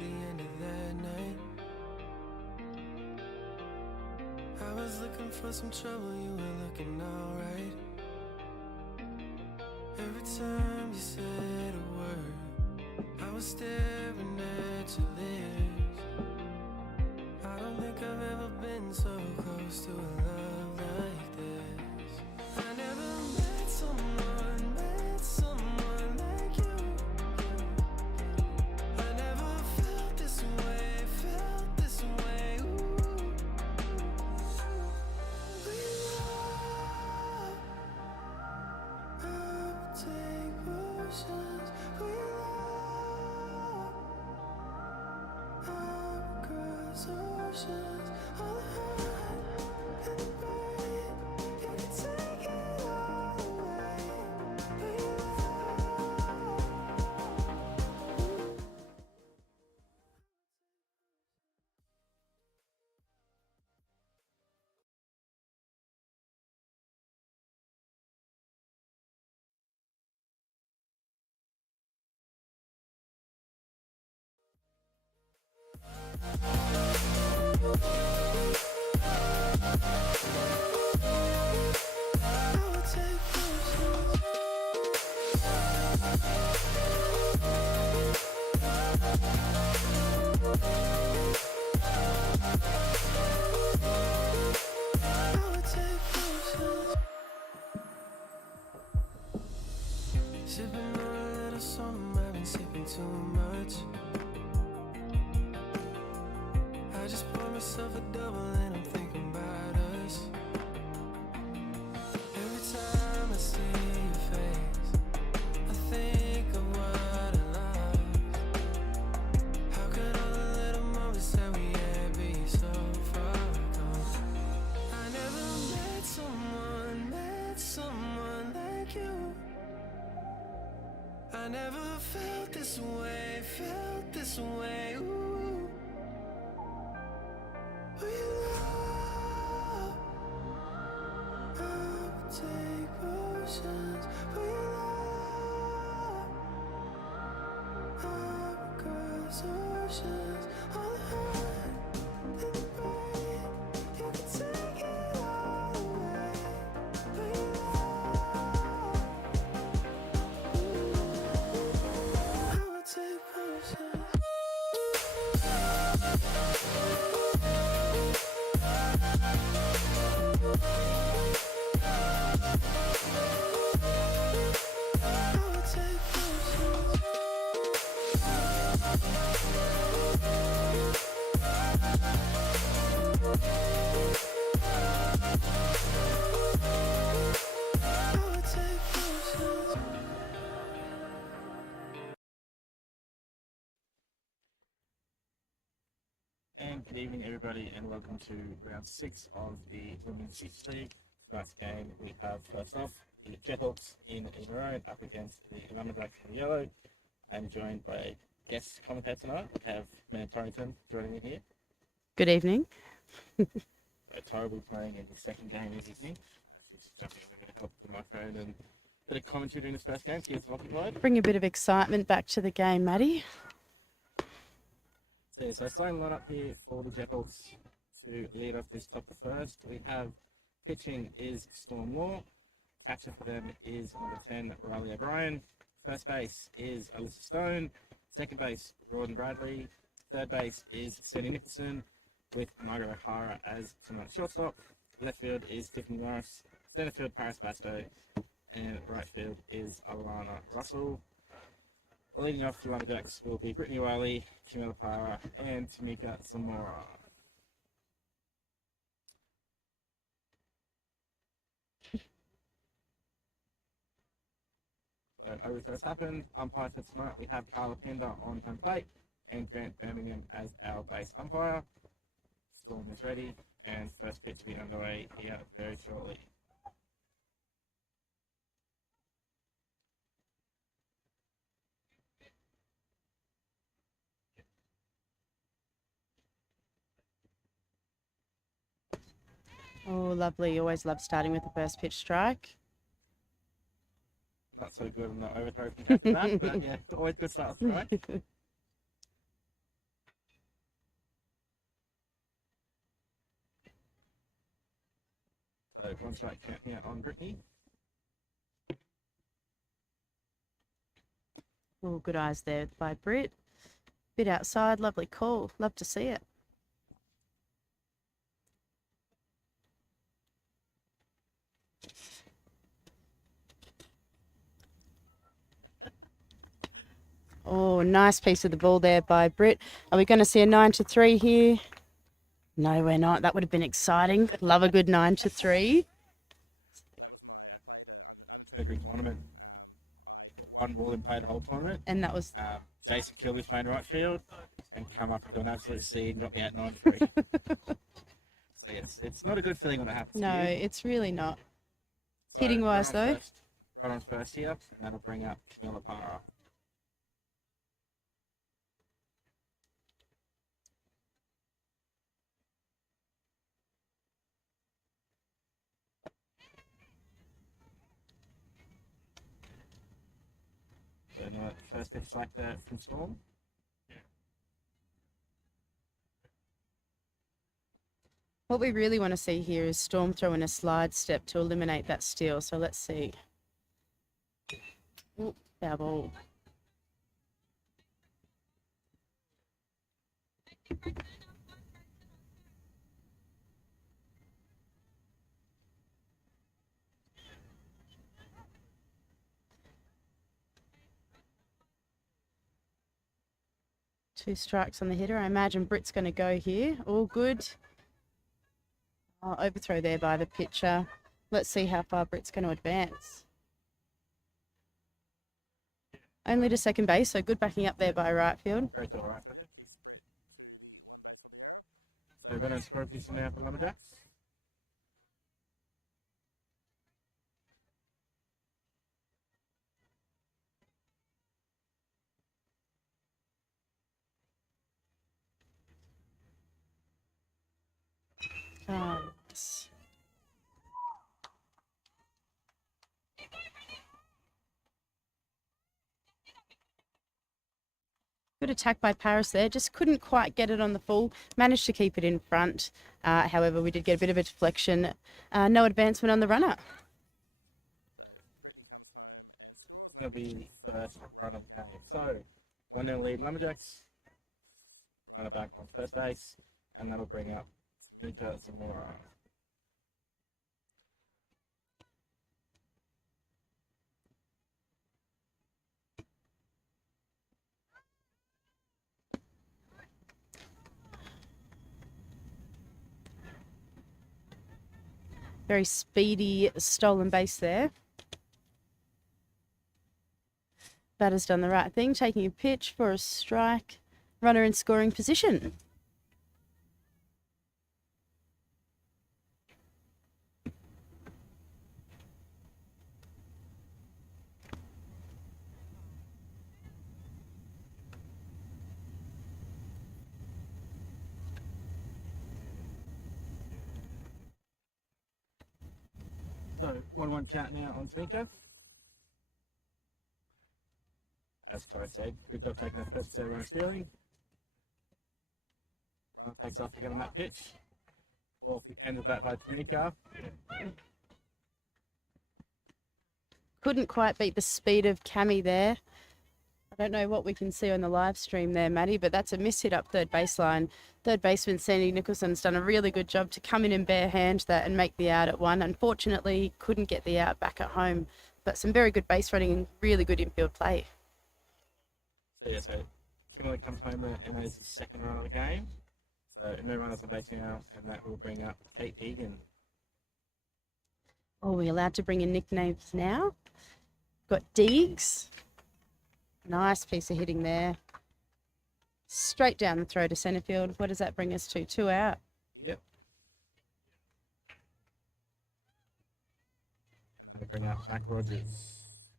the end of that night. I was looking for some trouble, you were looking alright. Every time you said a word, I was staring at your lips. I don't think I've ever been so close to a love like this. I never met someone like you. I never felt this way, ooh. I'll take potions, I'll cross oceans, all the hurt and the pain, you can take it all away. I'll take potions. I'll take potions. Sipping on a little something, I've been sipping too much. I just pour myself a double and I'm thinking about us. Every time I see your face, I think of what I lost. How could all the little moments that we had be so far gone? I never met someone like you. I never felt this way, ooh. I'll take potions, I'll cross oceans, all the hurt and the pain, you can take it all away. I will take potions. I will take potions. I will take potions. And good evening, everybody, and welcome to round 6 of the Women's Futures League. Tonight's game, we have first off the Jethawks in the maroon up against the Lumberjacks in the yellow. I am joined by guest commentator tonight. We have Amanda Torrington joining me here. Good evening. So Tara will be playing in the second game of the evening. She's just jumping on and going to help the microphone and a bit of commentary during this first game. Keep us occupied. Bring a bit of excitement back to the game, Maddie. So starting lineup here for the Jethawks to lead off this top the first. We have pitching is Storm Law. Catcher for them is number 10, Riley O'Brien. First base is Alyssa Stone. Second base, Rawdon Bradley. Third base is Sandy Nicholson with Margaret O'Hara as tonight's shortstop. Left field is Tiffany Morris. Centre field, Paris Basto. And right field is Alana Russell. Leading off the Lumberjacks will be Brittany Riley, Camilla Parra, and Tamika Zamora. So overthrows happened. Umpire for tonight, we have Carla Pender on home plate and Grant Birmingham as our base umpire. Storm is ready, and first pitch will be underway here very shortly. Oh, lovely. Always love starting with the first pitch strike. Not so good on the overthrow from the catcher back, but yeah, always good start strike. So 1 strike count here on Brittany. Oh, good eyes there by Britt. Bit outside, lovely call. Love to see it. Oh, nice piece of the ball there by Britt. Are we going to see a 9-3 here? No, we're not. That would have been exciting. Love a good 9-3. That was I played an under 23 tournament. I put one ball in, played the whole tournament. And that was... Jason Kilby was playing right field and come up into an absolute seed, got me out 9-3. So yes, it's not a good feeling when it happens to you. No, it's really not. So, Hitting wise though. Run on first here, and that'll bring up Camilla Para. So another first pitch strike there from Storm. What we really want to see here is Storm throwing a slide step to eliminate that steal. So let's see. Ooh, foul ball. Two strikes on the hitter. I imagine Britt's going to go here. All good. Overthrow there by the pitcher. Let's see how far Britt's going to advance. Only to second base, so good backing up there by right field. Great job, right field. Yep, keeps Britt to the 1 base on the arrow. So runner in scoring position now for Lumberjacks. Yes. Good attack by Paris there. Just couldn't quite get it on the full. Managed to keep it in front. However, we did get a bit of a deflection. No advancement on the runner. So Brittany comes home and scores, and that'll be the first run of the game. So 1-0 lead Lumberjacks. Runner back on first base, and that'll bring up Tamika Zamora. Very speedy stolen base there. Batter's done the right thing, taking a pitch for a strike. Runner in scoring position. So 1-1 count now on Tamika. As Troy said, good job taking that first percent run stealing. Runner takes off again on that pitch. Ball off the end of the bat by Tamika. Couldn't quite beat the speed of Cammy there. I don't know what we can see on the live stream there, Maddie, but that's a miss hit up third baseline. Third baseman Sandy Nicholson's done a really good job to come in and barehand that and make the out at 1. Unfortunately, couldn't get the out back at home, but some very good base running and really good infield play. So yeah, so Kimberly comes home there, and that is the second run of the game. So no runners on base now, and that will bring up Kate Deegan. Oh, we're allowed to bring in nicknames now. Got Deegs. Nice piece of hitting there. Straight down the throw to centre field. What does that bring us to? 2 out. Yep. And that'll bring up Mac Rogers.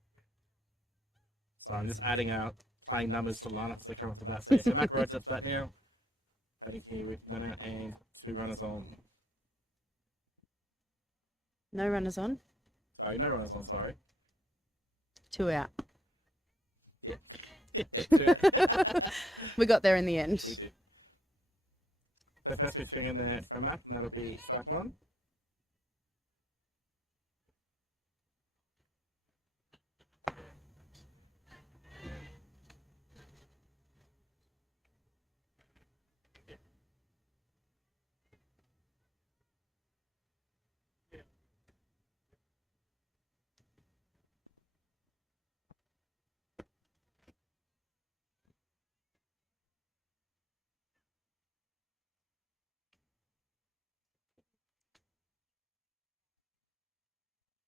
So I'm just adding out playing numbers to the lineup as they come up to bat. So, yeah, so Mac Rogers up bat now. Batting here with none out and 2 runners on. No runners on. Sorry, no runners on, sorry. 2 out. Yeah. Yeah, 2 out. We got there in the end. We did. So first pitch swing in there from Mac, and that'll be strike 1.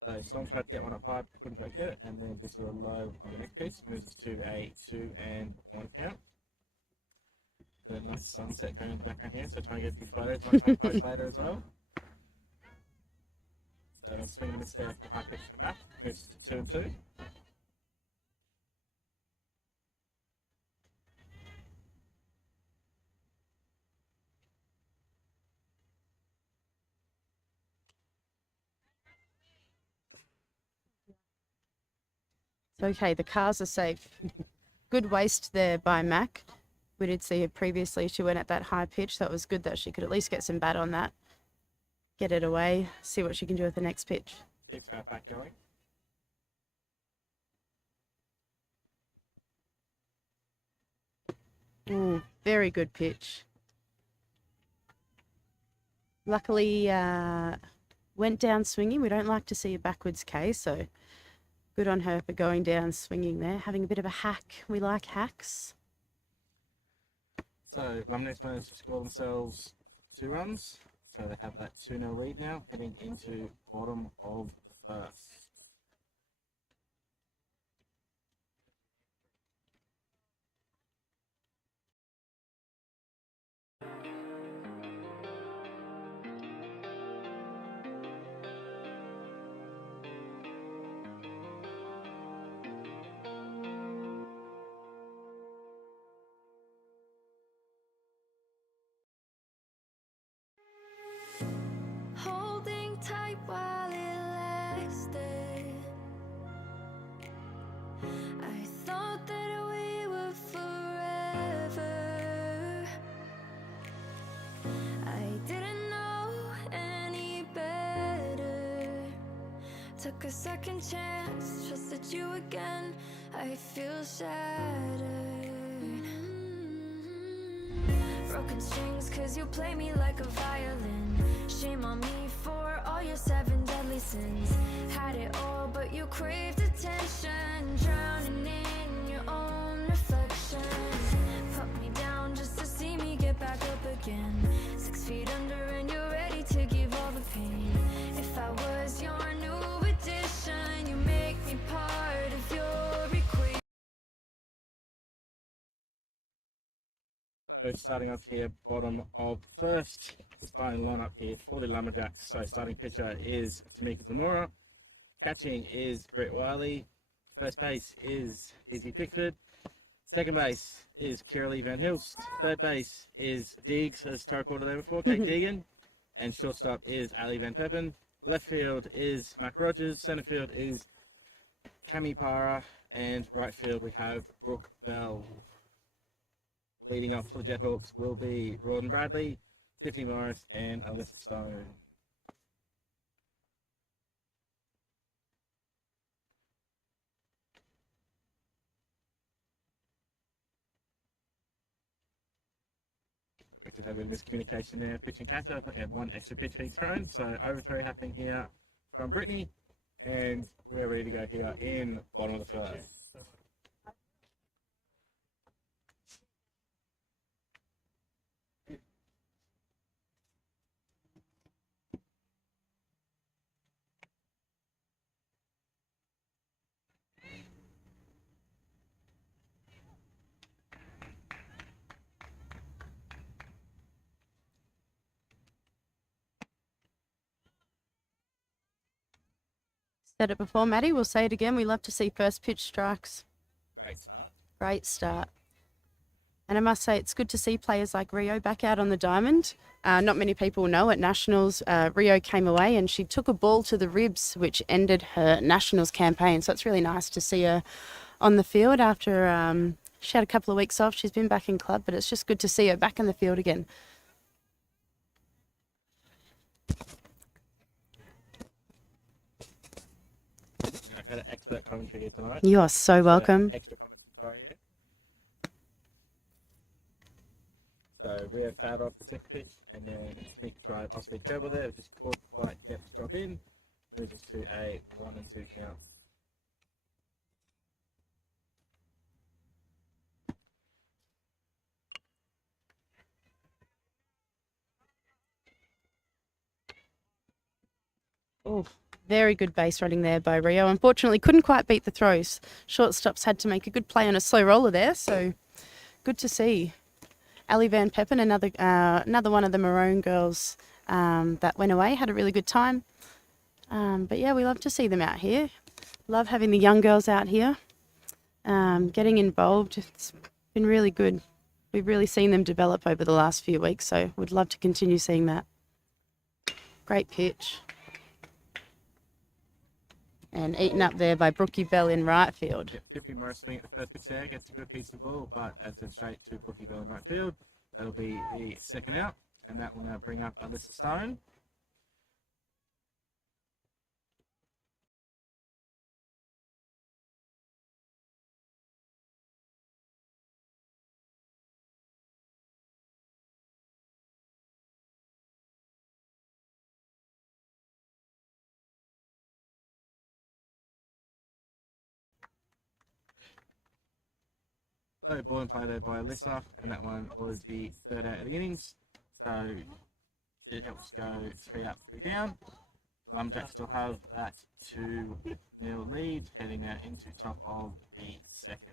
So Storm tried to get one up high, but couldn't quite get it, and then just a little low on the next pitch. Moves us to a 2-1 count. Got a nice sunset going in the background here, so try and get a few photos. Might try and post later as well. So I'll swing the miss there from a high pitch and back. Moves us to 2-2. Okay, the cars are safe. Good waste there by Mac. We did see her previously. She went at that high pitch, so it was good that she could at least get some bat on that. Get it away, see what she can do with the next pitch. She's right back going. Ooh, very good pitch. Luckily, went down swinging. We don't like to see a backwards K, so good on her for going down swinging there. Having a bit of a hack. We like hacks. So Lumnex managed to score themselves 2 runs. So they have that 2-0 lead now, heading into bottom of the first. Holding tight while it lasted. I thought that we were forever. I didn't know any better. Took a second chance, trusted you again. I feel shattered. Broken strings, cause you play me like a violin. Shame on me for all your 7 deadly sins. Had it all, but you craved attention. Drowning in your own reflection. Put me down just to see me get back up again. 6 feet under and you're ready to give all the pain. If I was your new addition, you make me part of your equation. So starting off here, bottom of the first. Starting lineup here for the Lumberjacks. So starting pitcher is Tamika Zamora. Catching is Brett Wiley. First base is Izzy Pickford. Second base is Kiralee Van Hilst. Third base is Deegs, as Tara called it there before, Kate Deegan. And shortstop is Ali Van Peppen. Left field is Mac Rogers. Centre field is Cami Para. And right field we have Brooke Bell. Leading off for the Jethawks will be Rawdon Bradley, Tiffany Morris, and Alyssa Stone. But we just have a miscommunication there. Pitching catcher, I think they had 1 extra pitch being thrown, so overthrow happening here from Brittany, and we're ready to go here in bottom of the first. Said it before, Maddie. We'll say it again. We love to see first pitch strikes. Great start. Great start. And I must say, it's good to see players like Rio back out on the diamond. Not many people know at Nationals, Rio came away and she took a ball to the ribs, which ended her Nationals campaign. So it's really nice to see her on the field after she had a couple of weeks off. She's been back in club, but it's just good to see her back in the field again. Expert commentary here tonight. You are so welcome. Extra comments from Tori here. So Rio fouled off the second pitch, and then Tamika tried off-speed curveball there, just couldn't quite get it to drop in. Moves us to a 1-2 counts. Oh, very good base running there by Rio. Unfortunately, couldn't quite beat the throws. Shortstops had to make a good play on a slow roller there, so good to see. Ali Van Peppen, another one of the Maroon girls that went away, had a really good time. But yeah, we love to see them out here. Love having the young girls out here, getting involved. It's been really good. We've really seen them develop over the last few weeks, so we'd love to continue seeing that. Great pitch. And eaten up there by Brookie Bell in right field. Yeah, Tiffany Morris swinging at the first pitch there, gets a good piece of the ball, but as they're straight to Brookie Bell in right field, that'll be the second out, and that will now bring up Alyssa Stone. So ball in play there by Alyssa, and that one was the third out of the innings. So she helps go 3 up, 3 down. The Lumberjacks still have that 2-0 lead, heading out into top of the second.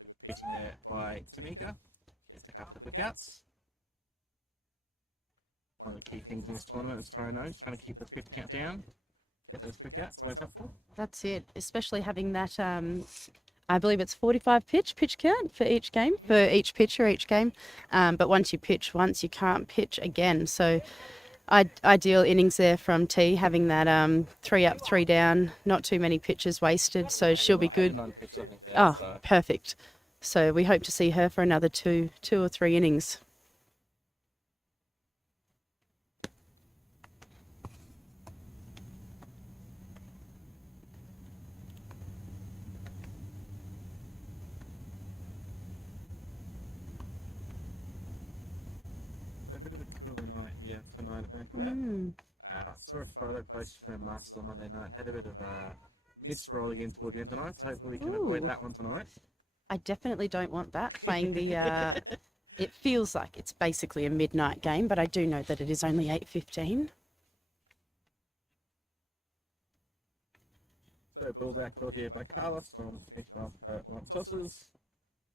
A good pitching there by Tamika. Gets a couple of quick outs. One of the key things in this tournament is trying to keep the pitch count down. Get those quick outs, always helpful. That's it, especially having that, I believe it's 45 pitch count for each game, for each pitcher each game. But once you pitch once, you can't pitch again. So ideal innings there from T, having that 3 up, 3 down, not too many pitches wasted, so she'll be good. Perfect. So we hope to see her for another two or three innings. So a bit of a cooler night here tonight at Vancouver. Saw a photo posted from the Masters on Monday night. Had a bit of a mist rolling in towards the end tonight, so hopefully we can avoid that one tonight. I definitely don't want that playing the... It feels like it's basically a midnight game, but I do know that it is only 8:15. So ball's out caught here by Carla. Storm just finishing off her one tosses.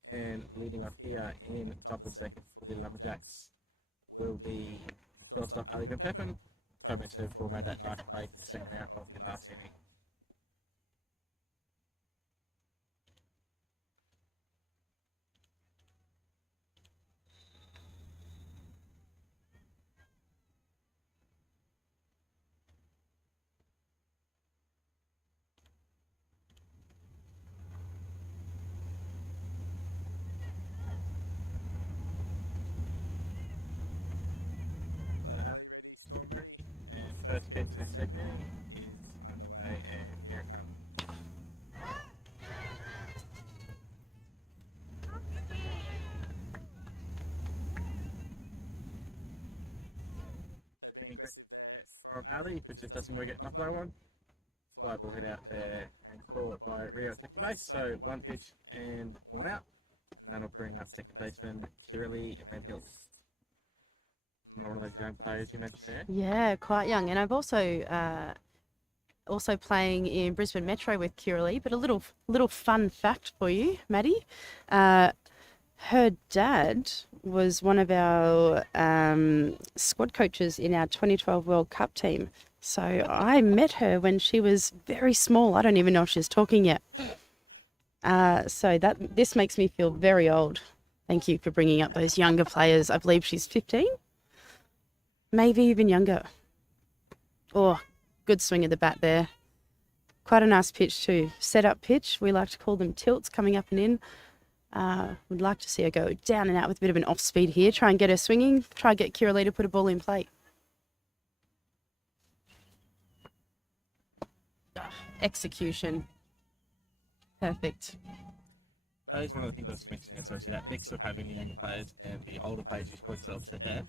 And leading off here in the top of the second for the Lumberjacks will be shortstop Ali Van Peppen. Tommy said for that nice play for the second out of the last inning. So Ali ready, Storm ready, and first pitch of this second inning is underway, and here it comes. So being aggressive there from Ali, but just doesn't really get enough that one. Fly ball hit out there and caught by Rio at second base. So one pitch and one out, and that'll bring up second baseman QLD Van Hilst. Not one of those young players you mentioned there. Yeah, quite young. And I've also playing in Brisbane Metro with QLD, but a little fun fact for you, Maddie. Her dad was one of our squad coaches in our 2012 World Cup team. So I met her when she was very small. I don't even know if she's talking yet. So this makes me feel very old. Thank you for bringing up those younger players. I believe she's 15. Maybe even younger. Oh, good swing of the bat there. Quite a nice pitch too. Set up pitch. We like to call them tilts coming up and in. Would like to see her go down and out with a bit of an off speed here. Try and get her swinging. Try and get QLD to put a ball in play. Execution. Perfect. That is one of the things I was mentioning there, so that mix of having the younger players and the older players who call themselves there.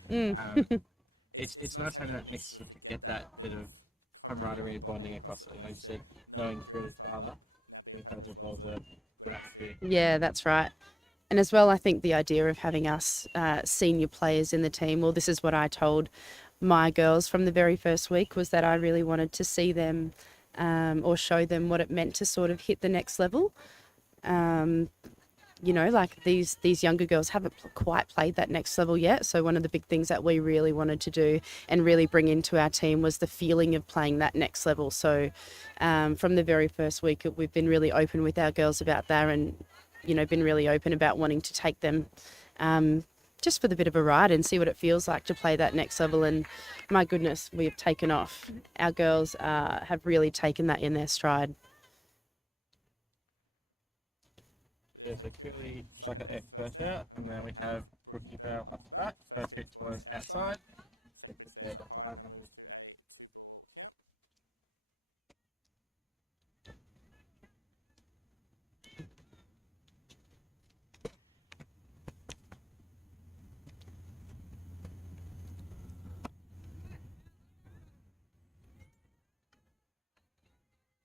It's nice having that mix sort of to get that bit of camaraderie and bonding across it. And like you said, knowing QLD's father, now being a player as well as a good atmosphere. Yeah, that's right. And as well, I think the idea of having us senior players in the team, well, this is what I told my girls from the very first week was that I really wanted to see them or show them what it meant to sort of hit the next level. You know, like these younger girls haven't quite played that next level yet. So one of the big things that we really wanted to do and really bring into our team was the feeling of playing that next level. So from the very first week, we've been really open with our girls about that, and, you know, been really open about wanting to take them just for the bit of a ride and see what it feels like to play that next level. And my goodness, we have taken off. Our girls have really taken that in their stride. Yeah, so QLD struck at X first out, and then we have Brookie Bell up to bat. First pitch was outside. Second pitch there's up high, and then moves to a 2-ball count.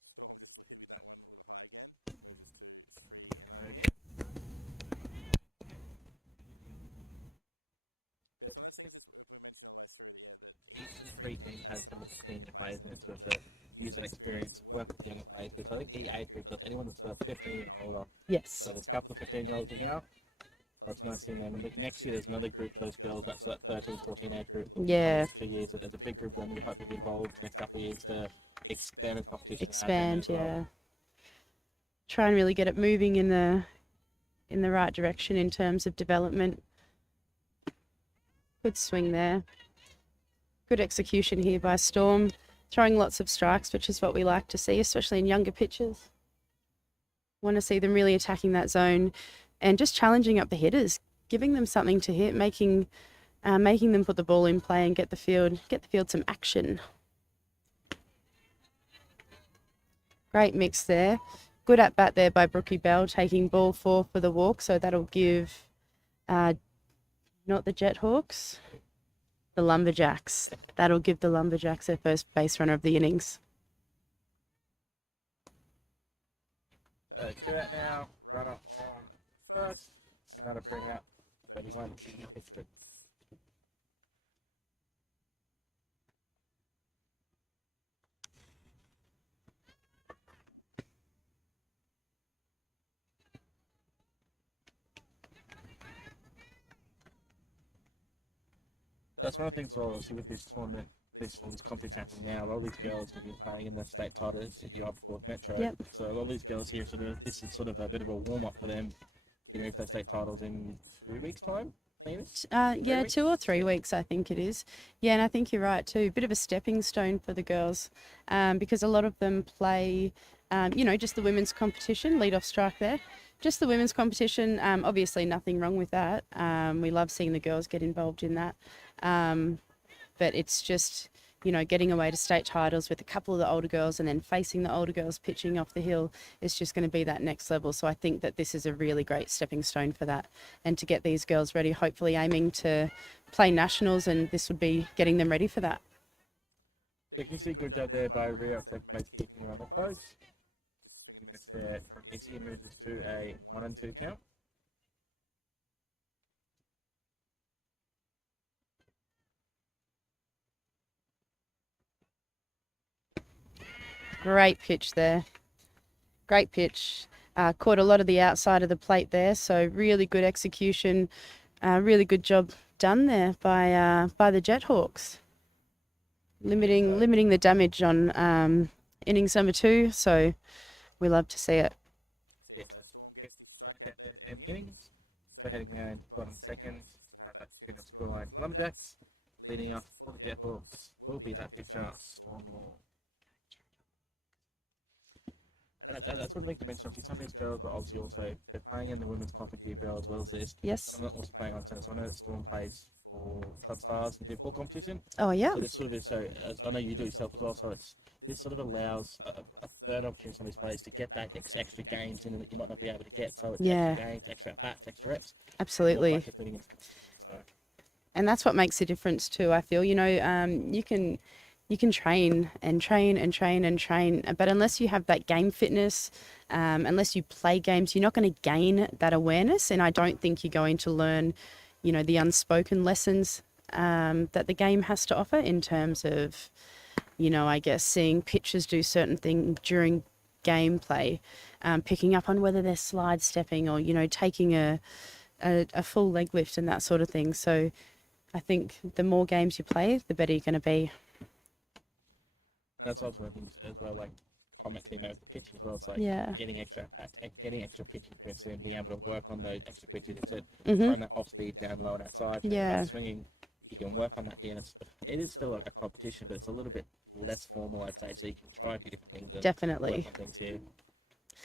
Storm just leaving that one a little high again. Moves us to 3-0 here. Yeah, it's one of those things we mentioned all the way through that each of the three teams has some of the senior players in it, sort of to use that experience and work with the young players. Because I think the age group, so it's anyone that's 15 and older. Yes. So there's a couple of 15-year-olds in here. So it's nice seeing them. I think next year there's another group of those girls, that's that 13, 14 age group. Looking Yeah. at 2 years, so there's a big group of them who hope to be involved in the next couple of years to expand the competition. Expand, as well. yeah. Try and really get it moving in the right direction in terms of development. Good swing there. Good execution here by Storm. Throwing lots of strikes, which is what we like to see, especially in younger pitchers. Want to see them really attacking that zone and just challenging up the hitters, giving them something to hit, making them put the ball in play and get the field some action. Great mix there. Good at bat there by Brookie Bell, taking ball 4 for the walk. So that'll give, not the Jethawks, the Lumberjacks. That'll give the Lumberjacks their first base runner of the innings. So 2 out now, run up on first, and that'll bring up 31 Izzy Pickford. That's one of the things with this tournament, this competition happening now. All these girls have been playing in the state titles at Europe for Metro. Yep. So all these girls here, this is sort of a bit of a warm up for them, getting ready for the state titles in 2 weeks' time. Yeah, 2 or 3 weeks, I think it is. Yeah, and I think you're right too. Bit of a stepping stone for the girls, because a lot of them play, just the women's competition, lead off strike there. Just the women's competition, obviously nothing wrong with that. We love seeing the girls get involved in that. But it's just, getting away to state titles with a couple of the older girls and then facing the older girls pitching off the hill is just going to be that next level. So I think that this is a really great stepping stone for that, and to get these girls ready, hopefully aiming to play nationals, and this would be getting them ready for that. Yeah, you can see a good job there by Rio, second keeping the run close. Just swing and miss there from Izzy, moves us to a 1-2 count. Great pitch there. Great pitch. Caught a lot of the outside of the plate there, so really good execution. Really good job done there by the Jethawks. Limiting the damage on innings number 2, so we love to see it. So Storm gets the strikeout there to end the innings. So heading down to bottom second, still have that 2-0 scoreline for Lumberjacks. Leading off for the Jethawks will be that pitcher, Storm Law. And that's one of the things you mentioned. Obviously, some of these girls are obviously also, they're playing in the women's comp at GBL as well as this. Yes. Some of them also play on Sunday. So I know the Storm plays for Sunstars and D4 competition. Oh, yeah. So this sort of is, so I know you do yourself as well, so this sort of allows a third opportunity for these players to get that extra games in that you might not be able to get. So it's extra games, extra bats, extra reps. Absolutely. Into competition, so. And that's what makes a difference too, I feel. You can train and train and train and train, but unless you have that game fitness, unless you play games, you're not going to gain that awareness. And I don't think you're going to learn, the unspoken lessons that the game has to offer in terms of, I guess seeing pitchers do certain things during gameplay, picking up on whether they're slide stepping or, taking a full leg lift and that sort of thing. So I think the more games you play, the better you're going to be. That's also one of the things as well, like commenting about the pitching as well. It's like Yeah. getting extra at bats, getting extra pitching trips, and being able to work on those extra pitches instead Mhm. of throwing that off speed down low and outside. Yeah. Swinging, you can work on that here. It is still a competition, but it's a little bit less formal, I'd say, so you can try different things. And Definitely. work on things here.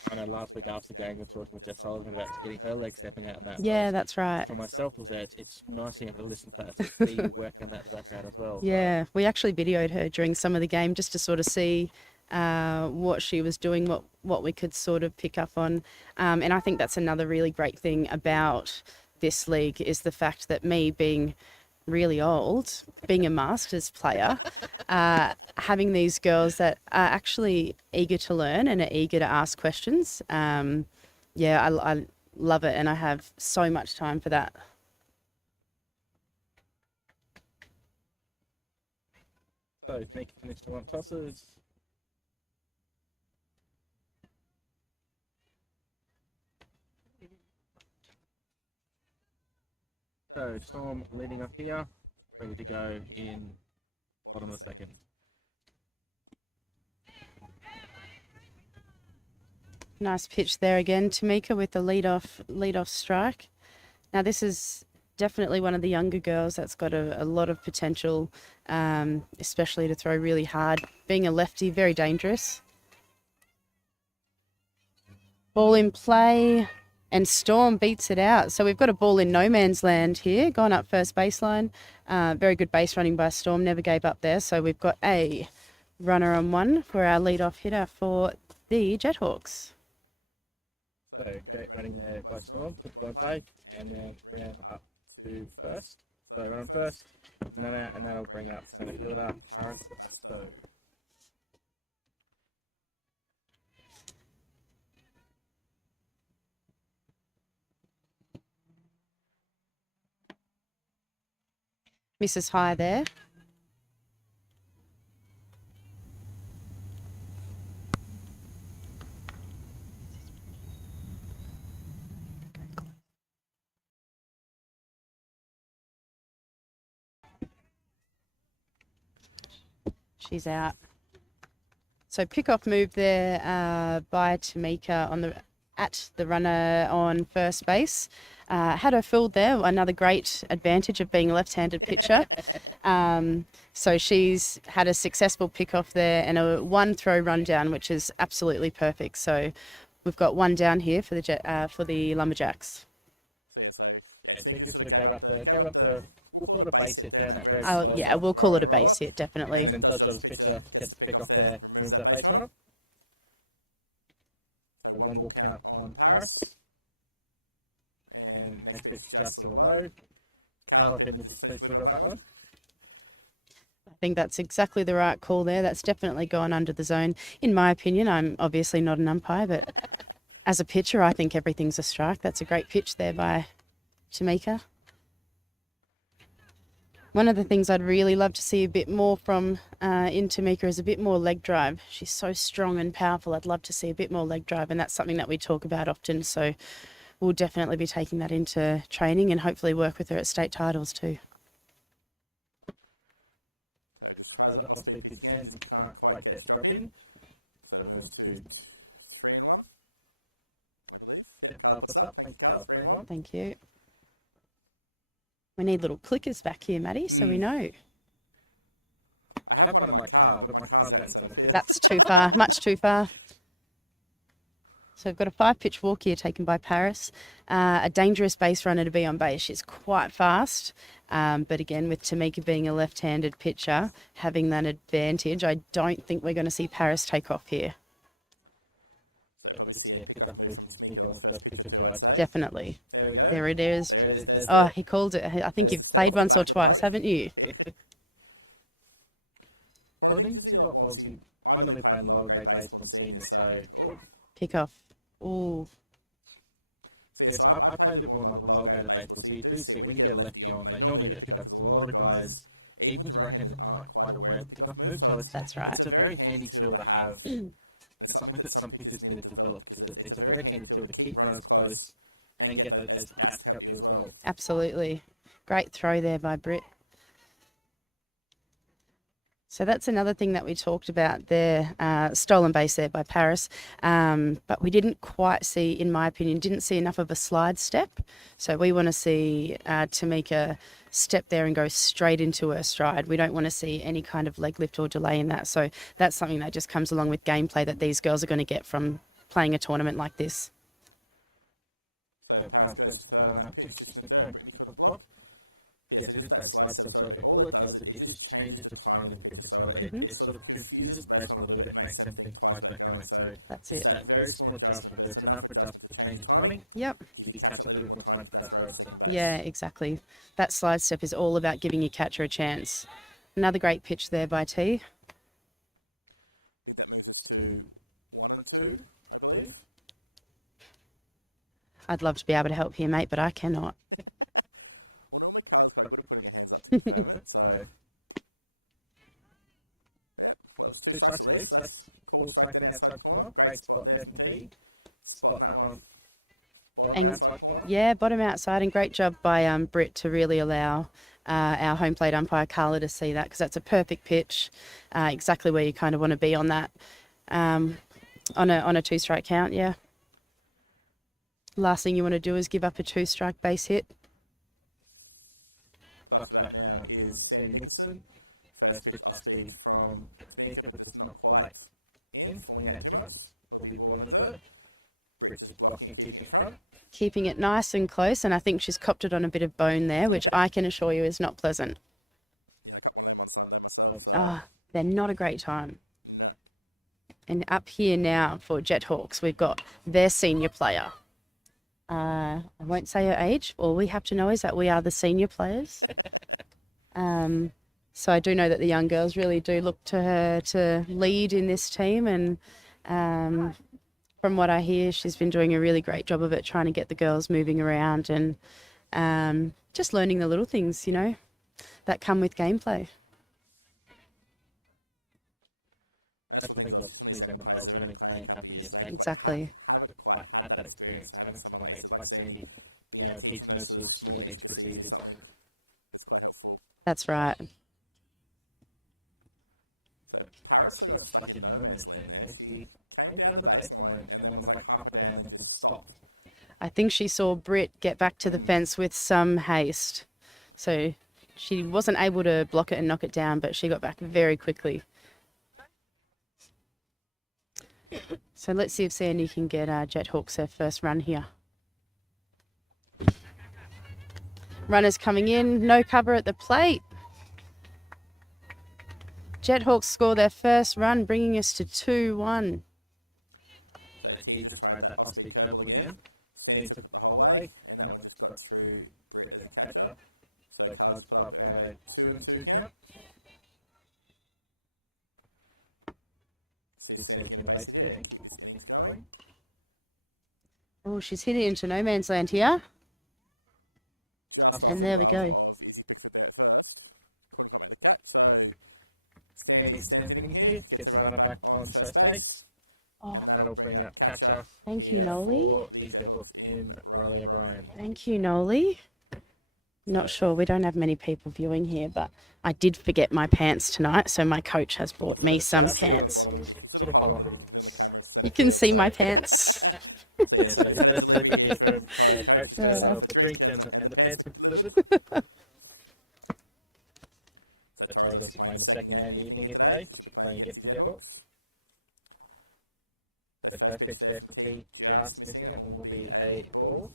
I know last week after the game, we were talking with Jess Sullivan about getting her legs stepping out and that. So Yeah, that's right. for myself, it's nice to be able to listen to that sort of speed working in that background as well. So. Yeah, we actually videoed her during some of the game just to sort of see what she was doing, what we could sort of pick up on. And I think that's another really great thing about this league is the fact that me being really old, being a Masters player, having these girls that are actually eager to learn and are eager to ask questions. I love it and I have so much time for that. So, Jamaica finished one tosses. So, Storm leading off here, ready to go in bottom of the second. Nice pitch there again, Tamika with the lead off strike. Now this is definitely one of the younger girls that's got a lot of potential, especially to throw really hard. Being a lefty, very dangerous. Ball in play, and Storm beats it out. So we've got a ball in no man's land here, gone up first baseline. Very good base running by Storm, never gave up there. So we've got a runner on one for our lead-off hitter for the Jethawks. So, gate running there by Storm, put the ball in play, and then ran up to first. So, run first, none out, and that'll bring up centre fielder Paris Basto. Misses high there. She's out. So pick-off move there by Tamika at the runner on first base. Had her filled there, another great advantage of being a left-handed pitcher. So she's had a successful pick-off there and a one-throw rundown, which is absolutely perfect. So we've got one down here for the Lumberjacks. So Tamika just sort of gave up the we'll call it a base hit there in that very slow. Yeah, we'll call it a base hit, definitely. And then does job as pitcher, gets the pick off there, removes that base runner. So one ball count on Paris. And next pitch just a little low. Carla Pindler just finished living on that one. I think that's exactly the right call there. That's definitely gone under the zone. In my opinion, I'm obviously not an umpire, but as a pitcher, I think everything's a strike. That's a great pitch there by Tamika. One of the things I'd really love to see a bit more from in Tamika is a bit more leg drive. She's so strong and powerful. I'd love to see a bit more leg drive, and that's something that we talk about often. So we'll definitely be taking that into training and hopefully work with her at state titles too. So just tries it off-speed pitch again, just can't quite get drop in. So it moves to 3-1, I believe. Yep, Carla puts it up. Thank you, Carla. 3-1. Thank you. We need little clickers back here, Maddie, so we know. I have one in my car, but my car's out in centre field. That's too far, much too far. So we've got a 5-pitch walk here taken by Paris. A dangerous base runner to be on base. She's quite fast. But again, with Tamika being a left-handed pitcher, having that advantage, I don't think we're going to see Paris take off here. So probably see a pick-off move from Tamika on this first pitch or two, I'd say. Definitely. There we go. There it is. There it is. There's the, he called it. I think there's you've the step played off the once back or of the twice, plate. haven't you? One of the things you see, well, obviously, I normally play in the lower grade baseball and senior, so, Pick off. Ooh. So yeah, so I play a little more on like the lower grade of baseball. So you do see it when you get a lefty on, they normally get a pickup because a lot of guys, even with the right-handers, aren't quite aware of the pickoff move. So That's right. it's a very handy tool to have. And it's something that some pitchers need to develop because it's a very handy tool to keep runners close and get those outs to help you as well. Absolutely. Great throw there by Britt. So that's another thing that we talked about there, stolen base there by Paris. But we didn't quite see, in my opinion, didn't see enough of a slide step. So we want to see Tamika step there and go straight into her stride. We don't want to see any kind of leg lift or delay in that. So that's something that just comes along with gameplay that these girls are going to get from playing a tournament like this. So Paris goes to third on that pitch, just in the dirt. Brittany couldn't block. Yeah, so just that slide step. So all it does, it just changes the timing of the pitcher. So it sort of confuses the baseman a little bit and makes them think twice about going. So that very small adjustment, but it's enough adjustment to change your timing. Yep. Give your catcher a little bit more time to get that throw to second base. Yeah, exactly. That slide step is all about giving your catcher a chance. Another great pitch there by T. I think that moves us to 1 and 2, I believe. I'd love to be able to help here, mate, but I cannot. Well, normally Carla's quite good at putting her hands up to confirm it, so... Yep, well, it was 2 strikes at least. So that's called straight down outside corner. Great spot there from T. Spotting that one. Bottom outside corner. Yeah, bottom outside, and great job by Britt to really allow our home plate umpire, Carla, to see that, because that's a perfect pitch, exactly where you kind of want to be on that, on a 2-strike count, yeah. Last thing you want to do is give up a 2-strike base hit. Up to bat now is Sandy Nicholson. First pitch off speed from Tamika, but just not quite in, falling out too much. Will be ball on the dirt. Britt just blocking it, keeping it in front. Keeping it nice and close, and I think she's copped it on a bit of bone there, which I can assure you is not pleasant. Yeah, I cut one of them on Sunday myself, so... they're not a great time. No. And up here now for Jet Hawks, we've got their senior player. I won't say her age. All we have to know is that we are the senior players. So I do know that the young girls really do look to her to lead in this team. And from what I hear, she's been doing a really great job of it, trying to get the girls moving around and just learning the little things, you know, that come with gameplay. That's one thing as well. Some of these younger players, they're only playing a couple of years. So they Exactly. haven't quite had that experience. So having someone like you said, like Sandy, being able to teach them those sort of small intricacies is something that's quite helpful. That's right. So Paris got stuck in no man's land there. She came down the baseline and then was like halfway down and then just stopped. I think she saw Britt get back to the fence with some haste. So she wasn't able to block it and knock it down, but she got back very quickly. So let's see if Sandy can get Jet Hawks their first run here. Runners coming in, no cover at the plate. Jet Hawks score their first run, bringing us to 2-1. So T just tried that off-speed curveball again. Sandy took it the whole way, and that one just got through Britt as a catcher. So Carl just put up have a 2-2 count. See if Sandy can get a base hit here and keep this innings going. Oh, she's hit it into no man's land here. Just off the glove of Izzy Pickford there at first. Couldn't quite make the catch, so Sandy extends inning here, gets a runner back on first base, and that'll bring up catcher here for the Jethawks in Riley O'Brien. Thank you, Noli. Not sure, we don't have many people viewing here, but I did forget my pants tonight, so my coach has brought me some pants. Just see it on the bottom. If you sort of hold them up a little bit, you can film the camera to center field. You can see my pants. So yeah, so just had a delivery here from Tara's coach. She's got herself a drink and the pants been delivered. So Tara's obviously playing the second game of the evening here today. She'll be playing against the Jethawks. The first pitch there from T, just missing. That one will be a ball.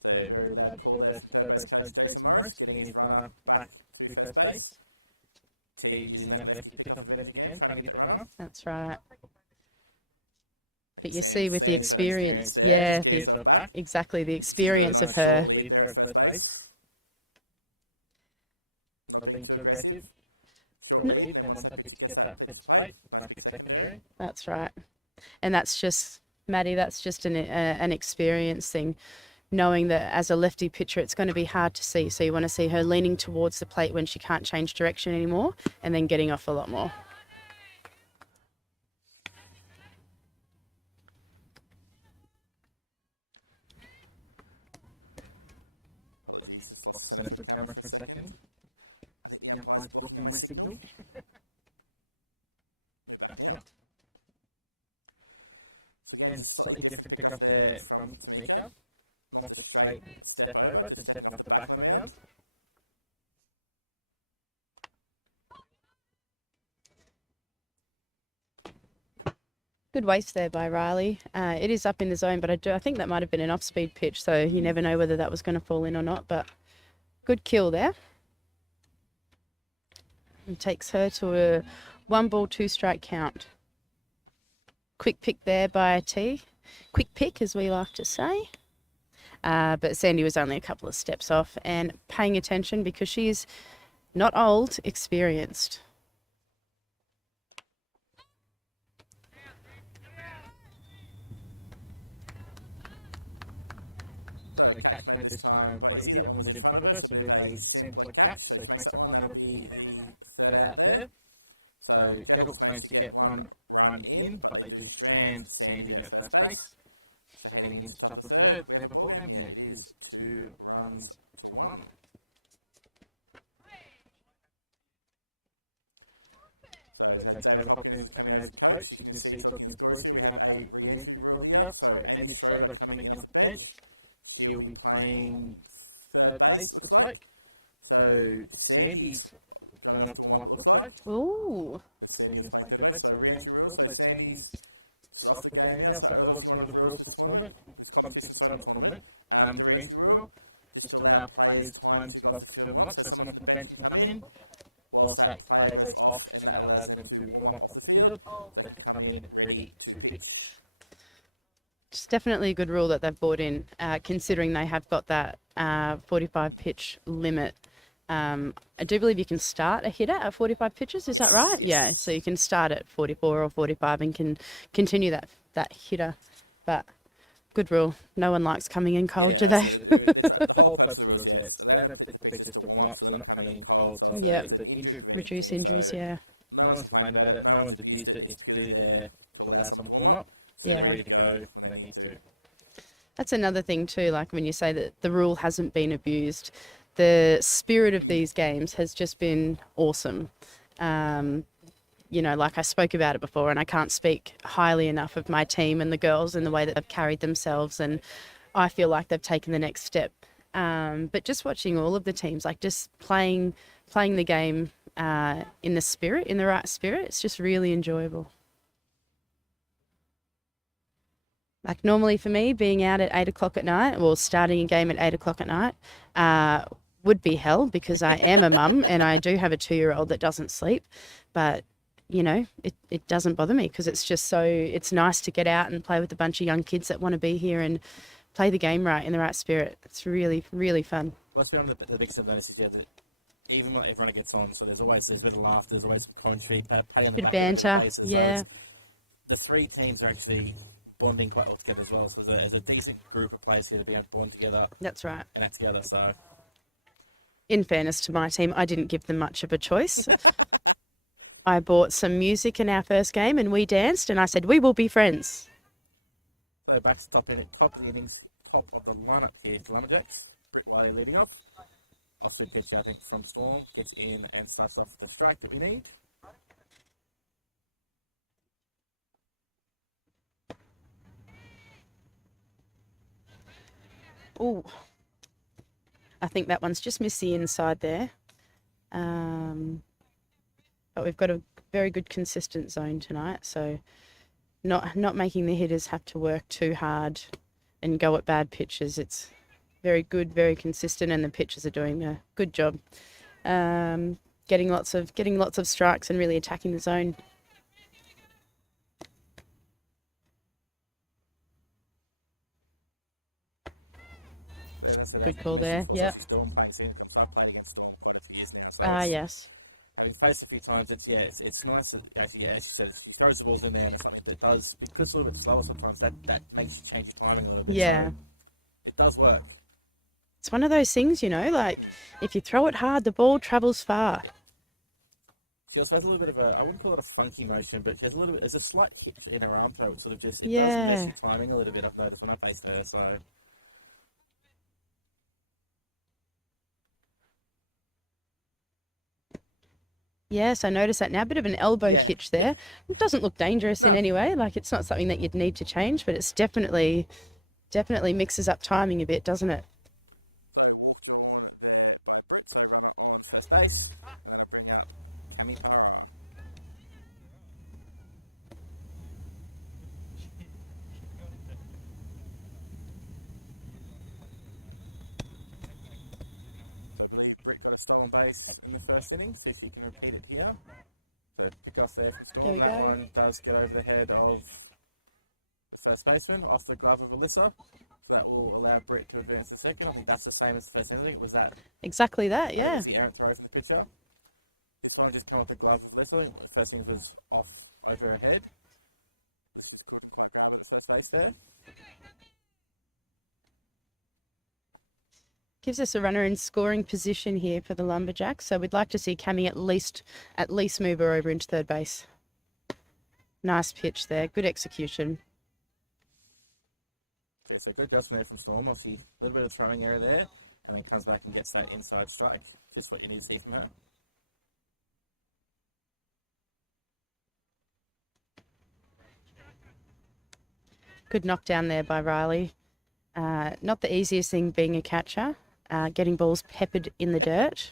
So a very loud call there from third base coach Jason Morris, getting his runner back to first base. T using that lefty pickoff advantage again, trying to get that runner. That's right. I think But you see with the Sandy's some experience there, yeah, just get himself back. Exactly, the You can see he's experience got a of nice her. short lead there at first base. Not being too aggressive. short lead, and then once that pitcher gets that pitch played, nice big secondary. That's right. And that's just, Maddie, that's just an experience thing, knowing that as a lefty pitcher, it's going to be hard to see. So you want to see her leaning towards the plate when she can't change direction anymore, and then getting off a lot more. Apologies, just lost the centre foot camera for a second. I think the umpire's blocking my signal. Move back now. So again, just slightly different pick off there from Tamika. Not a straight step over, just stepping off the back of the mound. Good waste there by Riley. It is up in the zone, but I think that might have been an off-speed pitch, so you never know whether that was going to fall in or not, but good kill there. And takes her to a 1 ball, 2 strike count. Quick pick there by T. Quick pick, as we like to say. But Sandy was only a couple of steps off and paying attention because she's not old, experienced. So catch made this time by Izzy. That one was in front of her, so a bit of a simpler catch. So she makes that one. That'll be the third out there. So Jethawks managed to get 1 run in, but they do strand Sandy there at first base. So heading into top of the third, we have a ball game here. It is 2 runs to 1. So David Hopkins is coming over as coach. You can see talking the scores here. We have a re-entry rule here. So Amy Schroeder coming in off the bench. She'll be playing third base, it looks like. So Sandy's going off to warm up, it looks like. Ooh. But Sandy was playing third base. So re-entry rule. So Sandy's just off the game now. So obviously one of the rules for this tournament, this competition, sorry, not tournament. The re-entry rule, just to allow players time to go off the field and warm up. So someone from the bench can come in whilst that player goes off, and that allows them to warm up off the field. They can come in ready to pitch. It's definitely a good rule that they've brought in, considering they have got that 45 pitch limit. I do believe you can start a hitter at 45 pitches, is that right? Yes. Yeah, so you can start at 44 or 45 and can continue that hitter. But good rule. No one likes coming in cold, do they? The whole purpose of the rules, it's allowing the pitchers to warm up so they're not coming in cold. So it's an injury prevention Reduce thing. injuries, So no one's complained about it. No one's abused it. It's purely there to allow someone to warm up so they're ready to go when they need to. That's another thing too, like when you say that the rule hasn't been abused, the spirit of these games has just been awesome. You know, like I spoke about it before, and I can't speak highly enough of my team and the girls and the way that they've carried themselves, and I feel like they've taken the next step. But just watching all of the teams, like just playing the game in the right spirit, it's just really enjoyable. Like normally for me, being out at 8 o'clock at night, or starting a game at 8 o'clock at night, would be hell because I am a mum and I do have a 2-year-old that doesn't sleep. But, you know, it doesn't bother me because it's nice to get out and play with a bunch of young kids that want to be here and play the game right in the right spirit. It's really, really fun. Well, that's one of the biggest I've noticed is, that even when everyone gets on, so there's a bit of laughter, there's always some commentary, patting on the back of the faces. So it's the 3 teams are actually bonding quite well together as well. So there's a decent group of players here to be able to bond together. That's right. And act together. So, in fairness to my team, I didn't give them much of a choice. I bought some music in our first game and we danced, and I said, we will be friends. So back to top of the innings, top of the lineup here for Lumberjacks. Britt Wiley leading off. Off-speed pitch, I think, from Storm. Gets in and starts off with the strike that we need. Oh, I think that one's just missed the inside there. But we've got a very good consistent zone tonight, so not making the hitters have to work too hard and go at bad pitches. It's very good, very consistent, and the pitchers are doing a good job. Getting lots of strikes and really attacking the zone. That's it. I've mentioned before, Yep. obviously Storm playing Senior. So I've played against Storm quite a few years now. So Yes. having faced a few times, it's nice that actually, as you said, she throws the balls in there, and it's something that does, because it's a little bit slower sometimes, that makes you change your timing a little bit. Yeah. So it does work. It's one of those things, like if you throw it hard, the ball travels far. Yeah. She also has a little bit of a, I wouldn't call it a funky motion, but she has a little bit, there's a slight hitch in her arm throw, which sort of just, it does mess Yeah. your timing a little bit, I've noticed when I faced her, so. Yes, I noticed that now. A bit of an elbow Yeah. hitch there. It doesn't look dangerous No. in any way. Like it's not something that you'd need to change, but it's definitely mixes up timing a bit, doesn't it? So walk drawn there by Britt, so runner on first base, and then I bring up Cami Para. So I believe Britt got a stolen base in the first inning. See if she can repeat it here. So pick off there from Storm. There you That go. one does get over the head of the first baseman, off the glove of Alyssa. So that will allow Britt to advance to second. I think that's the same as the first inning. I think it was that. Exactly that, I think it yeah. was the errant throw from the pitcher. This one just come off the glove of Alyssa. I think the first inning was off over her head. Alyssa just couldn't quite grab it at first base there. Gives us a runner in scoring position here for the Lumberjacks. So we'd like to see Cammy at least move her over into third base. Nice pitch there. Good execution. So good adjustment there from Storm. Obviously, a little bit of throwing error there, and then comes back and gets that inside strike. Just what you need to see from her. Good knockdown there by Riley. Not the easiest thing being a catcher, getting balls peppered in the dirt.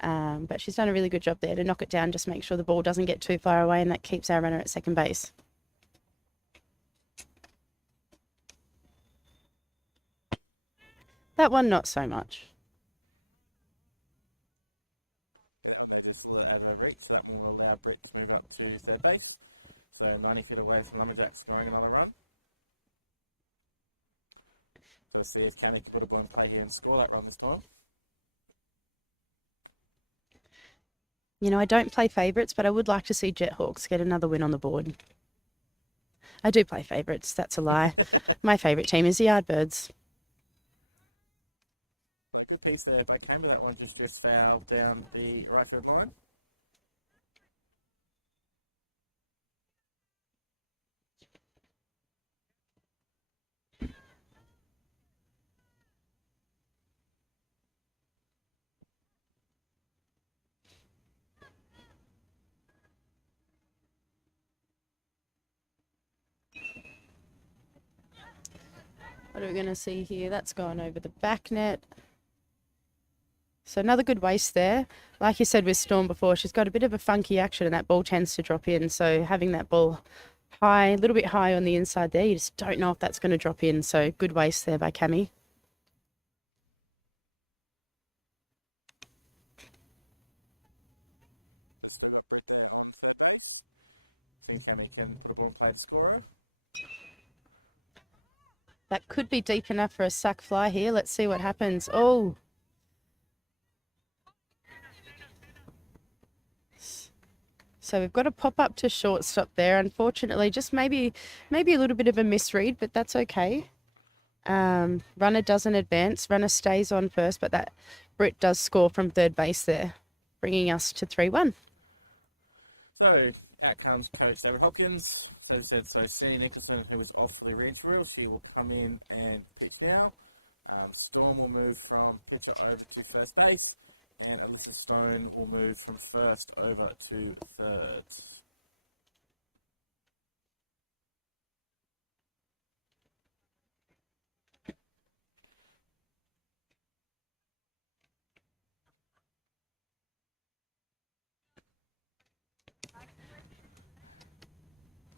But she's done a really good job there to knock it down, just make sure the ball doesn't get too far away, and that keeps our runner at second base. That one, not so much. Yeah, that one they just a little out of her reach. So that one will allow Britt to move up to third base. So 90 feet away from Lumberjack scoring another run. So let's see if Cammy can put a ball in play here and score that run this time. I don't play favourites, but I would like to see Jethawks get another win on the board. I do play favourites, that's a lie. My favourite team is the Yardbirds. So a good piece there by Camber. That one just drifts foul down the right field line. What are we going to see here? That's gone over the back net. So another good waste there. Like you said with Storm before, she's got a bit of a funky action and that ball tends to drop in. So having that ball high, a little bit high on the inside there, you just don't know if that's going to drop in. So good waste there by Cammy. But still got Britt there on third base. See if Cammy can put a ball in play to score her. That could be deep enough for a sack fly here. Let's see what happens. Oh. So we've got a pop up to shortstop there. Unfortunately, just maybe a little bit of a misread, but that's okay. Runner doesn't advance. Runner stays on first, but that Britt does score from third base there, bringing us to 3-1. So out comes Coach David Hopkins. So we said, so Sandy Nicholson, who was off for the re-entry rule, she will come in and pitch now. Storm will move from pitcher over to first base, and Alyssa Stone will move from first over to third.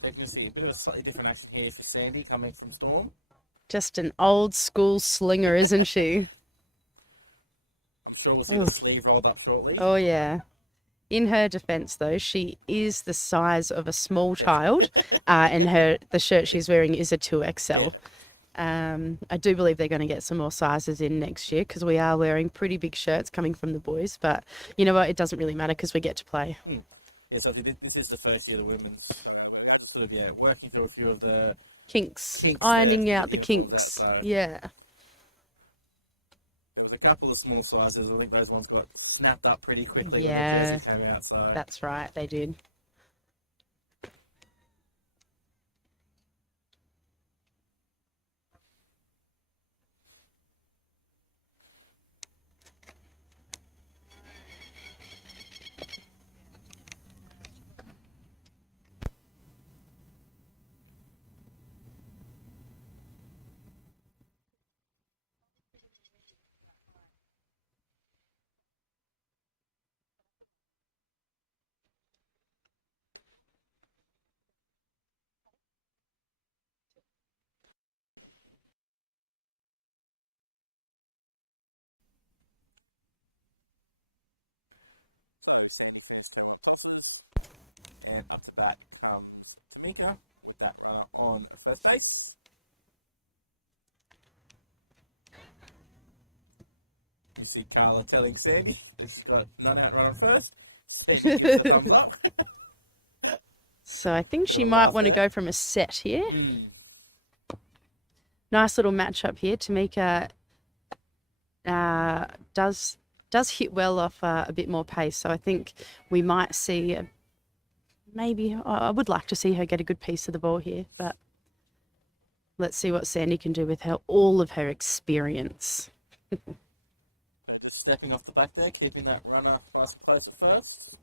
So you can just see a bit of a slightly different action here for Sandy coming from Storm. Just an old school slinger, isn't she? I'm sure we'll see the sleeve rolled up shortly. Oh, yeah. In her defence, though, she is the size of a small child, and the shirt she's wearing is a 2XL. Yeah. I do believe they're going to get some more sizes in next year because we are wearing pretty big shirts coming from the boys. But you know what? It doesn't really matter because we get to play. Yeah, so this is the first year of the women's, so we are just sort of working through a few of the Kinks there ironing to out get the the uniforms kinks. out. So Yeah. there was a couple of small sizes. I think those ones got snapped up pretty quickly when the Yeah. jerseys came out. So That's right, they did. Sandy finished her warm-up tosses, and up to bat comes Tamika with that runner on first base. You see Carla telling Sandy that she's got none out run on first. Sandy gives the thumbs up. So I think Bit of she a might laugh want to there. go from a set here. Hmm. Nice little matchup here. Tamika does hit well off a bit more pace. So I think we might see maybe I would like to see her get a good piece of the ball here, but let's see what Sandy can do with all of her experience. So just stepping off the back there, keeping that runner nice and close at first.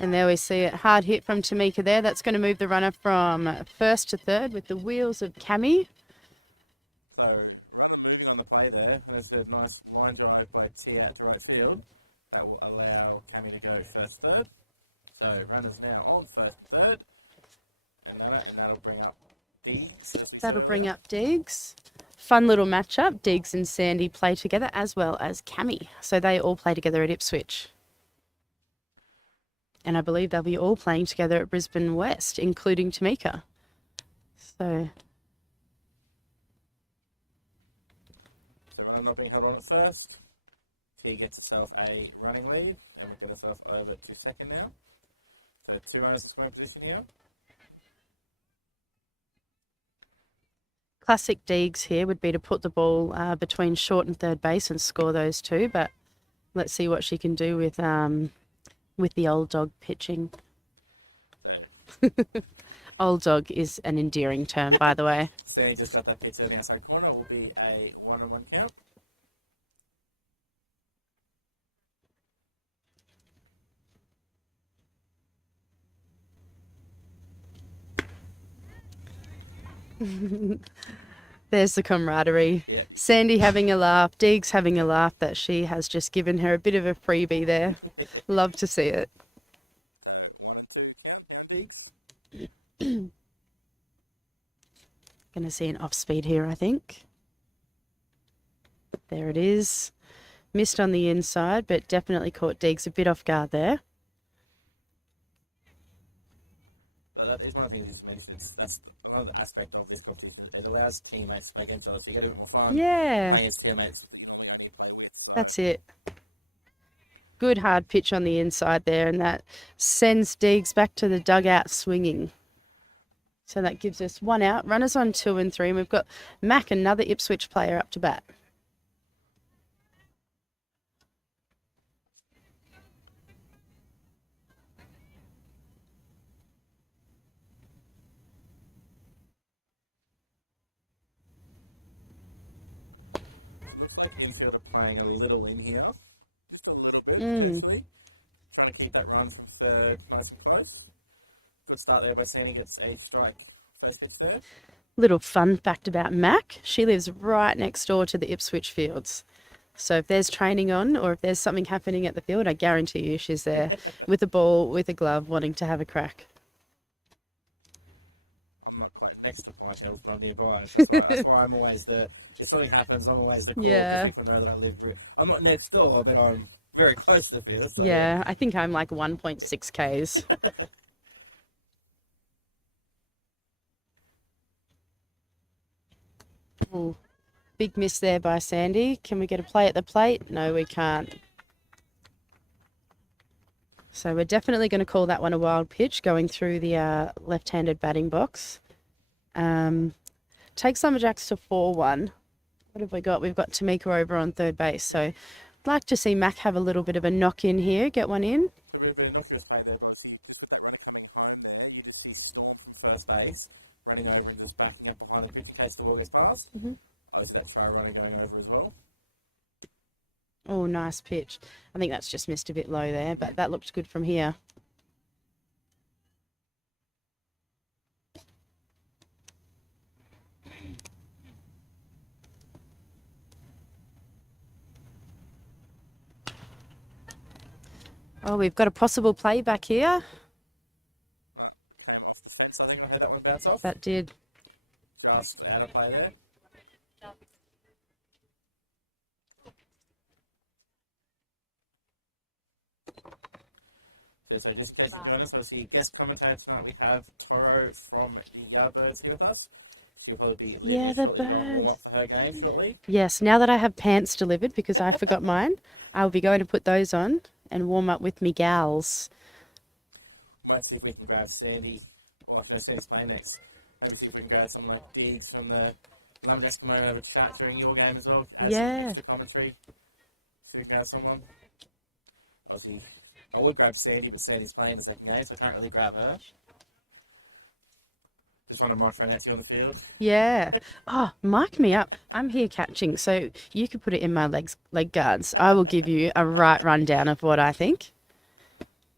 And there we see it. Hard hit from Tamika there. That's going to move the runner from first to third with the wheels of Cami. So runner moving on the play there, and it's a nice line drive by T out to right field. That will allow Cammy to go first, third. So runners now on first and third, and that'll bring up Deegs, as we said That'll earlier. bring up Deegs. Fun little matchup. Deegs and Sandy play together as well as Cami. So they all play together at Ipswich. And I believe they'll be all playing together at Brisbane West, including Tamika. So runner not being held on at first. T gets herself a running lead, and we'll get herself over to second now. So 2 runners in scoring position here. classic Deegs here would be to put the ball between short and third base and score those two. But let's see what she can do with the old dog pitching. So Old dog is an endearing term, by the way. Sandy just got that pitch to the outside corner. Will be a 1-on-1 count. There's the camaraderie. Yeah. Sandy having a laugh, Deegs having a laugh that she has just given her a bit of a freebie there. Love to see it. So 1 and 2 count here on Deegs. Going to see an off speed here, I think. There it is. Missed on the inside, but definitely caught Deegs a bit off guard there. But that is one of the things you just mentioned. That's another aspect of this competition. It allows teammates to play against each other, so you get a bit more fun Yeah. playing against teammates that you normally only play with. So That's it. Good hard pitch on the inside there, and that sends Deegs back to the dugout swinging. So that gives us 1 out. Runners on 2 and 3, and we've got Mac, another Ipswich player, up to bat. So it looks like infield are playing a little in here. Just a little bit, potentially. Trying to keep that run from third nice and close. Good start there by Sandy. Gets a strike first pitch there. Little fun fact about Mac, she lives right next door to the Ipswich fields. So if there's training on or if there's something happening at the field, I guarantee you she's there with a ball, with a glove, wanting to have a crack. I'm not quite next to Pine Hills, but I'm nearby. So that's why I'm always the. If something happens, I'm always the call because Yeah. people know that I live. I'm not next door, but I'm very close to the field. So yeah. Yeah, I think I'm like 1.6 Ks. Ooh, big miss there by Sandy. Can we get a play at the plate? No, we can't. So we're definitely going to call that one a wild pitch going through the left-handed batting box. Takes Lumberjacks to 4-1. What have we got? We've got Tamika over on third base. So I'd like to see Mac have a little bit of a knock in here, get one in. A bit of innocuous play there, but obviously just with that runner coming home there, you just see Storm from first base running over and just backing up behind the pitch in case the ball gets past. Obviously that try runner going over as well. Oh, nice pitch. I think that's just missed a bit low there, but that looked good from here. Oh, we've got a possible play back here. Came off the fence, I think I heard that one bounce off. That did. Just out of play there. So just in case you join us, obviously guest commentator tonight, we have Toro from the Yardbirds here with us. She'll probably be leaving us shortly to go and warm up for her game shortly. Yes, now that I have pants delivered because I forgot mine, I'll be going to put those on and warm up with me gals. Might see if we can grab Sandy. Or actually, no, Sandy's playing next. Maybe see if we can grab someone like Diggs from the Lumberjacks, come over and have a chat during your game as well. Add some extra commentary. See if we can grab someone. Obviously, I would grab Sandy, but Sandy's playing the second game, so I can't really grab her. Just want to microphone out to you on the field. Yeah. Oh, mic me up. I'm here catching, so you could put it in my leg guards. I will give you a right rundown of what I think.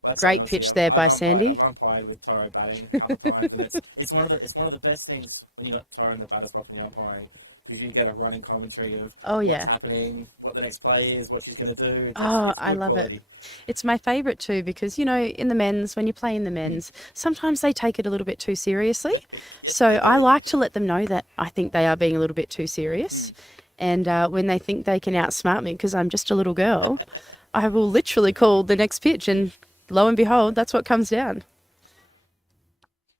Well, that's Great pitch there by Sandy. I've umpired with Toro batting a couple of times, and it's one of the best things when you got Toro in the batter's box when you're umpiring, because you get a running commentary of what's happening, what the next play is, what she's going to do. It's good quality. It's my favourite too because, you know, in the men's, when you play in the men's, sometimes they take it a little bit too seriously. Yes, so I like to let them know that I think they are being a little bit too serious. And when they think they can outsmart me because I'm just a little girl, I will literally call the next pitch and lo and behold, that's what comes down.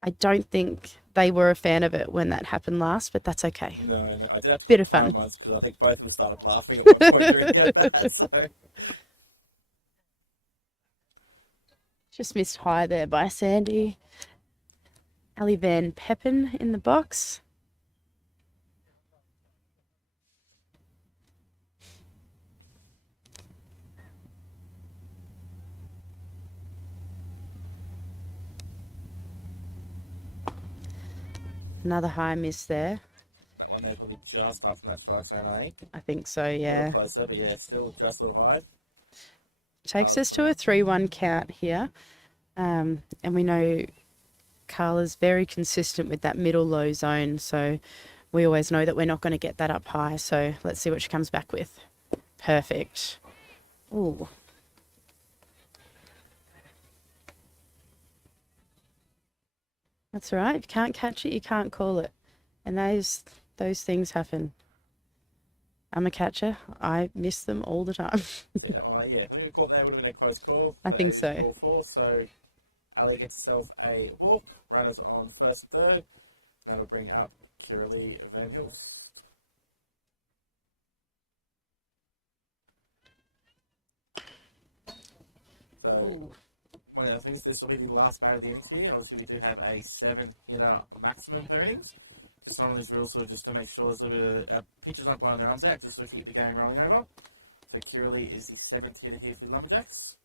I don't think they were a fan of it when that happened last, but that's okay. No, I did have to call time once because I think both of us started laughing at one point during the at-bat. So just missed high there by Sandy. Ali Van Peppen in the box. Another high miss there. That one there probably just up from that strike zone, I think. I think so, yeah. A little closer, but yeah, still just a little high. Takes us to a 3-1 count here. And we know Carla's very consistent with that middle low zone, so we always know that we're not going to get that up high. So let's see what she comes back with. Perfect. Ooh. That's all right. If you can't catch it, you can't call it. And those things happen. I'm a catcher. I miss them all the time. See that one? Yeah, I think the caught there would have been a close call. I think so. Ball 4, so Ali gets herself a walk. Runners on first and third. And that'll bring up Kiralee Van Hilst. So one of the things, this will be the last bat of the innings here. Obviously, we do have a 7-hitter maximum per innings. Just on all these rules, so just to make sure there's a little bit of pitchers aren't blowing their arms out, just to keep the game rolling over. So Kiralee is the 7th hitter here for the Lumberjacks.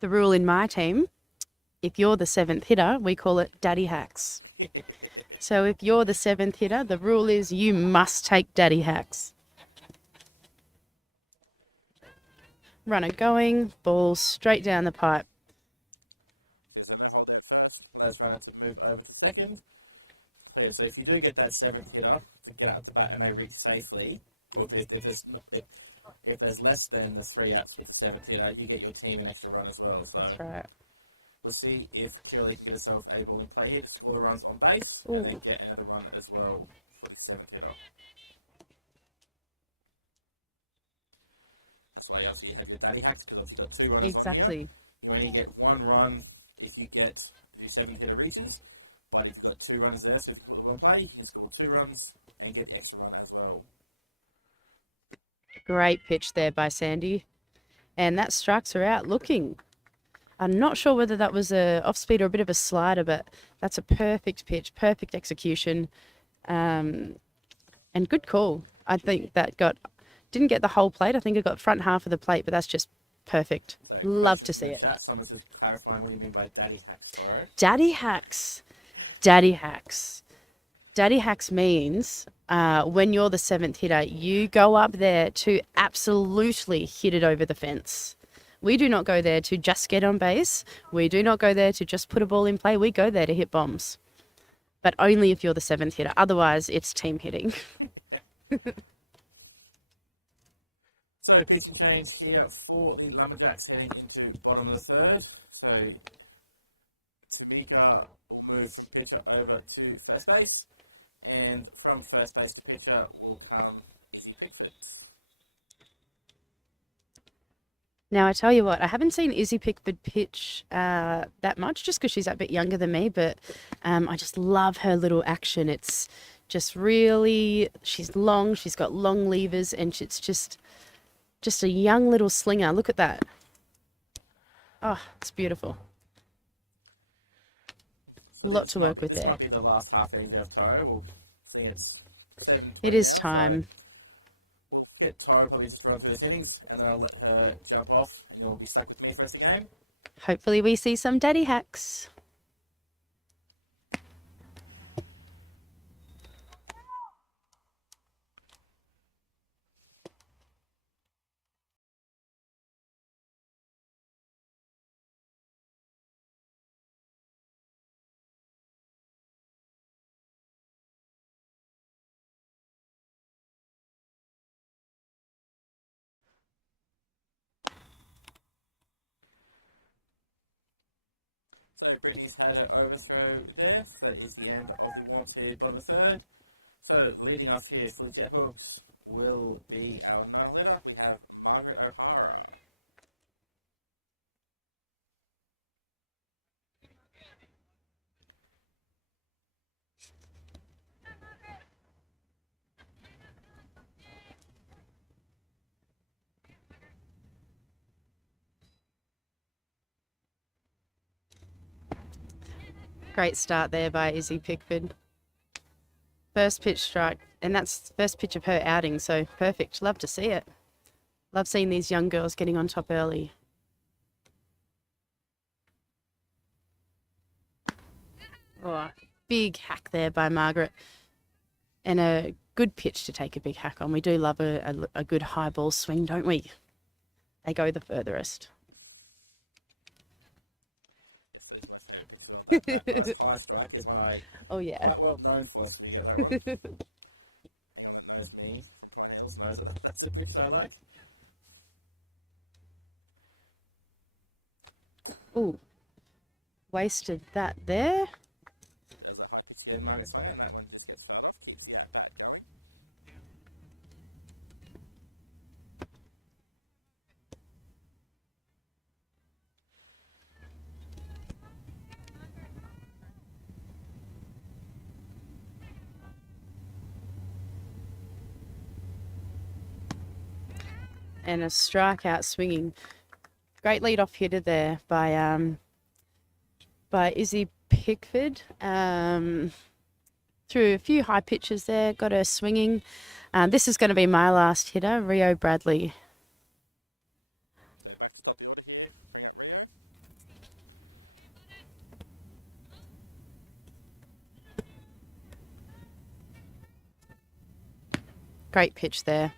The rule in my team, if you're the 7th hitter, we call it daddy hacks. So if you're the 7th hitter, the rule is you must take daddy hacks. Runner going, ball straight down the pipe. So no hold there at first. Allows runner to move over to second. So yeah, so if you do get that 7th hitter to get out to bat and they reach safely, or if there's less than the 3 outs with the 7th hitter, you get your team an extra run as well. So That's right. We'll see if QLD can get herself a ball in play here to score the runs on base and then get another run as well for the 7th hitter. That's why obviously you have your daddy hacks, because obviously you've got 2 runners on here. You only get 1 run if you get the 7th hitter reaches. But if you've got 2 runners there, so if you can put the ball in play, you can score 2 runs and get the extra run as well. Great pitch there by Sandy. And that strikes her out looking. I'm not sure whether that was a off speed or a bit of a slider, but that's a perfect pitch, perfect execution, and good call. I think that didn't get the whole plate. I think it got front half of the plate, but that's just perfect. So, love question to from see the it. chat. Someone's just clarifying, what do you mean by daddy hacks, Toro? Daddy hacks. Daddy hacks. Daddy hacks means when you're the 7th hitter, you go up there to absolutely hit it over the fence. We do not go there to just get on base. We do not go there to just put a ball in play. We go there to hit bombs. But only if you're the 7th hitter. Otherwise, it's team hitting. So, pitching change here for the Lumberjacks heading into bottom of the 3rd. So, Tamika will move from pitcher over to first base. And from first base to pitcher will come Izzy Pickford. Now, I tell you what, I haven't seen Izzy Pickford pitch that much just because she's a bit younger than me, but I just love her little action. It's just really, she's long, she's got long levers, and it's just a young little slinger. Look at that. Oh, it's beautiful. So this might be the last half innings we have Toro. We'll see it's 7:20 now. It is time. So we'll get Toro probably just to run through this innings, and then I'll let her jump off, and you'll be stuck with me for the rest of the game. Hopefully we see some daddy hacks. So Brittany's had her overthrow there. So that is the end of the warm-ups here, bottom of the 3rd. So leading off here for the Jethawks will be our 9 hitter. We have Margaret O'Hara. Great start there by Izzy Pickford. First pitch strike, and that's the first pitch of her outing, so perfect. Love to see it. Love seeing these young girls getting on top early. Oh, big hack there by Margaret. And a good pitch to take a big hack on. We do love a good high ball swing, don't we? They go the furthest. Yes, that is my favourite pitch as well. That nice high strike is one I quite well known for, so we get that one. Anyone that knows me from Pine Hills knows that that's a pitch I like. Ooh, wasted that there. There's a high pitch again, Margaret swung it, and that one just gets fouled off, keeps the at-bat going. And a strikeout swinging. Great lead-off hitter there by Izzy Pickford. Threw a few high pitches there, got her swinging. This is going to be my last hitter, Rio Bradley. So back to top of the order here, bring up Rio. Great pitch there.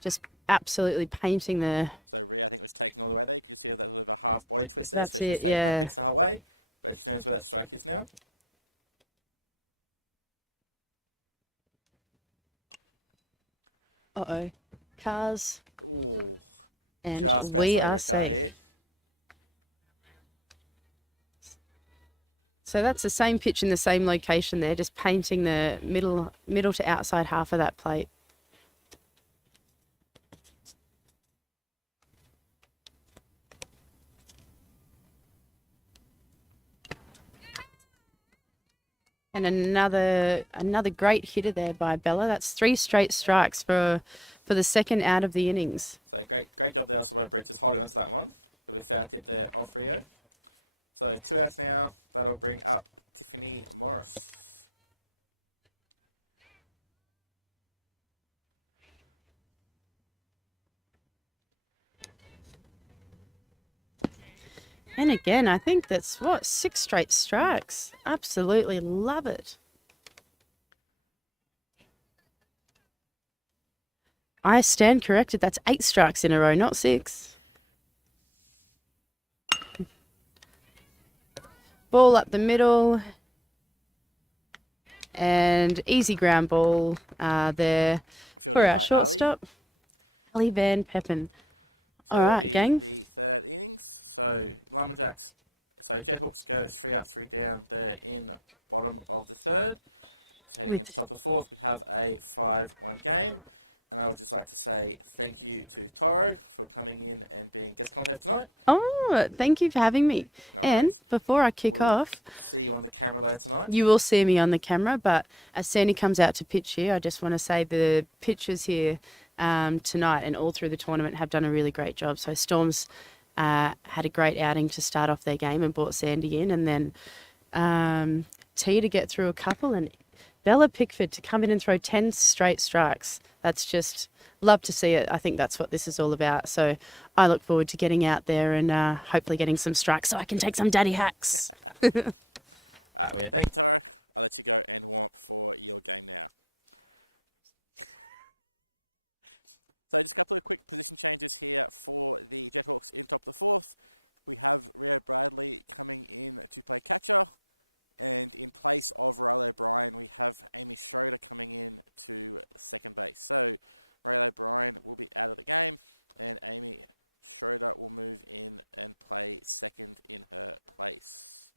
Just absolutely painting the... So Rio, I think, was taking all the way there. You could see that little bit of a half body twist there. That's So she was it, taking yeah. that pitch the whole way. But she knows where that strike is now. Uh-oh. Cars. Ooh, And just bounced we over are a car safe. here. So that's the same pitch in the same location there, just painting the middle to outside half of that plate. And another great hitter there by Bella. That's 3 straight strikes for the second out of the innings. So great job there also by Brett, just holding on to that one. Got a foul tip there off Rio. So 2 outs now. That'll bring up Tiffany Morris. And again, I think that's 6 straight strikes. Absolutely love it. I stand corrected. That's 8 strikes in a row, not 6. Ball up the middle. And easy ground ball there for our shortstop, Ali Van Peppen. So all right, gang. The third innings. So Lumberjacks, so Jethawks go 3 up, 3 down there in bottom of the third. So heading into top of the fourth, we have a 5-1 game. And I would just like to say thank you to Toro for coming in and being guest commentator tonight. Oh, thank you for having me. No and worries. Before I kick off, see you on the camera later tonight. You will see me on the camera, but as Sandy comes out to pitch here, I just want to say the pitchers here tonight and all through the tournament have done a really great job. So Storms had a great outing to start off their game and brought Sandy in, and then T to get through a couple, and Bella Pickford to come in and throw 10 straight strikes. That's just, love to see it. I think that's what this is all about. So I look forward to getting out there and hopefully getting some strikes so I can take some daddy hacks. Well, yeah, thank you, Toro. I'll let you go and warm up for your game now. So just a couple of quick position changes here for the Jethawks in top of the fourth. We have Rio Bradley coming in to play catcher. And in place of Riley O'Brien, we have Amy Schroeder coming in to second base. So Riley O'Brien will be out of the game, and Amy Schroeder will move in and play second in her place.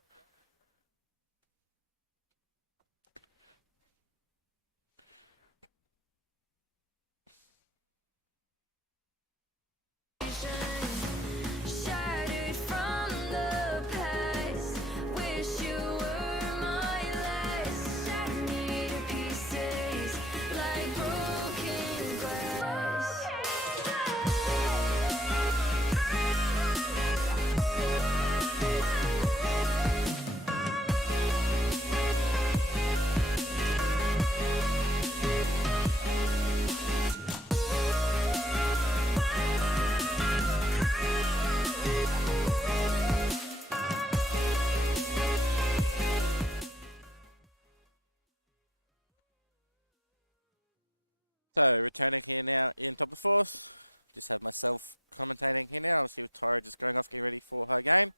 So returning here now in top of the fourth. Just have myself commentating here now. Obviously with Tara just going off, getting ready for her game.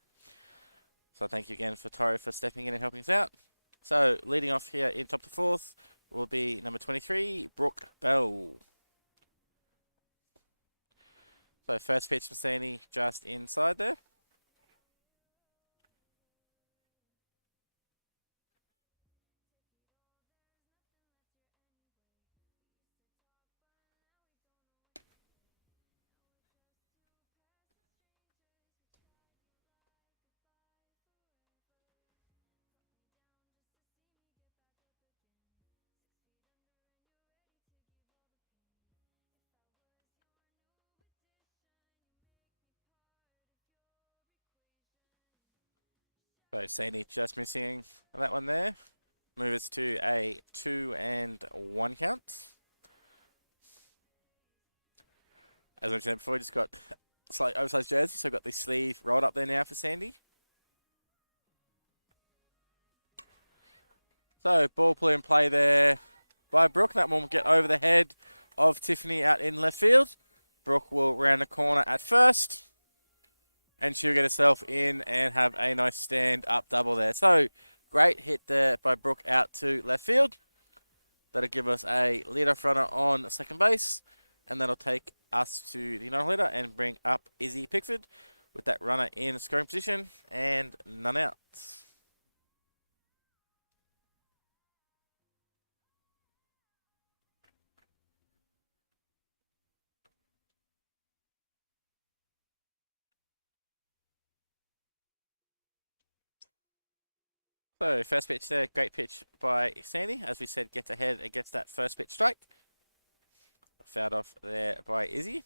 So thank you again for Tara for stepping in and helping us out. So leading off here in top of the fourth will be number 23, Brooke Bell. So first pitch from Sandy just inside there. So Sandy just missing on that one there. Move us to a 2-1 count. As I mentioned before, just got slightly oversized jersey, so I've got the sleeve rolled up there now for Sandy. So ball pull in play there by Brooke. That one will get over the head of Tiffany out in left field. Brooke will round the corner at first. And she'll get herself in and have a nice stand-up double there. So, great hit there by Brooke out to left field. That'll give us a leadoff runner on second base. And that'll take us to the non-leader and bring up Izzy Pickford with that runner in scoring position and none out. So first pitch there, great pitch by Sandy. As we said, gets ahead and gets that first pitch strike. Fouled off there by Izzy.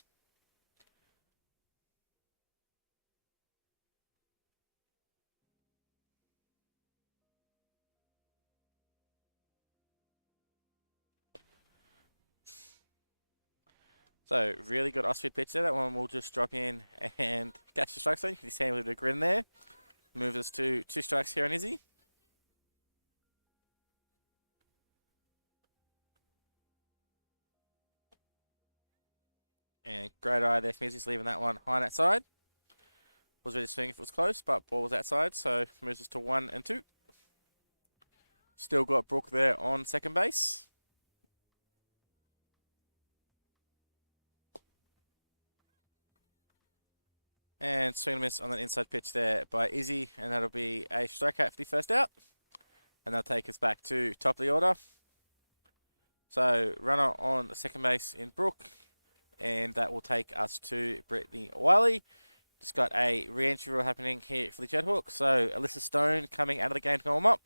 So really good off-speed pitch there. That one will just drop in and catch the strike zone. You can see him with a grin there. Moves us to 2 strikes here on Izzy. And great eye there. Smearsy's leaving that one high on that side. Was ready to swing if it was close, but ball was outside, so moves us to 1 and 2. Still got Brooke there on second base. And swing and miss on the inside pitch there by Izzy, and that'll be a strikeout for the first out. And that'll take us back to top of the order. So runner on the second base in Brooke, and that will take us to Brittany Wiley. Just got a re-entry rule happening here for the Jethawks. So Alyssa Stone coming out of the game to warm up.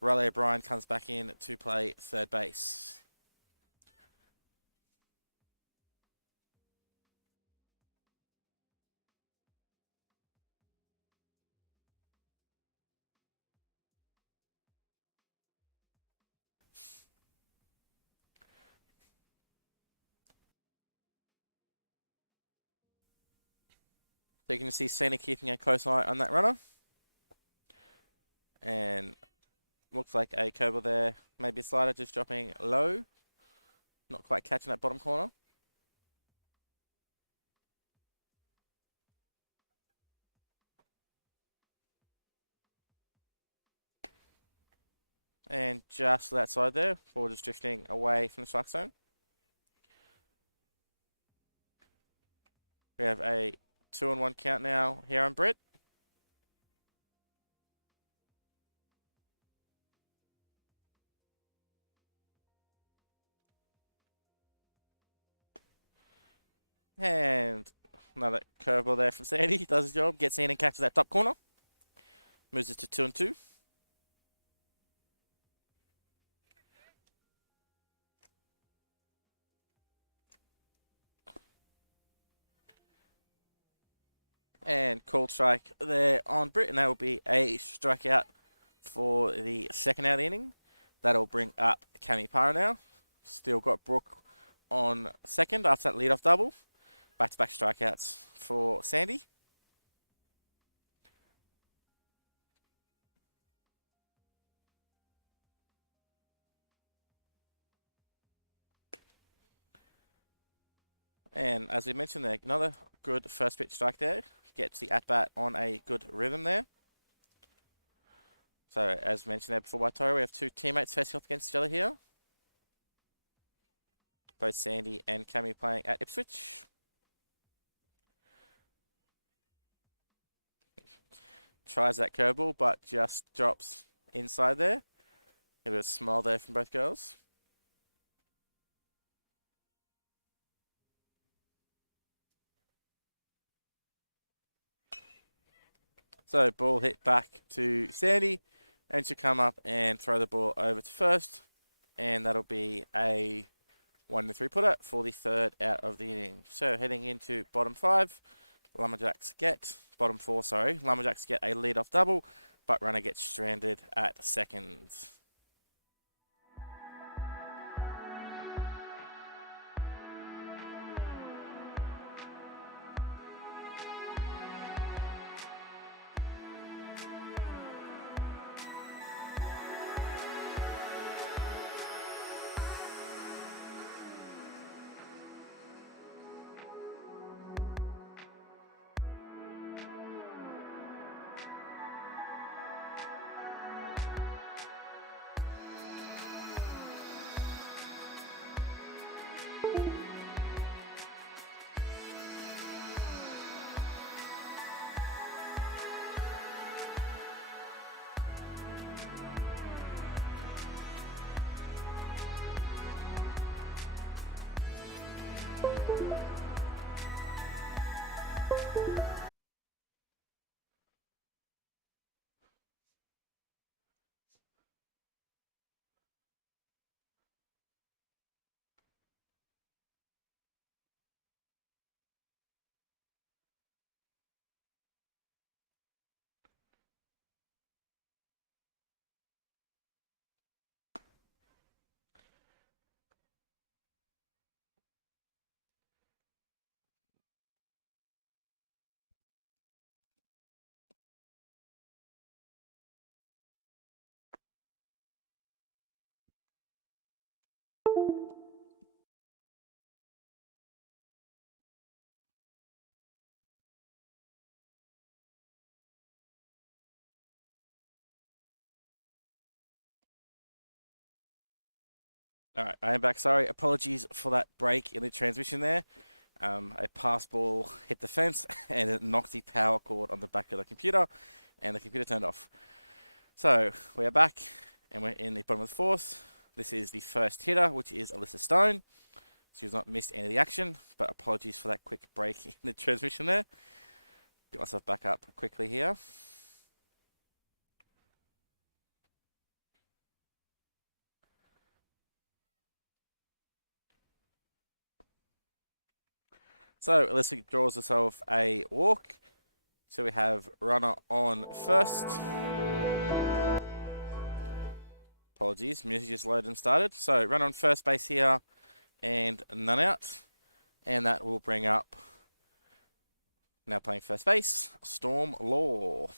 Riley O'Brien comes back in to play third base. So you can see Sena keeping a close eye on that runner. And looks like a curveball there. Maybe a slider just dropping low. Not quite catching that bottom corner. And just that side there, ball just drifting away from the strike zone. We have a 2-1 count now here on Britt. And another curveball there from Sandy. Does his job, gets in and catches that top corner. Moves it to 2 and 2. And called strike there on Britt, and that will be a strikeout for the second out of the inning. That'll bring up Cami Parra now. Still got Brooke on second after that leadoff double. Back-to-back strikeouts for Sandy. And as we mentioned there, another good first pitch strike there. Gets the at-bat on a good rhythm there. So as mentioned there before by Toro, we have 2 teammates facing off against each other here. Both Sandy and Cami playing at Ipswich. Tries that curveball, but just drops inside there. A bit of a smile there from both girls. So ball hit back to Sandy, and she'll come up and throw the ball over to first, and that'll be a 1-3 putter for the third out of the inning. So heading into bottom 5, Lumberjacks get bottom 4. Sorry, Lumberjacks get a lead-off double, but runner gets stranded at second. All right, I am back. Sorry, apologies for that break in the transmission there. A pass ball hit the fence and it knocked the power cord on the back of the computer, and the computer turned off. So we are back, and we're in the bottom of the fourth. This is the first hitter, which is Alyssa Stone. She's not missed any of the action, but apologies for that quick break in the transmission there. Get myself back up quickly here. So Alyssa draws herself a walk. So we have runner on first. Apologies, music just loaded and started. So runner on first base here and none out. And that will bring up, now playing first base, Storm Law.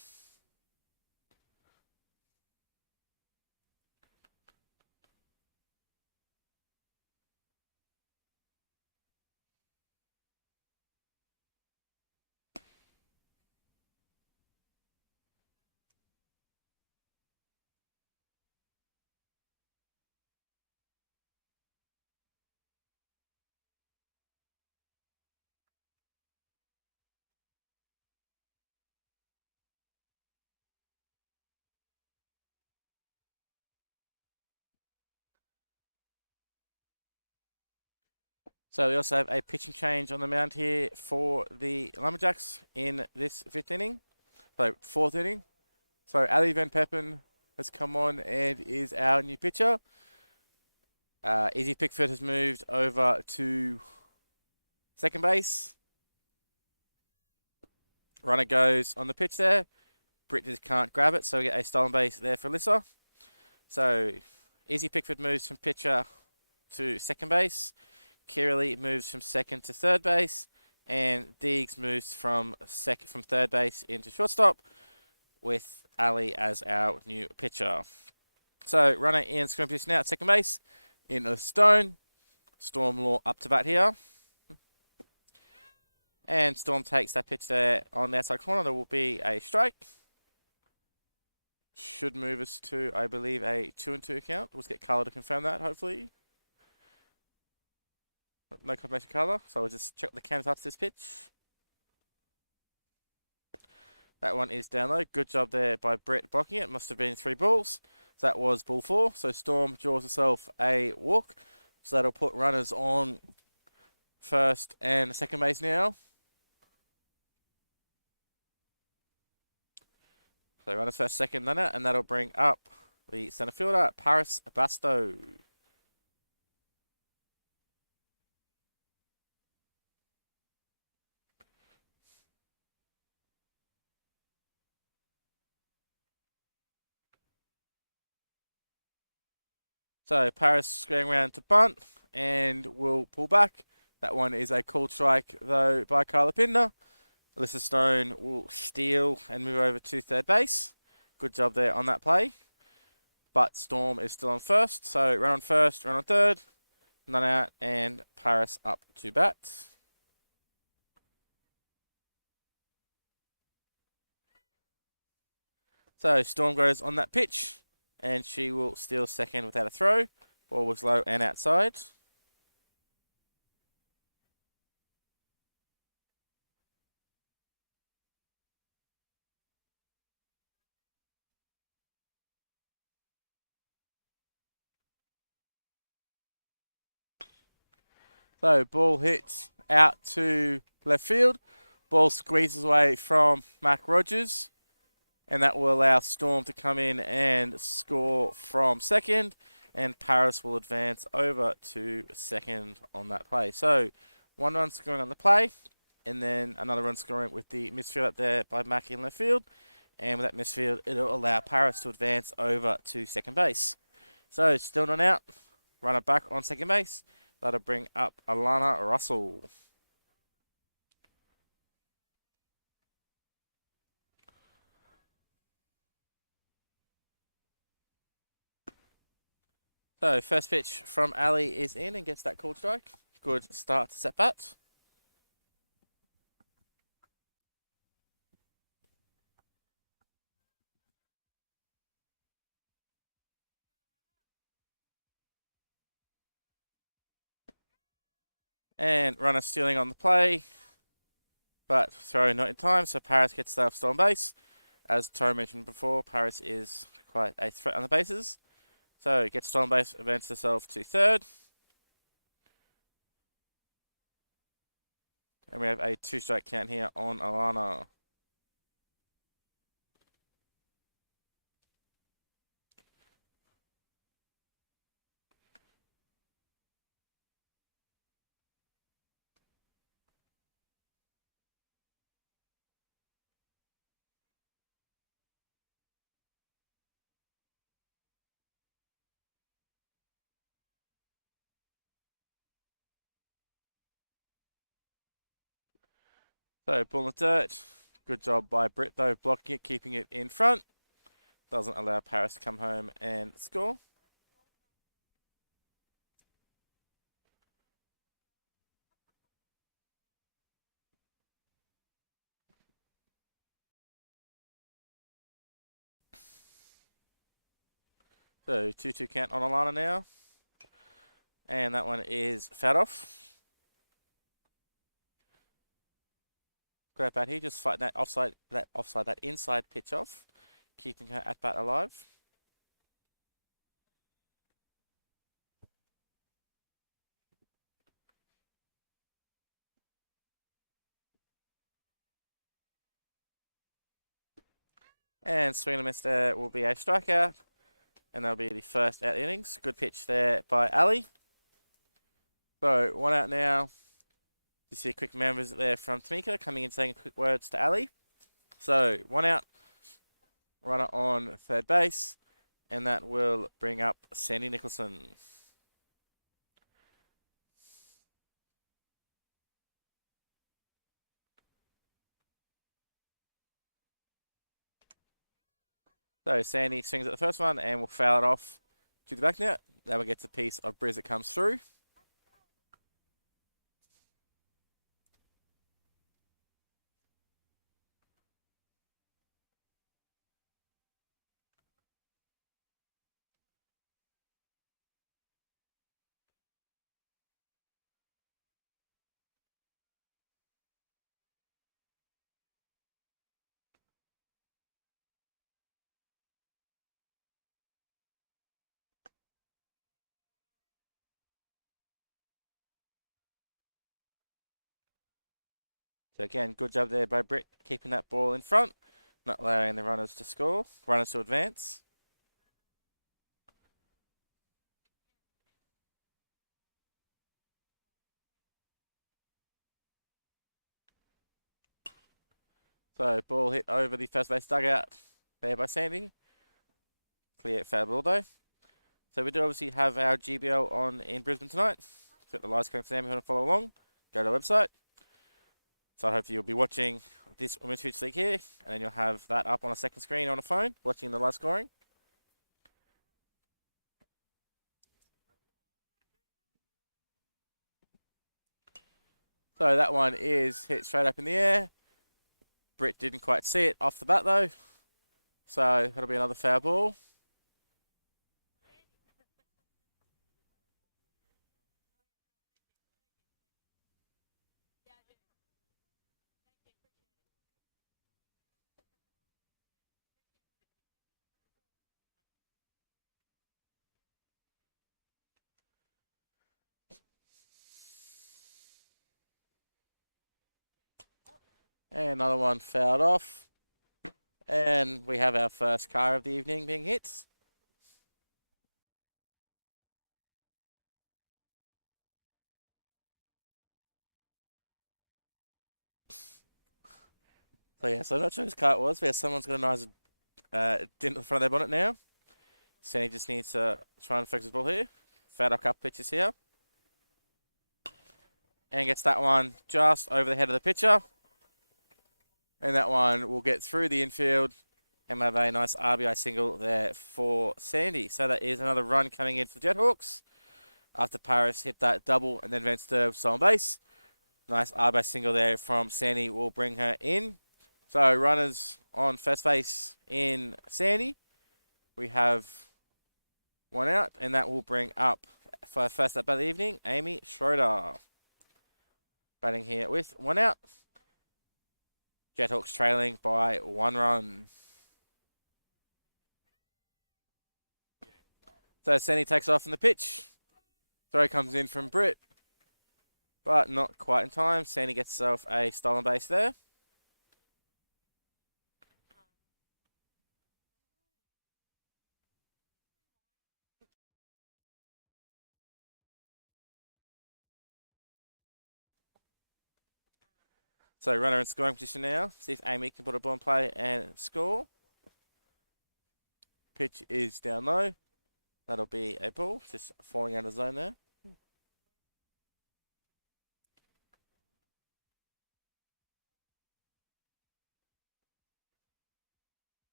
So we also have a pitching change on the mound here for the Lumberjacks in this fifth inning. So fourth inning. So Ali Van Peppen has come on and is our new pitcher. Izzy Pickford has moved over to second base. Runner goes on the pitch there. Britt just can't grab it, so we get a stolen base there for Alyssa. So Izzy Pickford moves from pitcher to second base. Kiralee moves from second to third base, and Deegs moves from third base into shortstop, with Ali as our new pitcher. So runner in scoring position now at second base in a Stone. Storm Law up to bat here. And Storm takes that pitch there on the outside corner. There will be a strike. Should move us to, I believe, a 2-2 count. Let's get Carla to confirm that, hopefully. No confirmation, Carla. So we'll just check the count after this pitch. That one is down low. Good job there by Brett blocking it. Must have been 3 balls. So that was ball 4. So Storm draws herself a walk. So that'll put runners on first and second base now. So runners first, second, runner, and that'll bring up the centre fielder, Paris Basto. So Paris going around to bunt and will pull back. That one is a called strike, though, by Carla Pinder. Alyssa Stone will steal and move over to third base. Good job there on that play. But Storm is still on first. So run on first, run on third, none out, and Paris up to bat. So Storm goes on that pitch, and she will steal second without a throw. Ball was low and outside. So ball hits out to left field. Ball squeezes away from Mac Rogers, and that will allow Storm to come in and score from second, and Paris will advance over to second on that play. So 1 run scoring on the play, and then another run scoring with the misfield up there by Mac in left field, and with that misfield, it'll allow Paris to advance over to second base. So still not out, runner back on second base. That'll bring up Alana Russell. So first pitch from Ali is in and gets that called strike. Good start to set bat. And runner stealing on the play, but throw not in time, so Paris gets the stolen base. As Toro mentioned before, Paris is quite a threat on the bases. So gets stolen base, advances herself to third. And we have a 2-strike count here on Alana. So ball in the dirt. Good job by Britt though, blocking it, keeping it in front. Doesn't allow Paris to come home and score. So 2-2 count on Alana now. And that one is fouled off. Grab out here, just fight that offside, that inside pitch off, keeping her at bat alive. And swing and a miss there will be a strikeout. And that'll be the first out innings. Good pitch there by Ali. So 1 out now. You see a quick man visit there from Tamika coming in saying quick words to Ali. So 1 out. Runner on third base. And that will bring up Sandy Nicholson. So Sandy swings at the first one and will foul it off to the back net. That will get a piece of Briz that comes through. So again, good job there by Britt, keeping that ball in front, not allowing the runners to score, runners to advance. So ball hit over the first base dugout there by Sandy. Clear foul ball though. So we do obviously have our GBL on in Brisbane tonight. Got the live screen for them if you want to follow along. Go to the website. So I hope you'll be watching this Women's Future League here, and then you'll have that up on a second screen on a phone, watching the live scoring. So that one is hit straight up in the air. Britt didn't quite see it off the bat though. So that'll be another foul ball. And another one fouled off. And we have our first car of the evening being hit. So yeah, so I'm not sure whose car it was, but someone's got a nice dent in the front of their bonnet now. So he just needs to try and fix his ball here. Fouled off couple pitches here. And gets that one just over the head of the pitcher. And that one will get through the infield and have a nice RBI single there for Sandy. So that is another run coming in for the Jethawks after Paris hit that double and then advanced to stolen base. Nice RBI single there from Sandy will bring her in. So runners on first base in Sandy. We have 1 out, and that will bring up for first up of the evening, Amy Schroeder. batting here with 1 out. Jethawks trailing by 1 run. So Sandy takes off from the pitch. Throw comes in from Britt, but not quite in time. Sandy gets herself a stolen base there. So runner in scoring position now. See if Amy can put a ball in play and score. Pitch is down low. That'll be a ball, just falling out of zone there.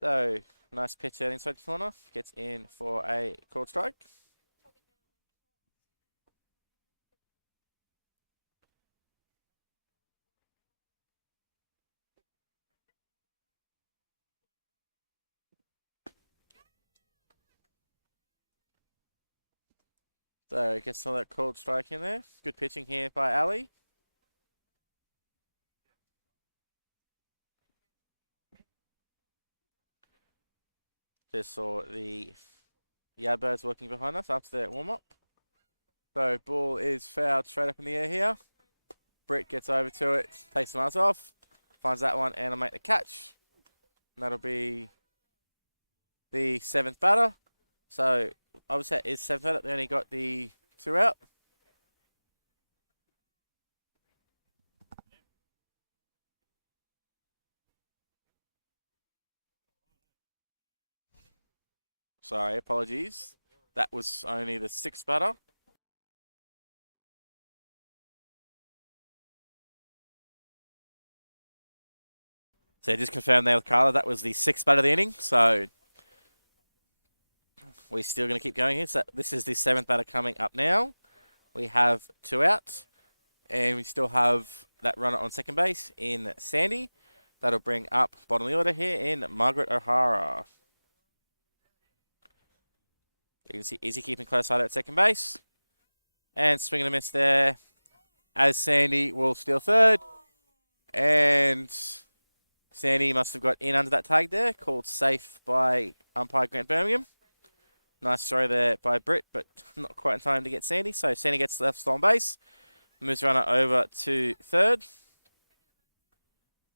So, nice pitch out inside the corner. Gets in for a called strike. So, gets another called strike in there. Good pitching here by Ali. Just saw the Yardbirds working behind us after their warm-up. So, ball is fouled straight up in the air here. Britt gets over to it, takes the mask off, finds that one, and will make the catch. And that'll be the 7th batter. So, obviously, that is 7th batter. They only got the 2 out. Sorry, apologies. That was only the 6th batter. So just confirmed there with Carla, that was the 6th batter of the inning. So we're still going to keep going here. So this is the 7th batter coming up now. We have 2 outs. And we still have that runner on second base in Sandy. That'll bring up bottom of the order here in Margaret O'Hara. You can see Izzy keeping close eye at second base. And swing and a miss there as Sandy will steal third. And Sandy must have got in under that tag there. Called safe by umpire Grant Birmingham. Nice throw there by Britt, but not quite in time to get Sandy. So Sandy gets left stolen base. Moves runner over to third.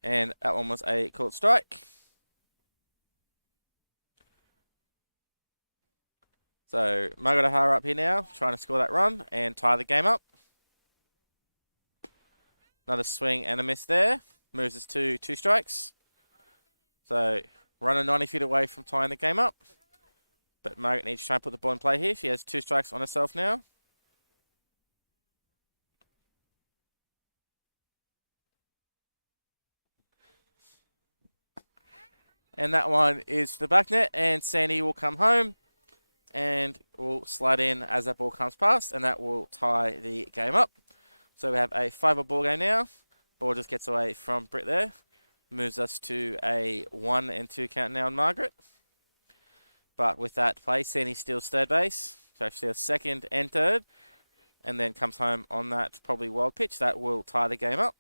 And that one was a called strike. So Margaret O'Hara up here now, trying to score that run and tie the game up. Another swing and a miss there. Moves us to 2 strikes. So runner 90 feet away from tying the game up. But Margaret needs to try and put the ball in play here. She has 2 strikes on herself now. And that one is to the back net, and Sandy will come home and will slide in as that ball comes past, and that will tie the game up. So we have a 5-ball ball game now. Ball just gets away from Britt there. Moves us to a 1 and 2 count now on Margaret. But with that play, Sandy steals third base. So she steals second and third, and then comes home on that probably wild pitch. That will tie the game up.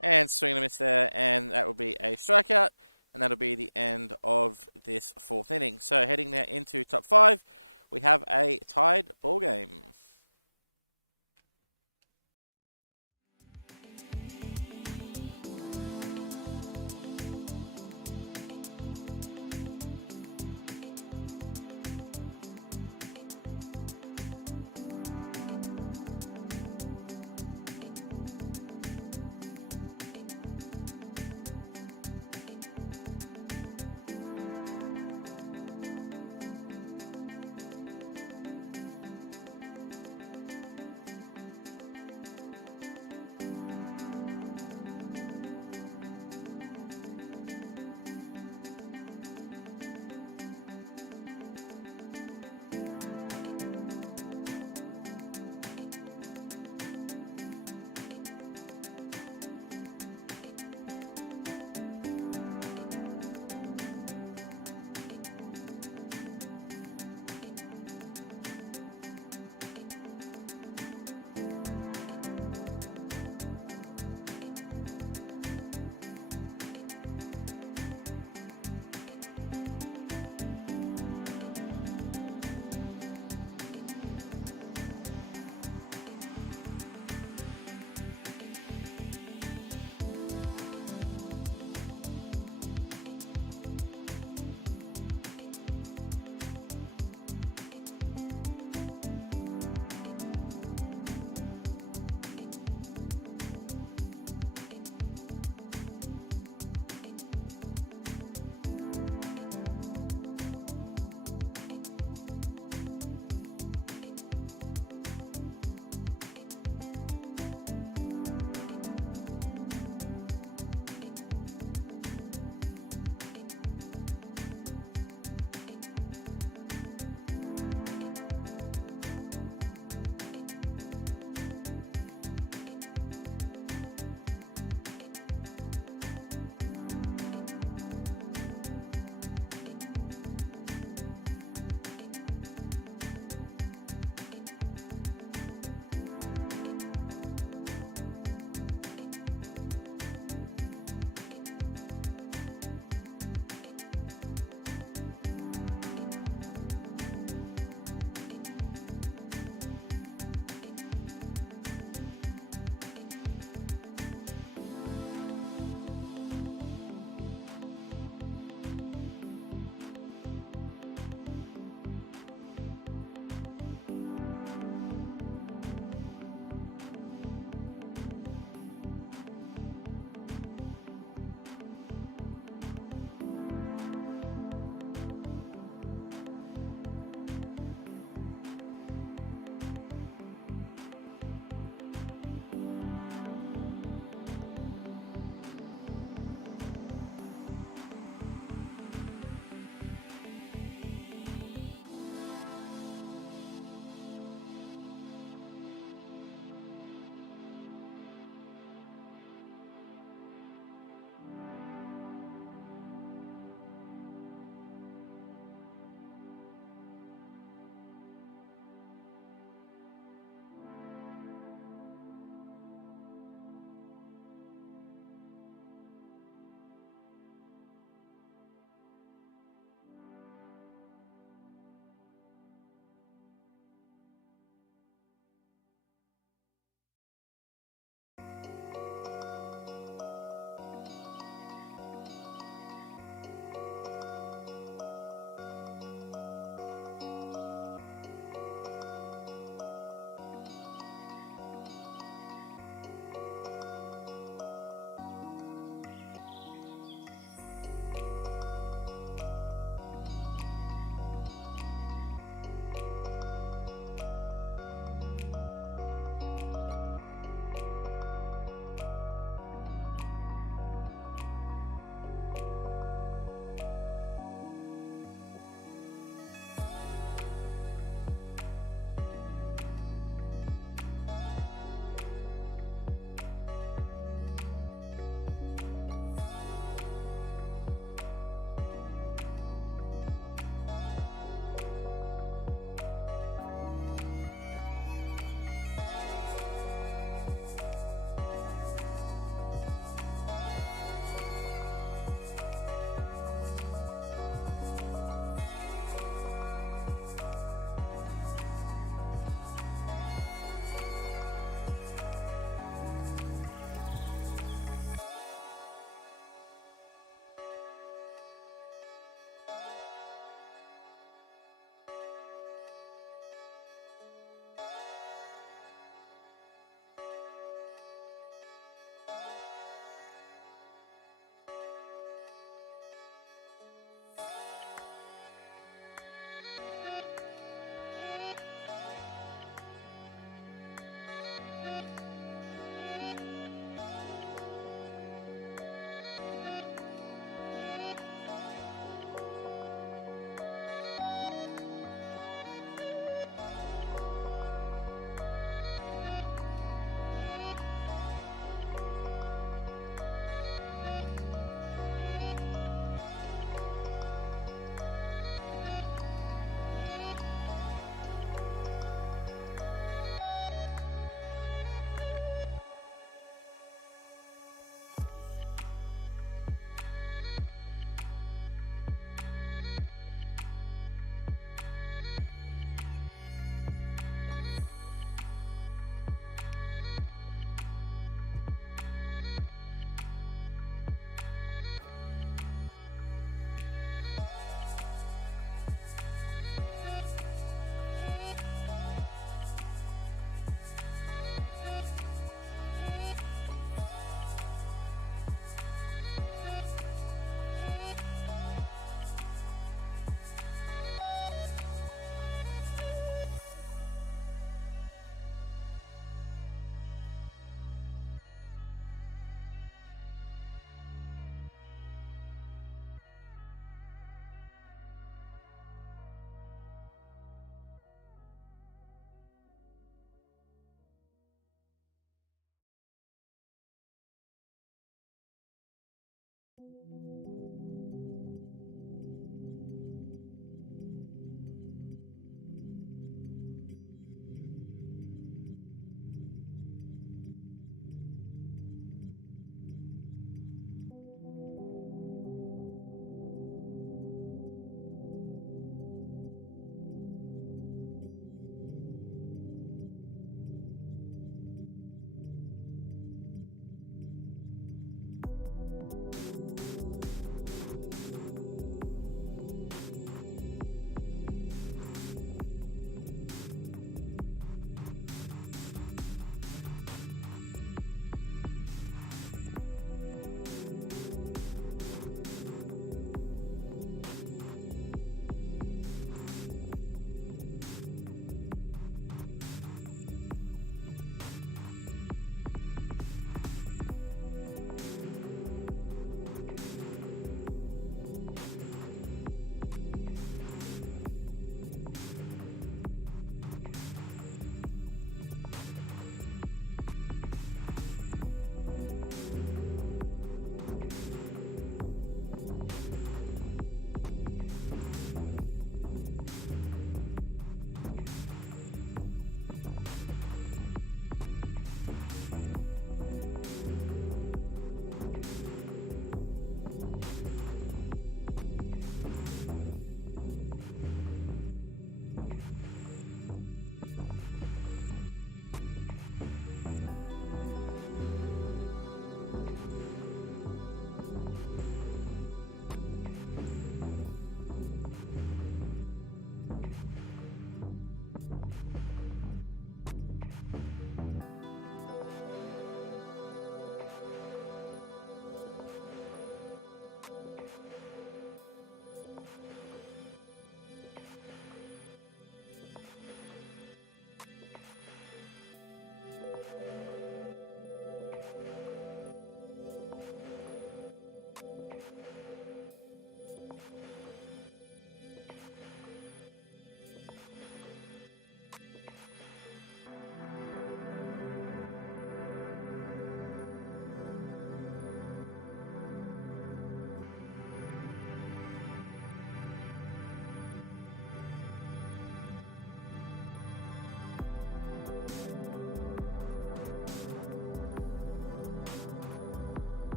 And swing and a miss there, and that will be a strikeout, and that'll be the end of this 4th inning. So heading now into top 5, we have a tied ball game.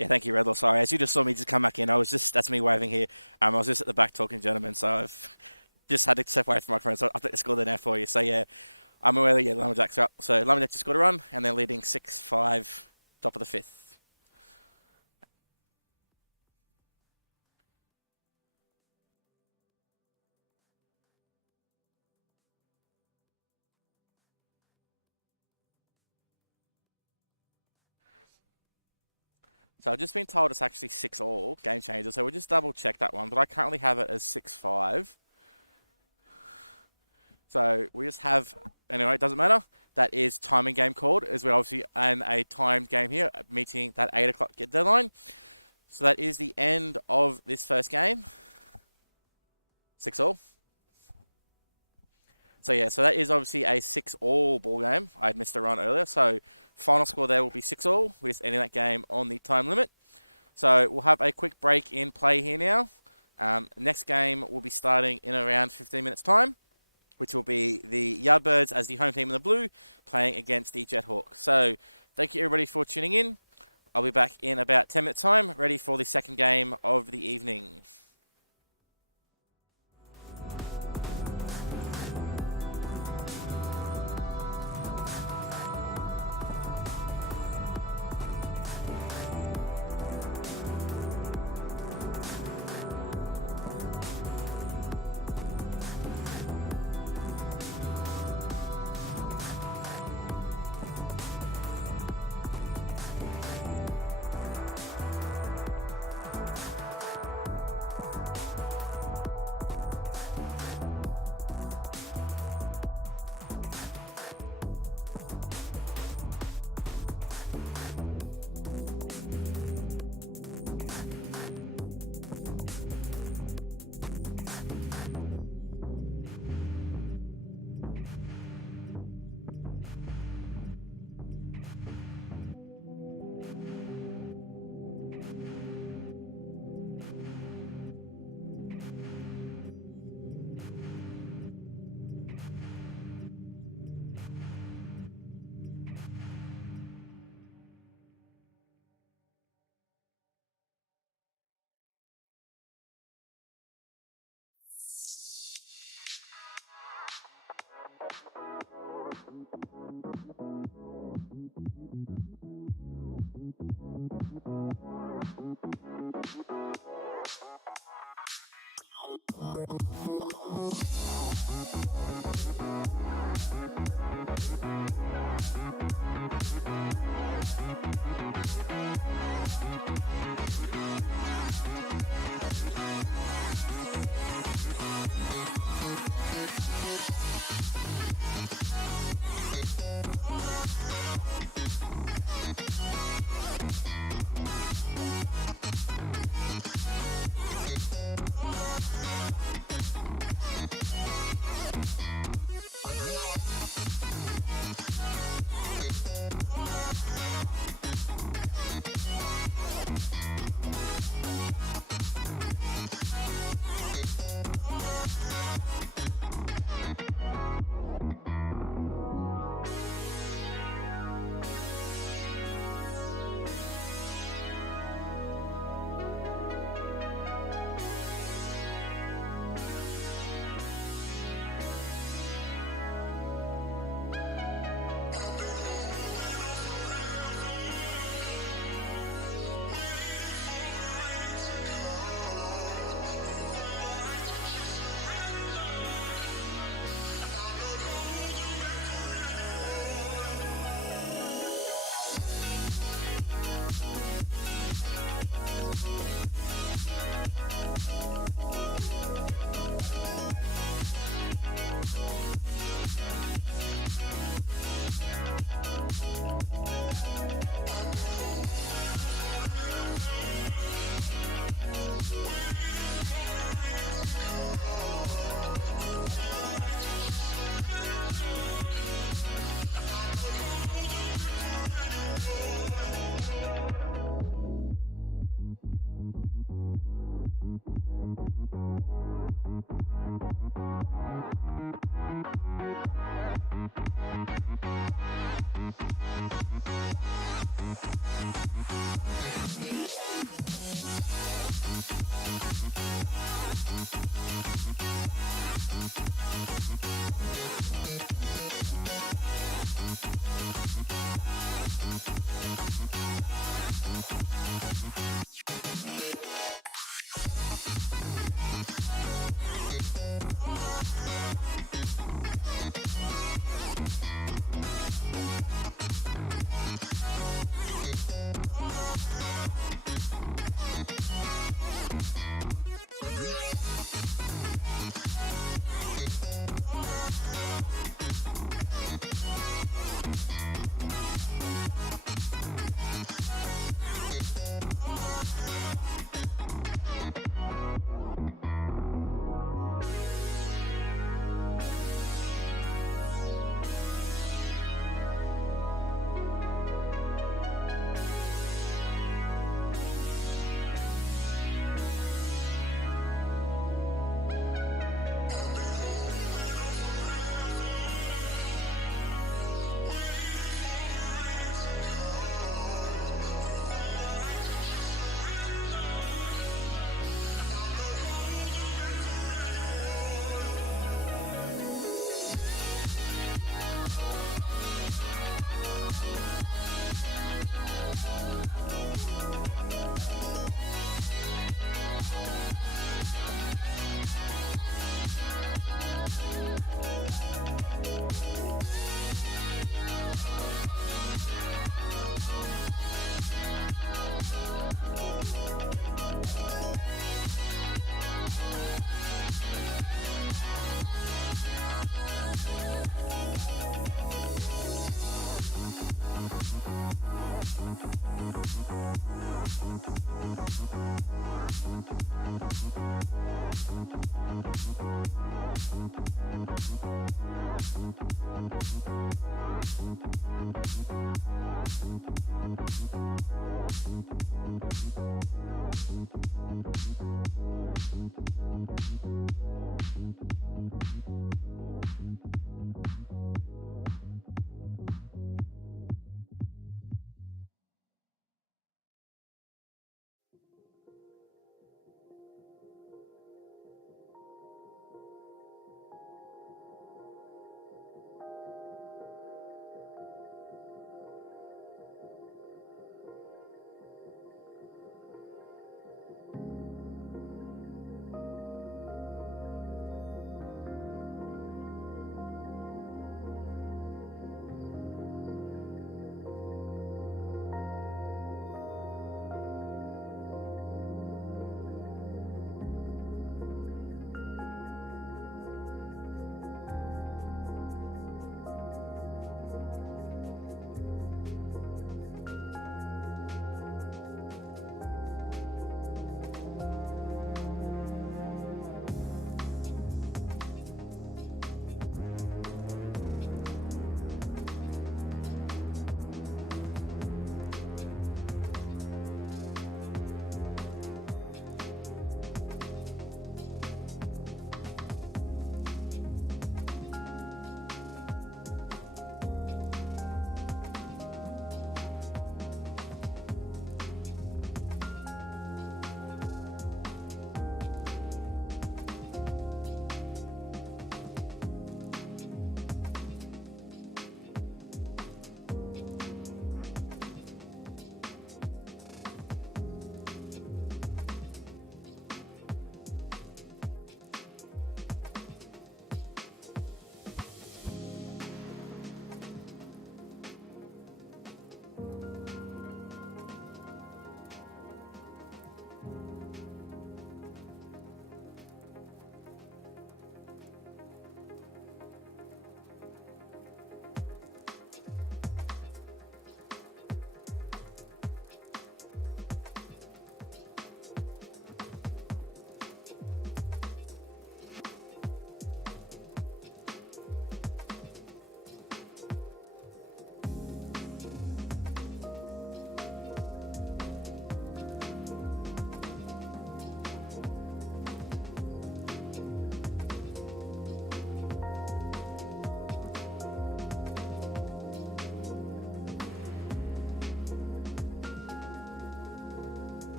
Yeah, thank you, Redlaw. Sorry, as you just saw me just come back in, that's me waving here. I was just at the back talking to gentlemen, so I've just had to step away from my friends. So I'll put the score there now for you. So yeah, I'm aware that Lumberjacks are up. So Lumberjacks just scored a run, and they're leading 6-5, top of the fifth. So I've just been told it's actually 6-all, game changer. So we'll just double check that one, but I currently have it as 6-5. So we just have, anyway, it doesn't matter. That is timing game called, as we're obviously in a timed game here, meeting that 8 o'clock deadline. So that is the end of this first game. 6-all. So yeah, so that is obviously a 6-all ball game. I had missed a run earlier. So final score there will be 6-all. We're just ending that game on the time limit. So we'll have a quick break in play here now. Next game will be starting in around 15 minutes time, which will be the Yardbirds as the home team in the blue playing against the Jethawks. So thank you everybody for tuning in. I'll be back in about 10 minutes time, ready for the second game of the evening.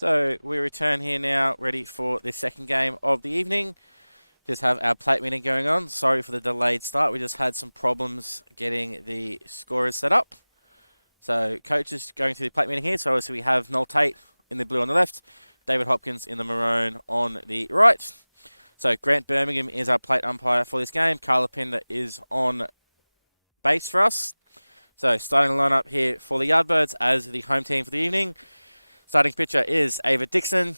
So we return here now, ready for the second game of the evening. Just have our plate meeting going on. Sorry for the delayed start. We just had some problems getting the scorers set up. So coach is going through the plate meeting here. So obviously we have Noel Tate in the blue on the left, David Hopkins in the maroon on the right. So Grant Birmingham is our plate umpire for this game. Carla Pinder is on base for us. So starting the lineup here for the Yardbirds as the home team for the evening. Starting pitcher is Ava Dixon.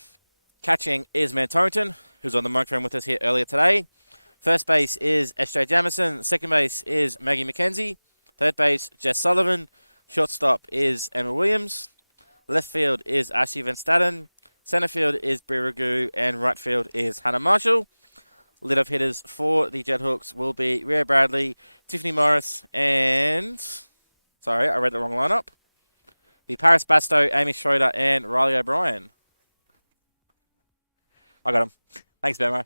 Catching is Matt Torrington, who's on the microphone with us here earlier today. First base is S.J. Jamison. Second base is Maggie McKenzie. Third base, Jess Sullivan. Shortstop is Emma Williams. Left field is Ashley Van Staden. Centre field is Bri Ragu. And right field is Hannah Marshall. Lead-off hitters for the Jethawks will be Rhea Bradley, Tiffany Morris, and... Sorry, I read the wrong lineup. The Paris Basto, Amy Schroeder, and Riley O'Brien. I got him. Thanks, Bermo.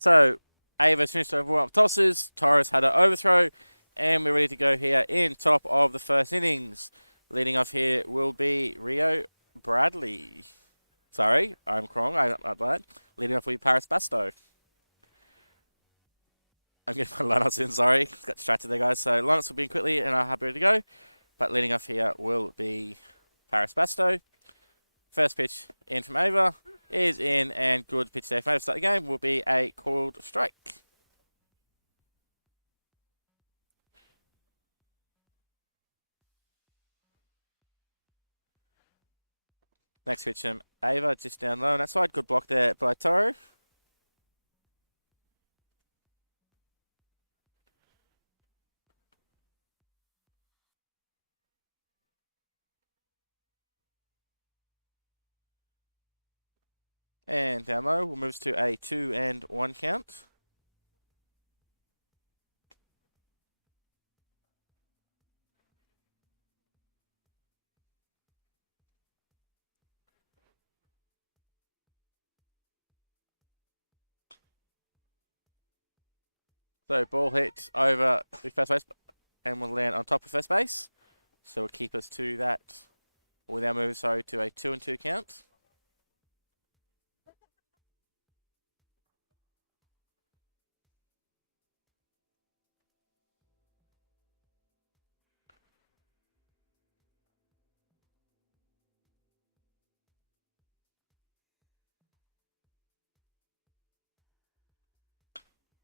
So, Ava's finished over warm-up tosses. Torres had an overthrow. And we're ready to go here in top of the first innings. Leading off here will be Rio Bradley. Sorry, I'm wrong. I'm bad. Leading off will be Paris Basto. I'm getting my lineups in, sorry. Got distracted there, guys. So, lineups will be in quickly and I'm happy to go. But leading off here will be Paris Basto. First pitch in from Ava is in, and good pitch there from Ava to start the game will be a called strike. Next pitch from Ava, just down low on that side. Good block there by Toro. And down low, we'll move to a 2-1 count. So ball hits over the first base and will land on top of first base. So it'll keep us to that. We'll now move, to a 2-2 count.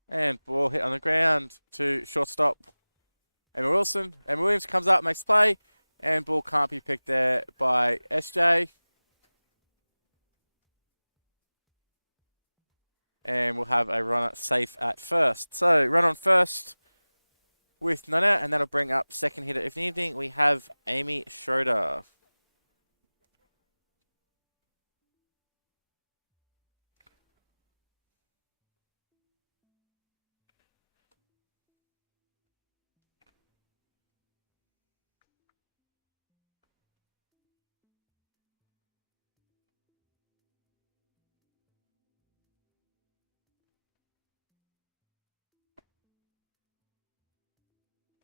And ball hit on the ground to shortstop Emma Wilson. Emma Williams comes up, makes play, and ball can't be picked there by SJ. And we'll have a runner safe at first. So run on first with Nana, and that'll bring up second hitter of the evening. We have Amy Schroeder.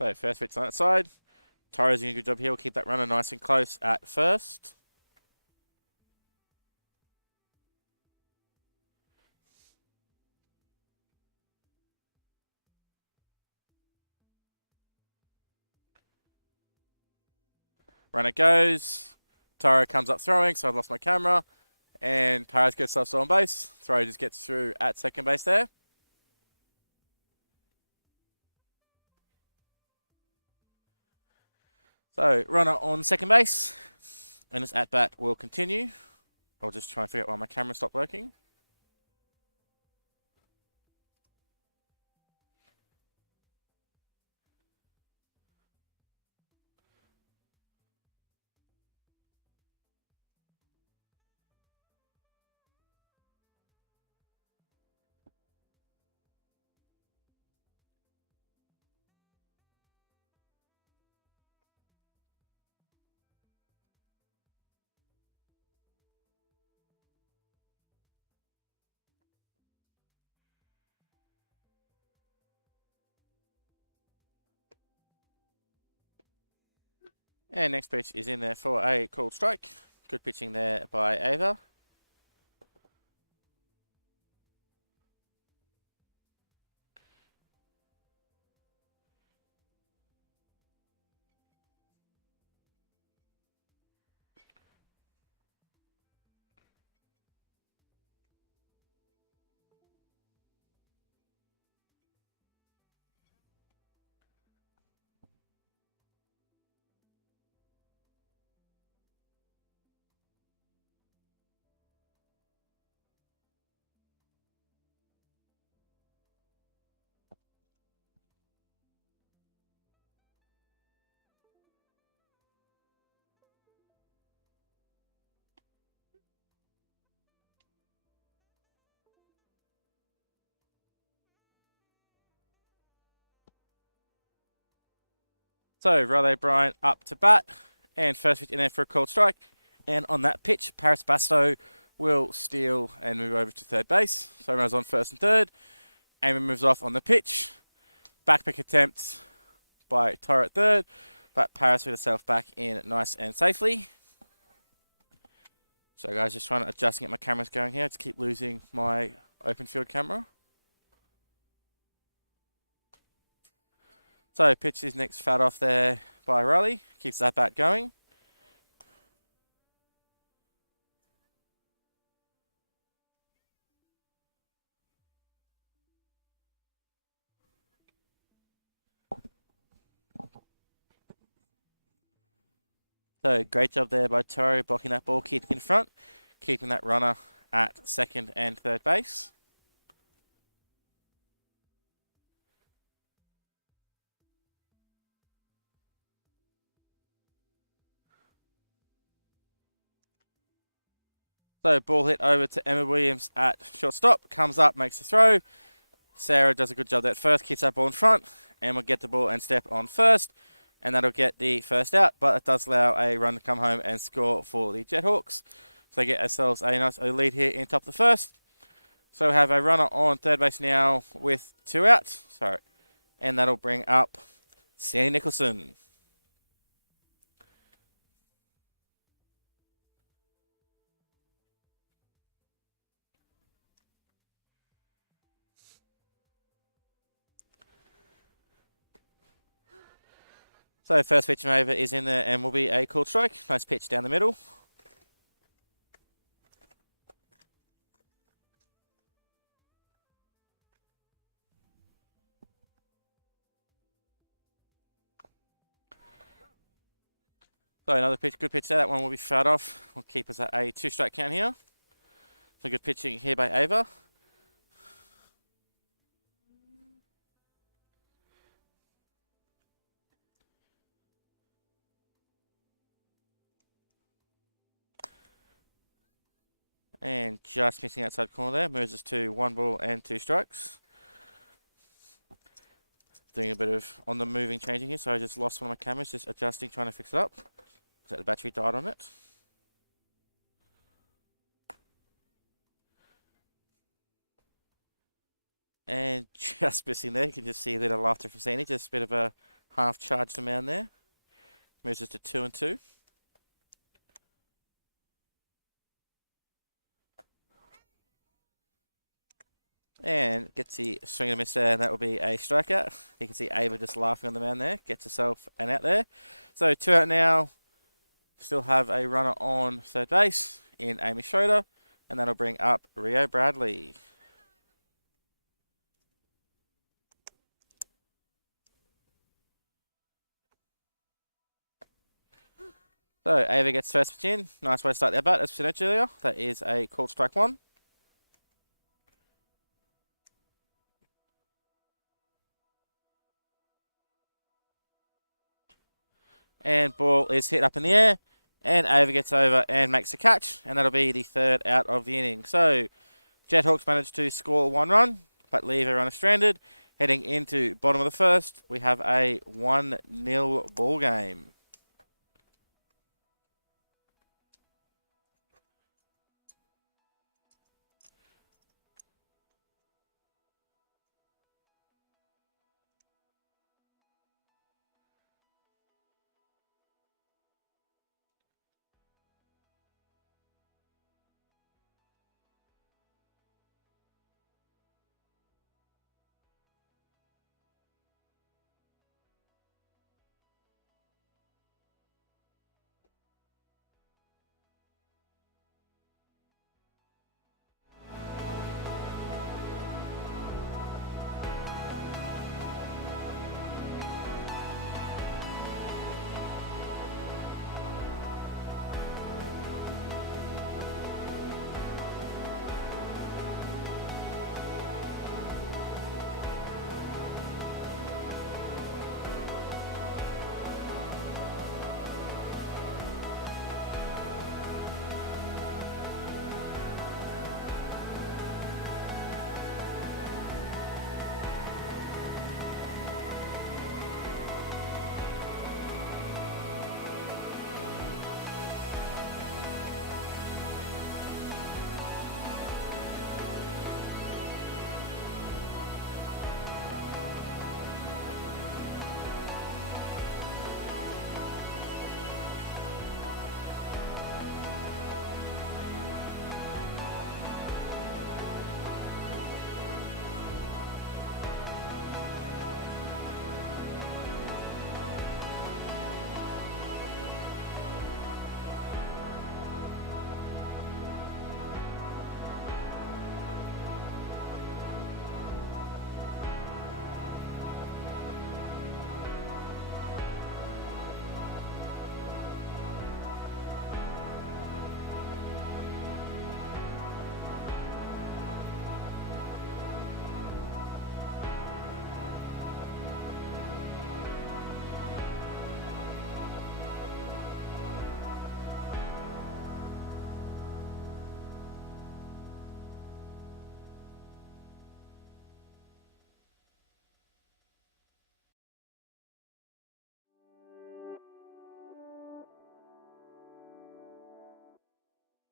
So first pitch on that side. Tara's doing a good job here. We'll keep that runner nice and close at first. Runner goes. Tara comes up throwing, so I've lost my camera. And Paris gets us on base. Throw just gets through at second base there. So runner on second base. And this at bat will continue. I'll just try and figure out why my camera stopped working. And next pitch is in there for a called strike. Good pitching there by Ava. So Riley O'Brien up to bat. And first pitch in there for a called strike. And on that pitch, Paris Basto will steal and move over to third base. So runners on first and third. Amy moves off on the pitch. Back pick attempt by Tara at third. But Paris with herself back in nice and safely. So guys, just trying to adjust and get my cameras going here. I just keep losing my open field camera. So pitch is next fouled off there by Riley. Keeps that bat going. So great job there by Toro, blocking that ball, keeping in front, keeping that runner at second and third base. So ball hit over to Emma Williams at shortstop, comes up, makes the throw. Sarah does a good job there at first, keeps that ball in front, and will get the ball and step on first, and that'll get the first out, but it does allow a run to come home and score for the Jethawks. So they get ourselves a nice lead here in top of the first. So we have a runner on third base now with 2 outs. Sorry. And that'll bring up Sandy Nicholson. So first pitch over is in there and will be a called strike. Nice pitch down the middle. So another pitch, good pitch there. That one will be fouled off. We'll keep us at a 2-strike count here. So good pitching here by Ava. And just missing outside corner there. Moves us to 1 ball and 2 strikes. Doing a bit of on the moving changing here. So I just lost one of my cameras. Just adjusting, trying to fix it up. So the battery died on it. And just missing there. You can just see a bit of laughter from Sandy. Just a bit of a half charged mound there. Moves us to 2 and 2. And gets the swing and a miss there, and that will be a strikeout. You can see Ava just laughing on the mound there. Gets herself an out there. So 2 out now. Still have a runner on third base in Amy Schroeder. And that'll bring up Rio Bradley. So Ava gets first pitch in. Nice way to start the at-bat, as we said earlier. That is a called strike 1. And ball is hit up in the air. And Ava gets over and makes a catch. And that'll be the 3rd out of the inning. So Jethawks managed to score 1 run, but leave a runner stranded. Heading into bottom of the 1st, we have a 1-0 ball game.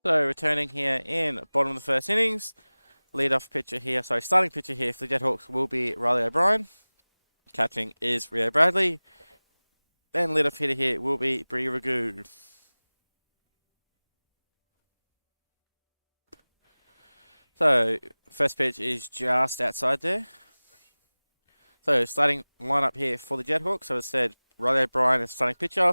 So returning here in bottom of the 1st innings, starting pitcher here for the Jethawks will be Riley O'Brien. Catching is Rio Bradley. Then leadoff hitter here will be Bree Ragu. So first pitch is just outside there. So starting lineup here for the Jethawks. So as I said, Riley O'Brien is starting pitcher.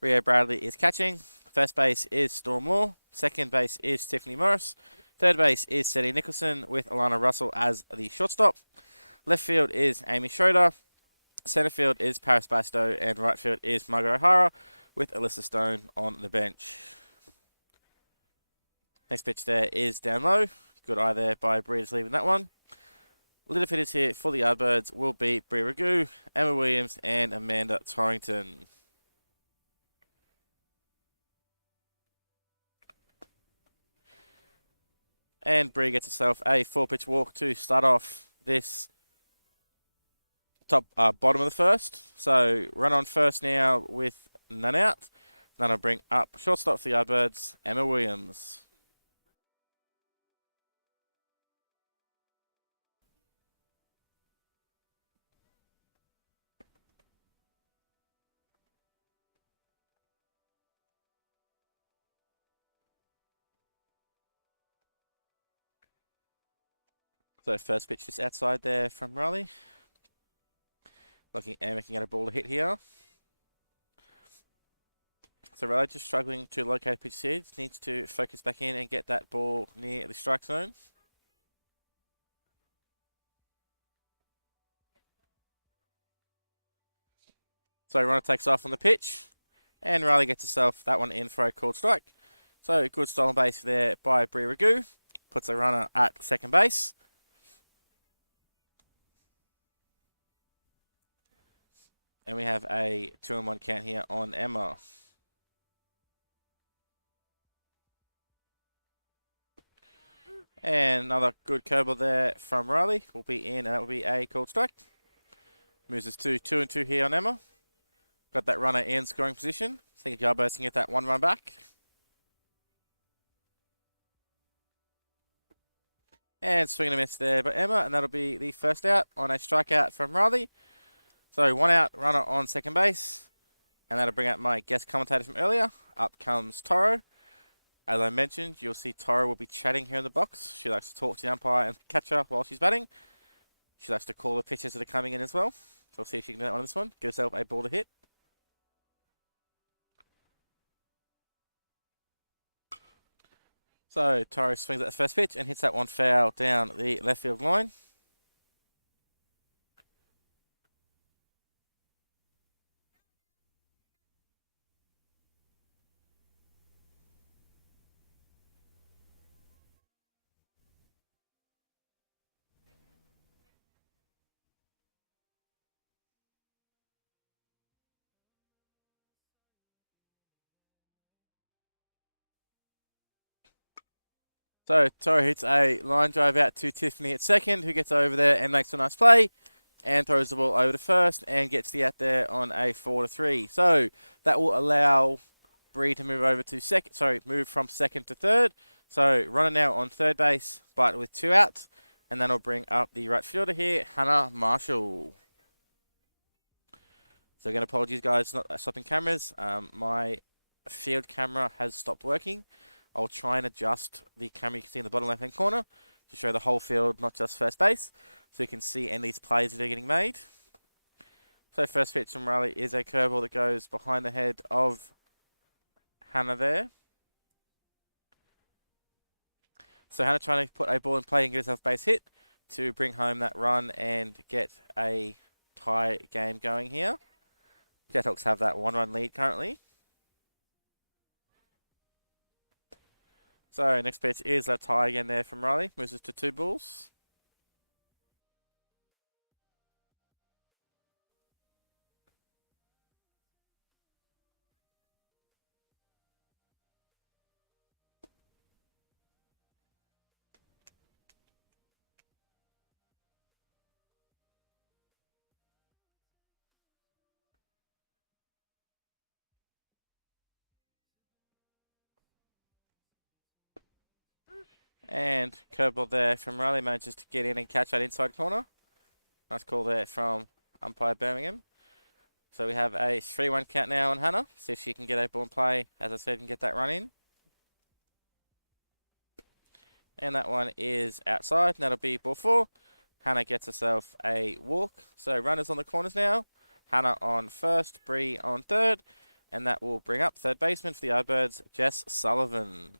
Rio Bradley is catching. First base is Storm Law. Second base is Tiffany Morris. Third base is Sadie Nicholson with Alana Russell as the shortstop. Left field is Amy Schroeder. Centre field is Paris Basto. And right field is Margaret O'Hara with Alyssa Stone on the bench. Next pitch there is down low. Good eye there by Breeders leaving that one. Leader hitters here for the Yardbirds will be Brie Ragu, Emma Williams, and Amanda Torrington. And Brie gets herself a 4-pitch walk to start off this bottom of the first. So run on first now with none out. Then I'll bring up shortstop for the Yardbirds, Emma Williams. So first pitch just outside there from Riley. Looking at a ball to hit here. So Riley just struggling to locate pitch seeds. Needs to focus back in and get that ball near the strike zone. So runner takes off on the pitch. And Riley gets herself that one in for a called strike. So good stolen base there by Brie Ragu. Puts the runner at second base. And we have a 2-1 count here on Emma. And another good curveball there from Riley. Will be in, and that will be a called strike. Moves us to 2-2 here on Emma. Got that runner in scoring position. Think Yardbirds can get that 1 run back. And swing and a miss there by Emma, and that'll be the first out on a strikeout from Riley. So 1 out, runner on second base. And that'll bring out my guest commentator from earlier. Up comes Toro. As I mentioned, you'll see Toro will be chatting here in the box. She likes to talk to the umpire and catcher while she's batting. She likes to call the pitches that are coming in as well. So we'll see if she can do that on this one. Get herself a ball to hit. So Toro swings at the first pitch and hits that one foul down the left field line. So Toro hits a line drive out to Tiffany at second, who gets over there and makes a nice play and throws the ball over to first and gets the out there on a 4-3. So that will allow Bree to move over to second. Sorry, move from second to third. So runner now on third base, but with 2 outs, and that'll bring up the right fielder here, Hannah Marshall. So again, apologies guys, not stopping cameras. My field camera has stopped working. I'll try and adjust the camera you can see in the bottom left-hand corner to show the whole field, not just first base, so you can see any of these plays that are getting made. So first pitch from Riley is a curveball that goes behind the head of Hannah there. So Hannah trying to put a ball in play and get herself base hit to bring home that run and get a tie game going here. Jethawks have that 1-run lead currently. So next pitch is a tie again there from Riley. Moves us to 2 balls. And curveball there from Riley manages to get in and catch that inside corner. Nice call there from umpire Birmingham. So we have a 3-1 count now on Hannah. See if she can get a ball in play, as I said, and get that run in. And that one is outside, and that'll be ball 4. Hannah gets herself a walk. So runners on the corners now. Hannah on first, Bree on third. And that will bring up third baseman for the Yardbirds, Jess Sullivan.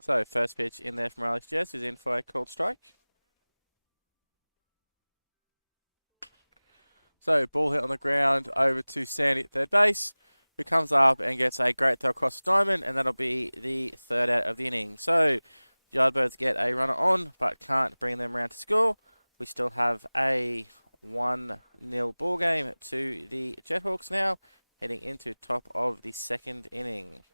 So first pitch in there from Alex Jess is in for a called strike. So ball hit on the ground over to Sandy at third base, who comes up and gets a great throw across the diamond, and that'll be the third out of the inning. So Yardbirds get a runner on, but can't bring them around to score. We still have a 1-0 ball game to the Jethawks now, heading into top of the second inning.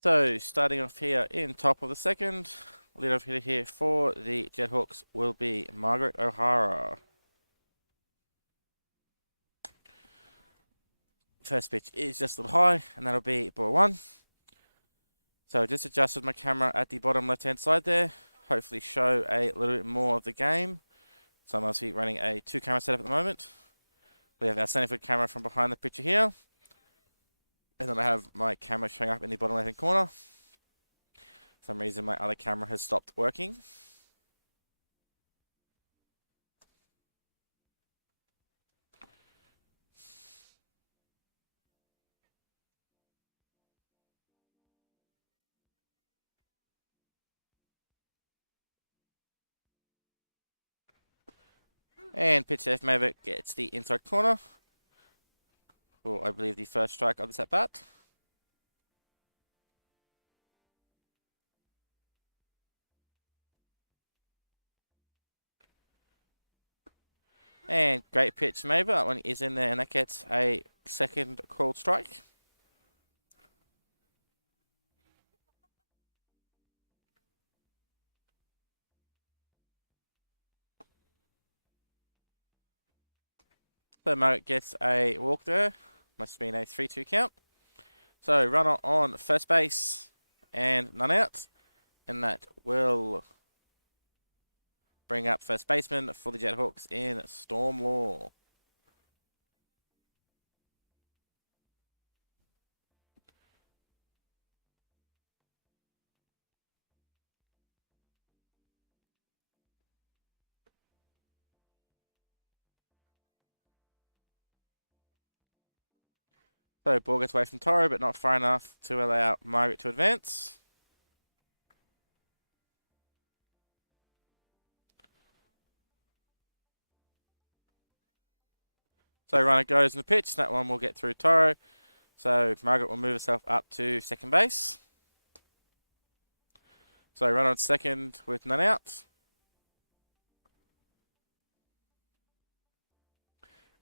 So starting off here in top of the second, leadoff hitter here for the Jethawks will be Margaret O'Hara. First pitch is just a little high, and that'll be ball one. So just adjusted my camera at the bottom left-hand side there. Hopefully show a little bit more of the game. So I'm obviously running a 2-camera setup at the moment. We have our center field camera from behind the pitcher here. And then I have my camera showing up in the bottom left-hand corner. For some reason my other camera has stopped working. And pitch F Maverick gets the inside corner for, I believe, the first strike of this at bat. And great pitch, Maver. That one is in there, and that gets a second called strike. So Margaret gets a walk there. Must have been a 3-2 count. So runner on first base and none out. And that will bring up first baseman for the Jethawks in Storm Law. So ball gets away from Toro, but not far enough to allow Margaret to advance. So runner goes in the pitch. That one will get through Toro. So Margaret will move herself up to second base. So run on second with none out.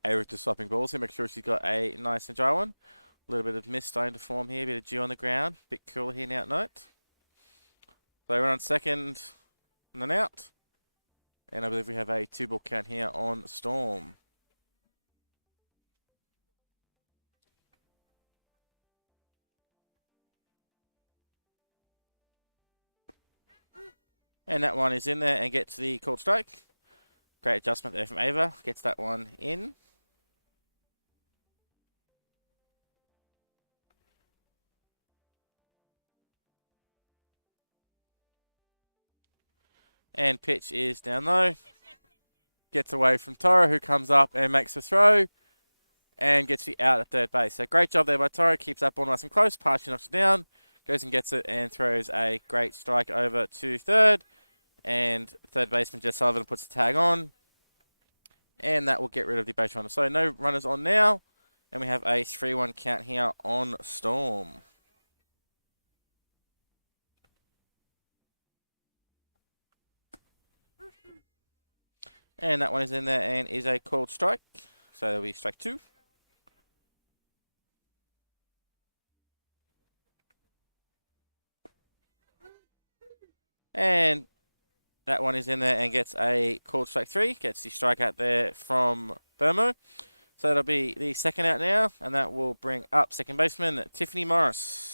Ava just swapping balls here, make sure she's got a nice and dry one. A little bit of mist starting to form here, a bit of dew on the ground. Bit cooler here now at night. So run on second, none out. And I believe we have a 2-ball count here on Storm. And that one is in there and gets the called strike. Great adjustment there from Ava. Gets that one in. And pitch is down low. Gets away from Toro, who comes up and makes the throw. And gets the out at third base. So great job there by Toro. Keeps that ball nice and close. Partially knocks it down. Goes and gets it and throws a great strike over to third. And third baseman Jess Sullivan puts the tag on. And that will get rid of the base runner. So no runners on now. And we have a 3-1 count here on Storm. And that one is in there and is a called strike. So that'll be strike 2. And that one is in there and gets a called strike 3. Gets the strikeout there from Burmo. So that'll be the second out now. And that will bring up second baseman Tiffany Morris.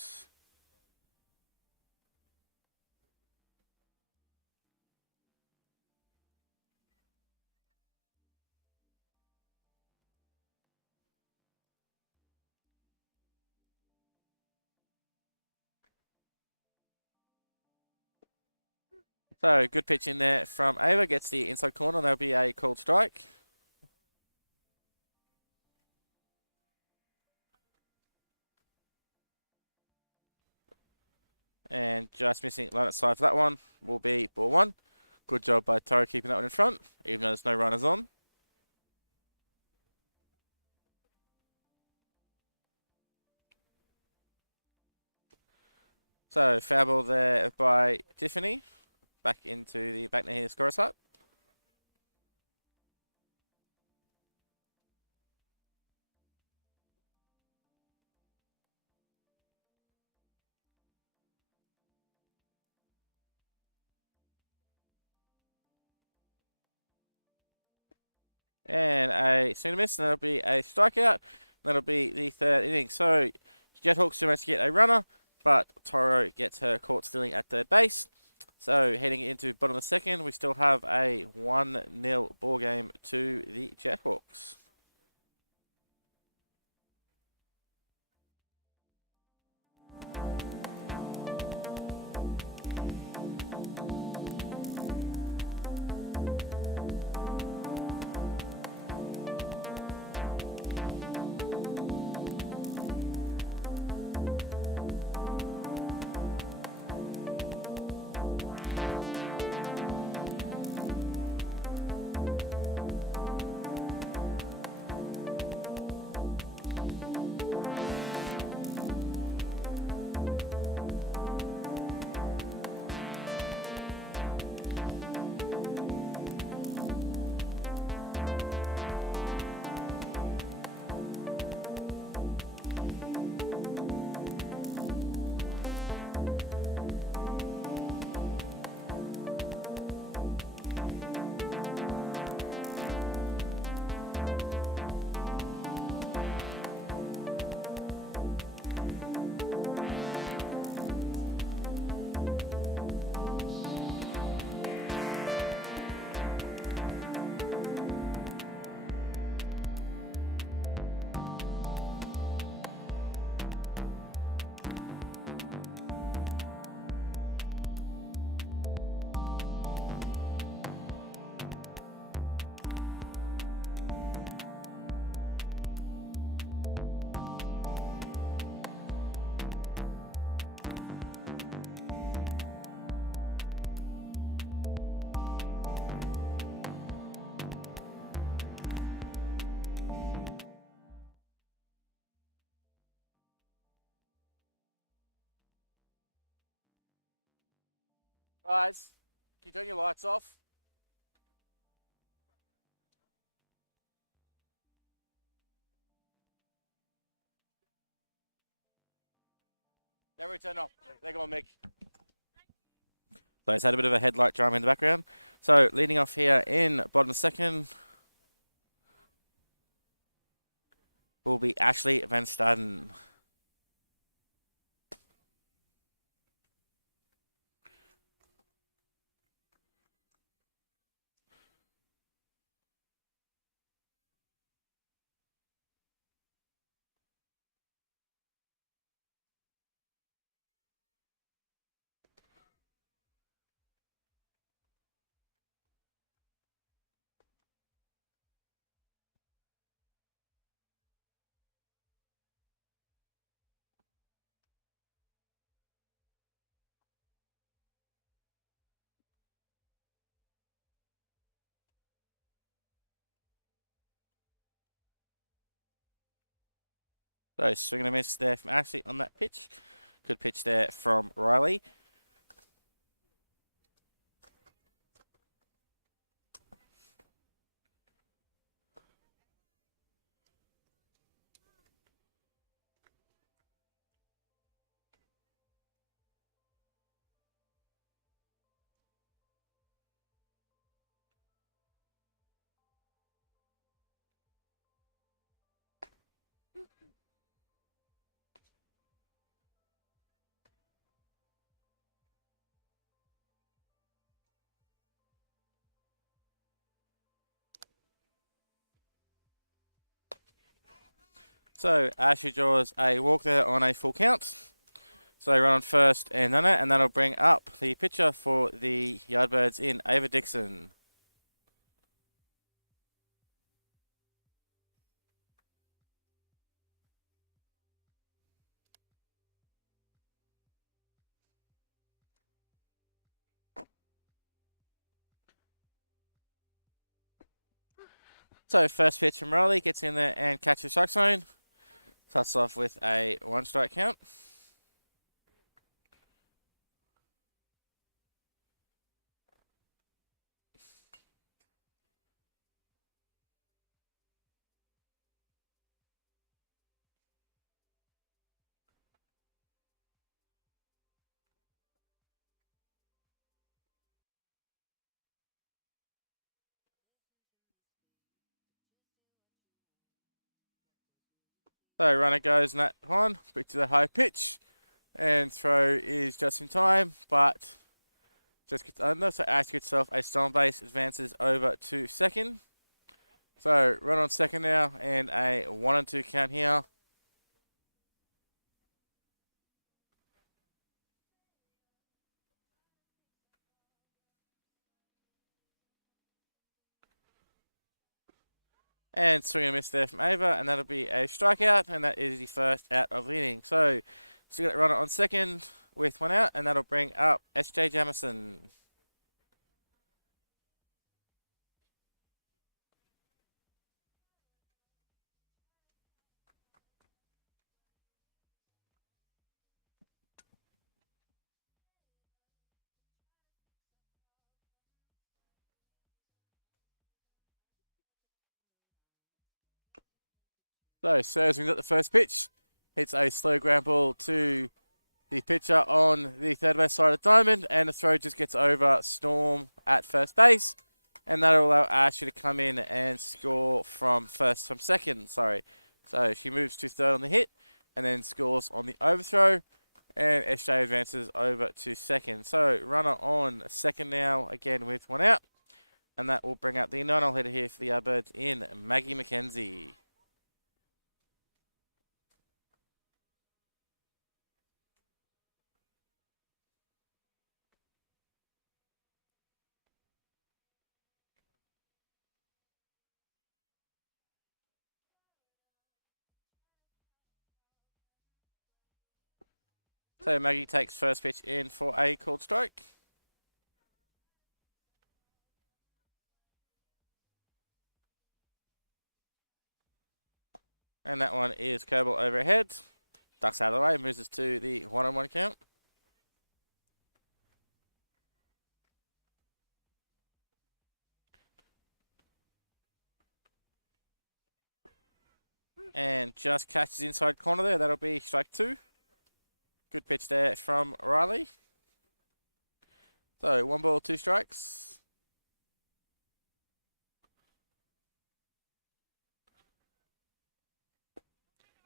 So good pitch in there from Ava. Gets the inside corner. That'll be a called strike. And just missing line outside for that one will be ball 1. Good job by Toro keeping that one in front, even though there's no runners on. So foul ball there by Tiffany. Back into the back net here, scorer's hut. And a swing and miss, and that'll be a strikeout. That'll be the third inning. So Jethawks still managed to get a runner, but Toro gets her caught stealing at third base. So heading into bottom of the second, we still have a 1-0 ball game to the Jethawks. Guys, can you turn your lights off? They return off. They're going, Mick. So it's had a bit of a headlight drama in the background. So leading off here in bottom second will be Ashley Van Staden. So swing and a miss there from Ashley on that pitch. Good pitch there from Riley. So Ashley draws a walk there on a full count. So run on first and then and that'll bring up the pitcher for the Yardbirds in Ava Dixon. So first pitch from Riley gets in there and catches the strike zone. Starts off with a 1-strike count. So runner goes in that one, big to the high pitch, and throw is just in time, but just gets under. So Ash gets herself a stolen base, advances over to second. So run on second now, and a 1-2 count here. And swing and miss there from Ava, and that'll be a strikeout, and that is the first out of the inning. So still got runner on second with one out, and that'll bring up SJ Jamison. So Serswing's at the first pitch. Hits a slow ground ball to the pitcher on the third base side of the diamond, and the throw just gets over Storm at first base, and that'll allow Ashley to come in and score from second. Sorry, so she moves to third on the hit, and then scores on the overthrow, and SJ advances over to second. So runner on second now, again with one out, and that will bring up the 9-hole hitter here for the Yardbirds in Maggie McKenzie. So Maggie takes first pitch in for a called strike. And that one is curveball overhead. Ducks out of the way, moves us to the 1-1 count. And just catches inside corner there. That'll be strike 2. Good pitch there from Riley. So 1 ball, 2 strikes.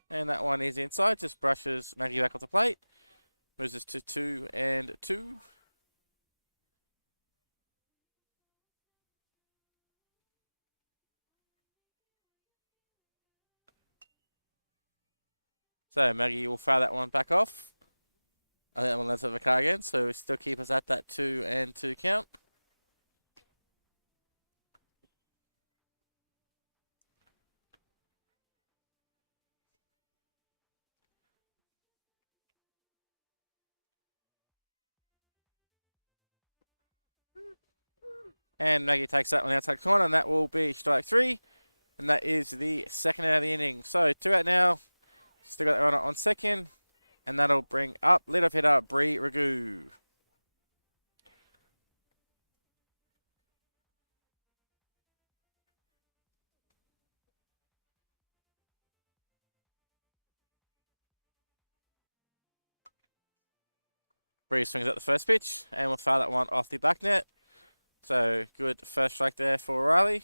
And that one is inside, just brushes Maggie back off the plate. Moves us to 2-2. So Maggie will foul that one back off. I think that one lets over the car again, so we still keep us at that 2-2 count. And Maggie takes that one outside corner, and that will be strike 3. And that is the second out of the inning. So 2 out now. Still got that runner on second, and that'll bring up leadoff hitter Bree Ragu. Bree swings at the first pitch, and we'll foul that one off the back net. So good first strike there for Riley.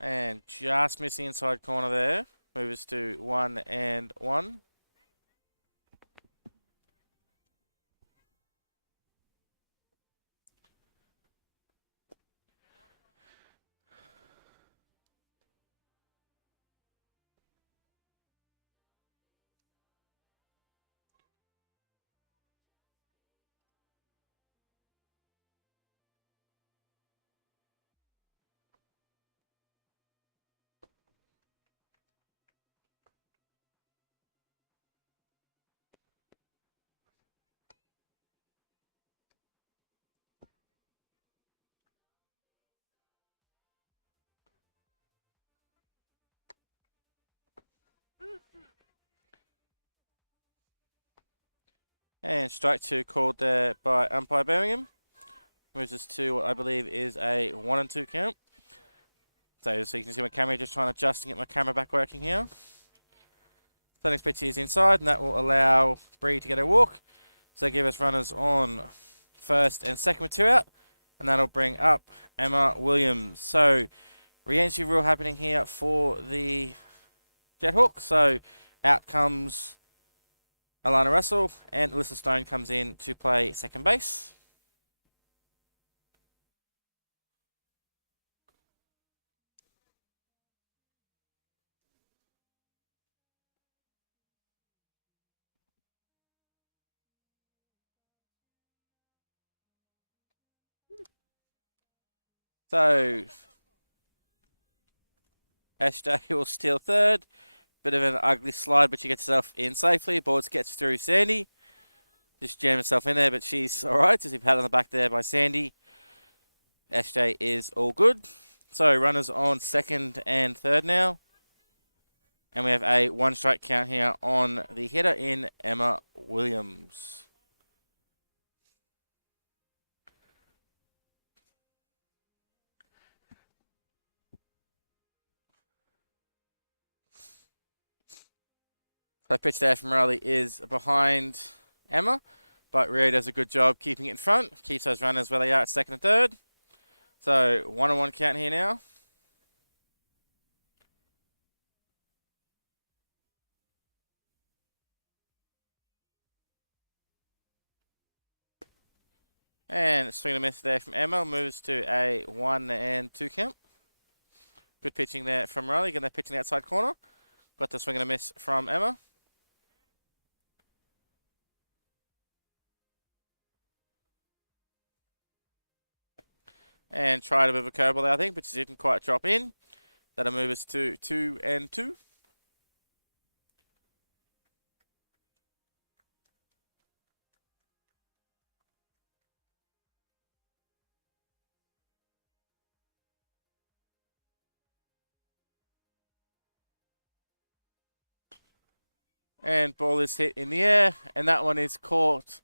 And just missing inside corner there. Moves to 1-1. And strike two called there by umpire Birmingham. Moves us to what I believe is a 1-2 count. So you can see my camera, just trying to adjust and get my camera back working here. So next pitch is inside, and that will allow Bree to get a walk. So give us runners on first and second with two out, and that'll bring up Emma Williams. So re-entry rule happening here for the Jethawks. So out comes Alana Russell, and Alyssa Stone comes in to play second base. So SJ will steal third. Bit of an ugly slide, but she gets herself in safely. Boards gets through Sandy. Just jammed herself in there, but she's all right. Just a pat on the back there by Sandy. SJ is all good. So runners on second and third now. And we have a one strike count here on the hitter in Emma Williams. So pitch there from Riley is behind Emma, but Rio does a good job keeping it in front. Keeps those runners where they are at second and third. So 1-1 count here now. And swing and a miss there from Emma. Moves to a 1-2 count. Good pitching there from Riley. Getting that pitch in the outside corner. Got the swing and a miss from Emma. And tried a bit of a curveball there, I think, but she didn't quite drop in. That'll move us to 2-2. And ball is hit in the air, and that one is caught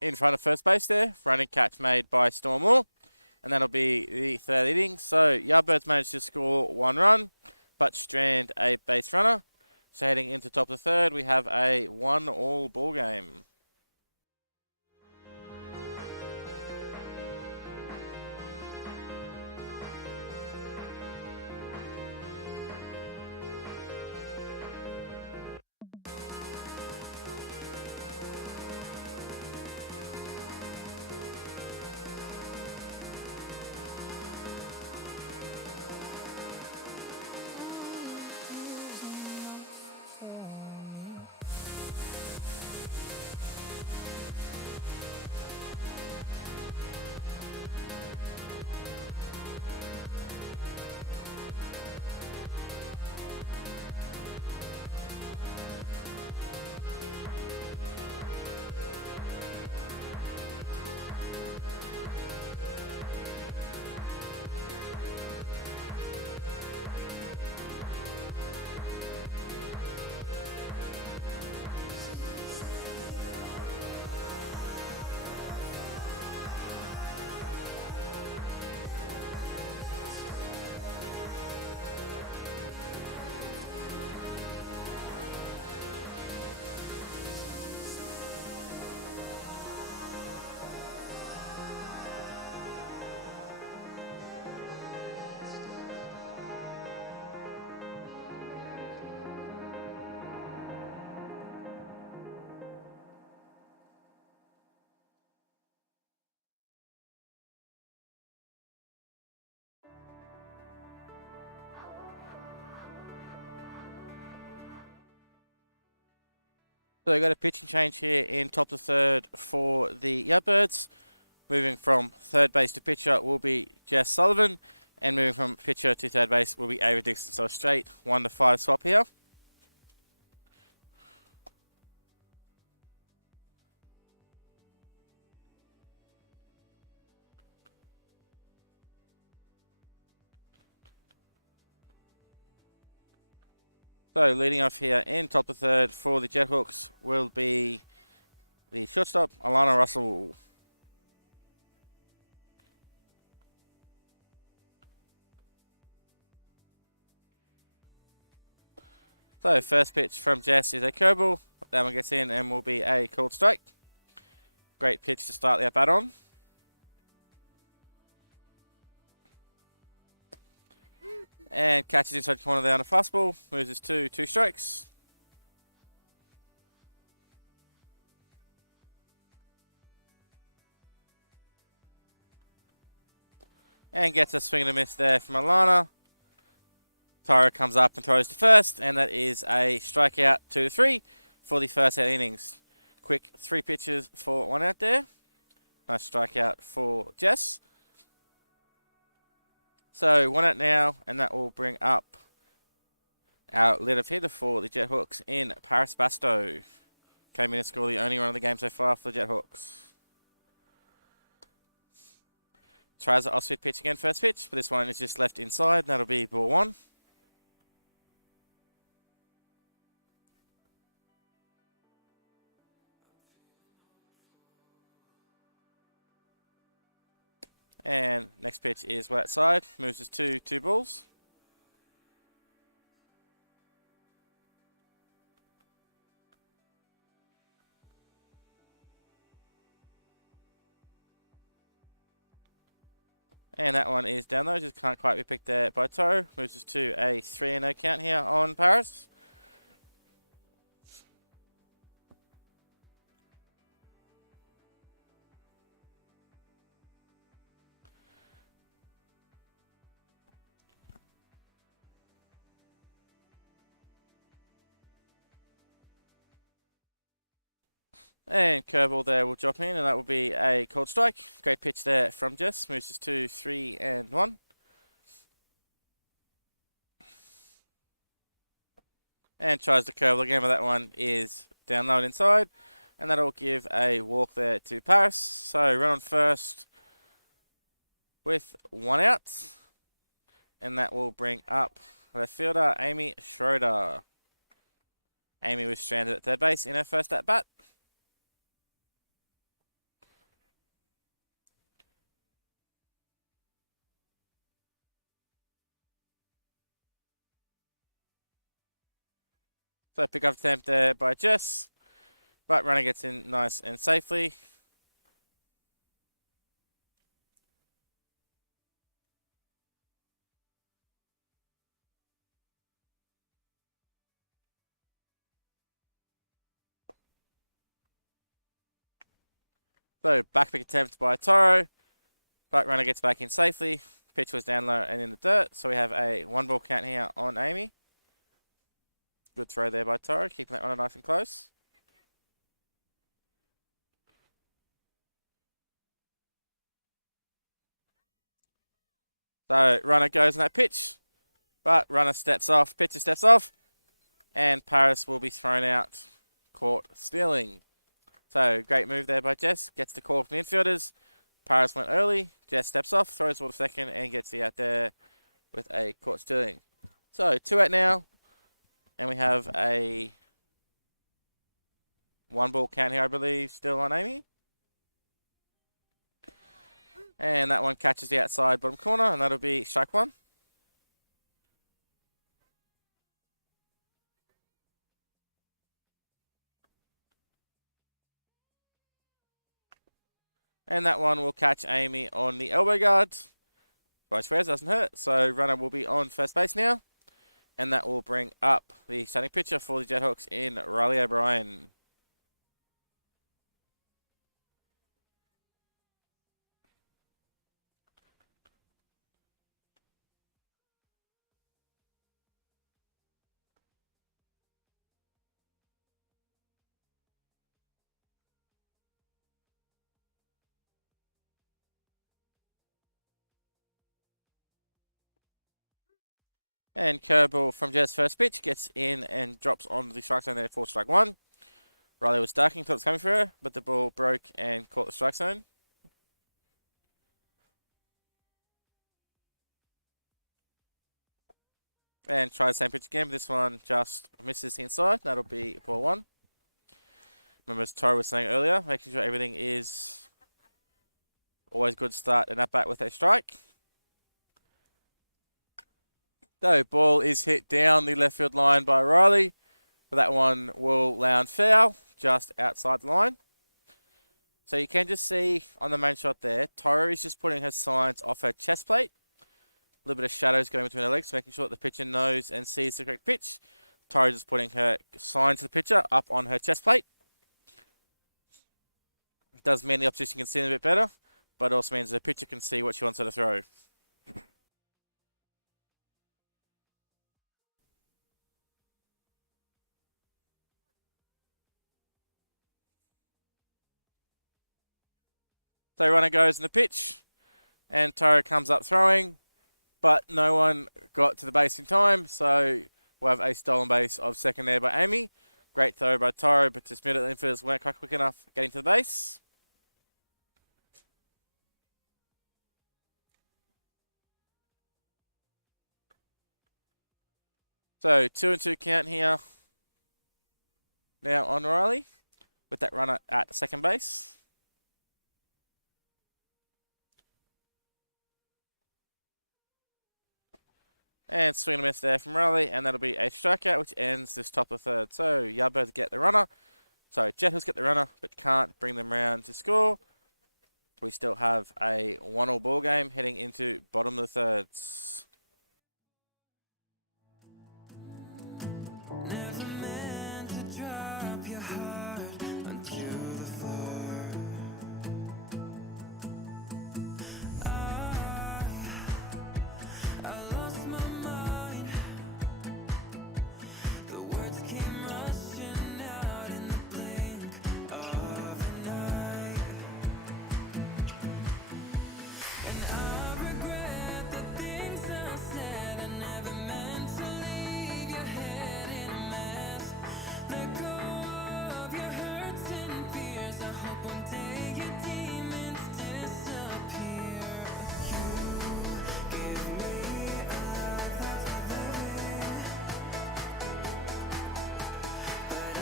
in front of first base there. Running catch made by Storm Moore, and that'll be the third inning. So Yardbirds managed to score one run, but strand a base runner. So heading into top of the third, we have a 1-all ball game. So we got a pitching change here in top of the third for the Yardbirds. Moving from third base to pitcher will be Jess Sullivan, and moving from pitcher to third base will be Ava Dixon. So a straight 1-5 swap here. So leading off here in top of the third for the Jethawks will be the shortstop, Alana Russell. So first pitch from Jess is a curveball. That one gets in and will be a called strike. Great pitch to start the at-bat on. And catches inside corner there on a fastball. Moves us to 2 strikes. And gets a swing and a miss there from Alana. Tara comes up and throws to first, and that is a strikeout 2-3 for the first 8 innings. Quick 3 pitches for 1 out there. Nice strikeout for Jess. So 1 out now, and that will bring up our leadoff hitter for the Jethawks in Paris Basto. Came in to score the only run of the game so far for the Jethawks. Tries the off-speed pitch again, first pitch, but this one is just left inside, and that'll be ball 1. And next pitch is well outside, moves us to 2 balls. And that one is down low, just can't quite be picked there by Toro. Moves us to a 3-0 count here on Paris. And curveball there will drop in, and that will be a cold strike. Great pitch there from Jess. Moves us to 3-1. And tries the curveball again, but that one is down low and inside. And that'll give a walk there to Paris. So run on first with 1 out. And that will bring up left fielder Amy Schroeder. Amy was stranded at third base in her first at bat. So pick up attempt there by Jess. But runner gets in nice and safely. So back pick attempt by Toro. But runner gets back in safely. Pitch was down low and in the dirt. So we have a 1-ball count here on Amy. Good throw there by Toro, keeping that runner nice and close. So runner goes in that pitch, but runner steps off, pitcher steps off, and Paris will be thrown out, caught stealing. So great move there by Jess, gets the call from the infielders. Paris went early, Jess steps off, throws ball to second, and gets the out there with a caught stealing. So 2 out now, and we have a 1-ball count here, I believe, still on Amy. And that one catches the outside bottom corner, and that'll be strike 1. And that one will catch Amy on the elbow guard. By squares, doesn't hurt. So runner will be on first base now. And that will bring up the starting pitcher for the Jethawks in Riley O'Brien. And curveball from Jazz first pitch gets in and drops on the strike zone there for strike one. Riley was ducking, thought it was coming for her, but the ball broke and caught the strike zone. And try the same pitch again, but this one just misses the inside. That'll be ball one. Remember, as Toro was saying earlier, making sure everything is always good start and at bat with a strike. So, ball is hit down the left field line by Riley. But that one will land foul, just outside the line. So you can just see on the main shot there, Toro is just putting her signs off her chest plate. A little bit of shadows going between her legs, making sure that the pitcher knows and sees the correct pitch. Toro just putting her sign to the pitcher up on her chest plate. It does mean the opposition can see them a bit better, but it also means the pitcher can see what she wants her to throw. So runner goes in the pitch, and Toro comes up throwing, but no one got to the base in time, so we'll have a stolen base of second there by Amy. Great throw by Toro, but just middle infielders weren't quite quick enough getting to the base. So 2-2 count here now on Riley with that runner at second base. And swing and miss there from Riley, and that'll be a strikeout, which ends this top of the third. So Yardbirds get the runner. So Jethers get the runner, but can't bring them round to score. We still have a 1-1 ball game heading into bottom of the thirds. Never meant to drop your heart onto the floor. I lost my mind. The words came rushing out in the blink of an eye. And I regret the things I said. I never meant to leave your head in a mess. Let go of your hurts and fears. I hope one day your demons disappear. You give me a life worth living, but I can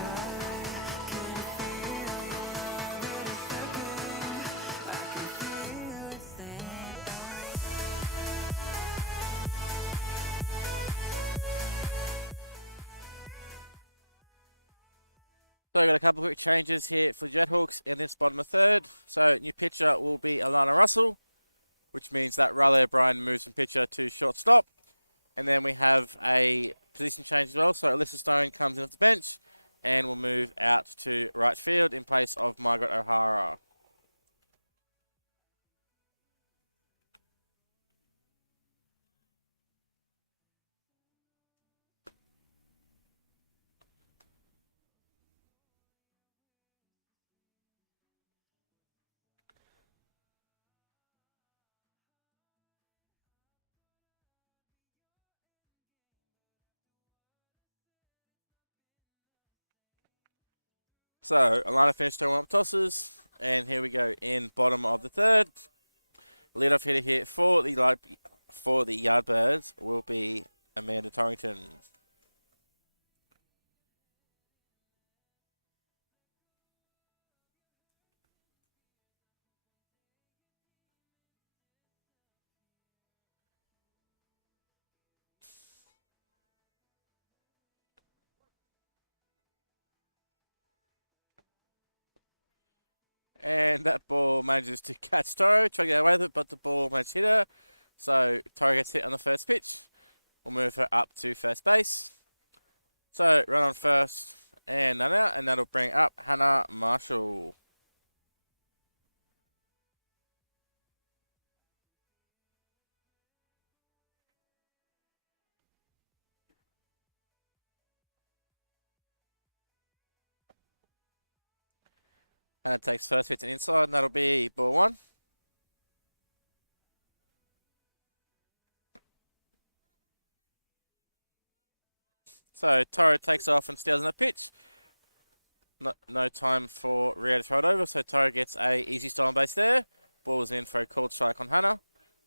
feel your love every second. I can feel it So I got a couple of quick changes here for Jethawks in this bottom of third. So new pitcher will be Alana Russell, which means that Riley O'Brien moves from pitcher to shortstop. And then we have a position change as well. So Alyssa Stone comes in off the bench and will move out to right field in place of Margaret O'Hara. So Alana finished her warm-up tosses, and here we go in bottom of the third. Leadoff hitter here for the Yardbirds will be Amanda Torrington. And that ball manages to catch Toro, try to get away with it, but the ball managed to hit her. So Toro gets hit on the first pitch. We'll move her up to first base. So run on first and none out, and that'll bring up Hannah Marshall. And it takes first pitch and inside, and that'll be ball one. So Toro takes off and steals on the pitch. No time for Rio to throw it over, so Toro gets a easy stolen base there. Ball is in for a called strike on Hannah.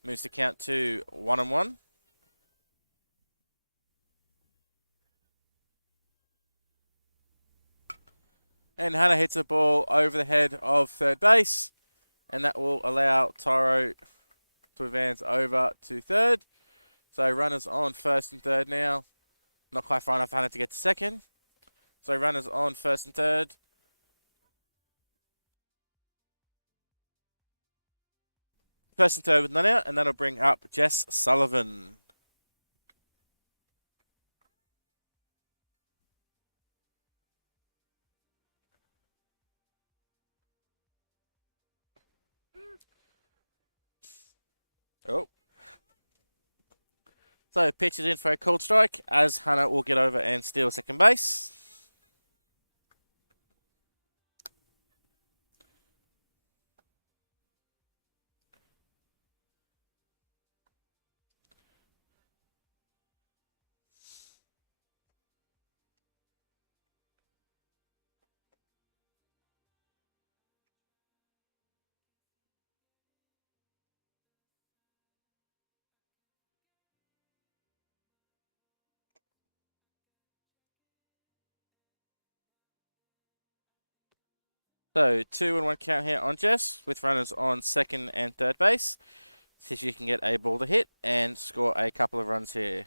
Moves the count to 1-1. And Hannah hits the ball over the head of third base, and that will allow Toro to advance over to third. So runners on first and third now. Not quite far enough for Hannah to get to second. So runners on first and third. First and third with none out, and that'll bring up Jess Sullivan. Oh. So pitch is in for a called strike as Hannah will get over and steal second base. So 2-1 count here on Jess with runners on second and third base. See if you can get a ball to hit and score a couple of runs here.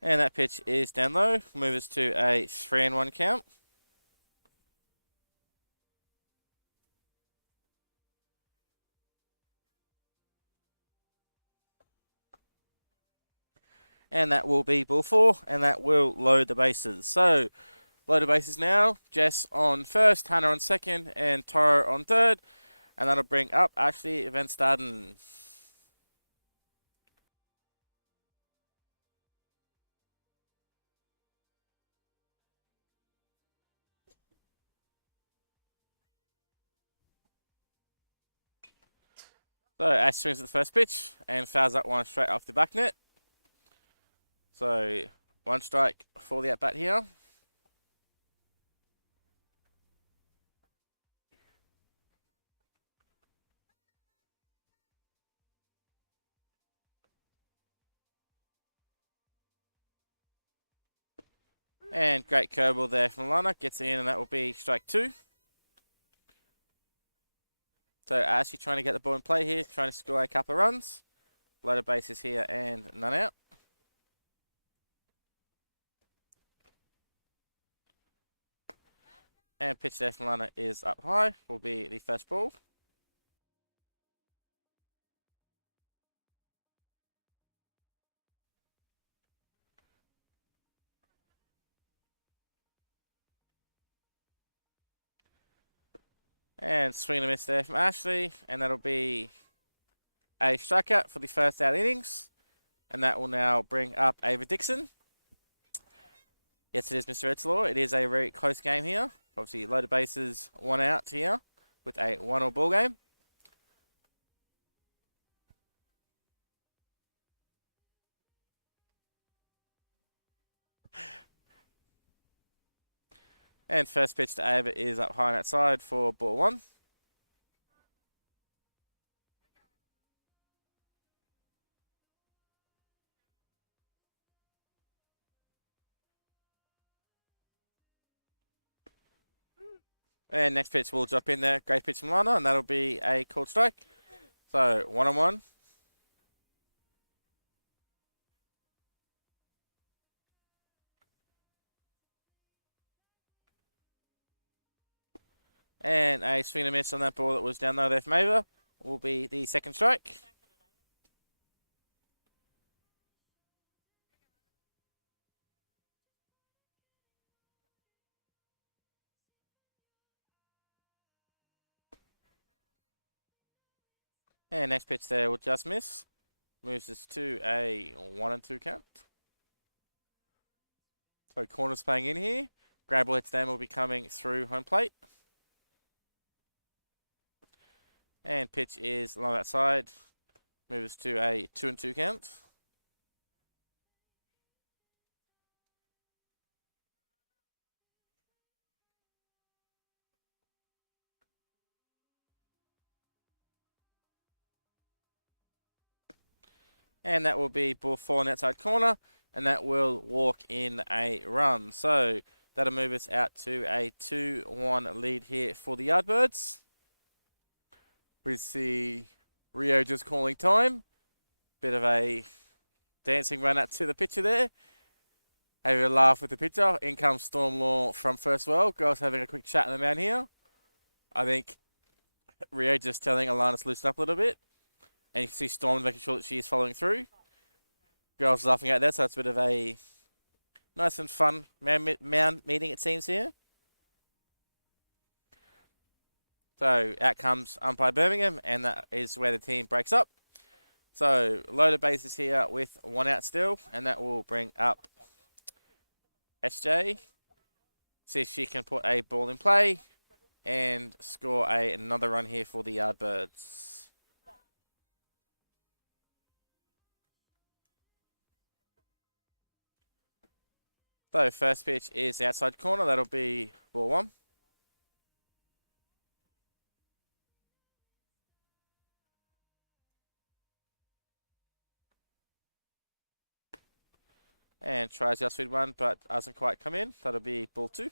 And that pitch is down low. Move us to a 3-1 count. And that will be ball 4, and that will load the bases. So, load the bases now. Jess on first, Hannah on second, and Toro on third. And that'll bring up, actually, Van Staden. So, Ash swings at the first pitch, and fouls that one straight off the back net. So, 1 strike for the at-bat here. And great curveball there from Lana. Gets it in, and that will be strike 2. So Ashley trying to get the ball in play here, trying to score a couple of runs. Loaded bases here and none out. And pitch there from Lana is up high. Will be the first ball. And swing and a miss there from Ashley. And that'll be a strikeout for the first out innings. And that will now bring up Ava Dixon. Yes, it is Mr. Etzelaw. It is a very close game here. Obviously, loaded bases, 1 out here with a 1-all ball game. And first pitch to Ava is up high on that side for ball 1. And next pitch will drop in there. Great pitch from Lana, and that'll be a called strike. So 1-1. And a swing and a miss on that ball that was down low there from Ava will be the second strike. And next pitch there will just miss. Moves us to a 1-2 count. So corners playing in here. Grab ball hits them will be coming through home plate. And pitch is along that side. Moves to a 2-2 count. And that will be ball 4 on the outside corner, and that will walk in a run. So that'll move us out to a 2-1 lead here for the Yardbirds. We see Rio just calling time. Bit of a dancing run out to the pitcher there. Having a laugh with the pitcher. In comes Storm Law from First World. Girls having a quick chat in the mound here. I think Rio just telling Alana to loosen up a little bit. And you can see Storm making sure that she is following through. Girls laughing at that, so it's a bit of a nice and fun mound meeting, it seems, here. So out comes umpire Birmingham, and that is where the team breaks up. So loaded bases here with 1 out still, and that will bring up SJ. See if she can put a ball in play and score another run here for the Yardbirds. So first pitch is outside corner. That'll be ball 1. And tries the outside one, but doesn't quite come in. That'll be ball 2.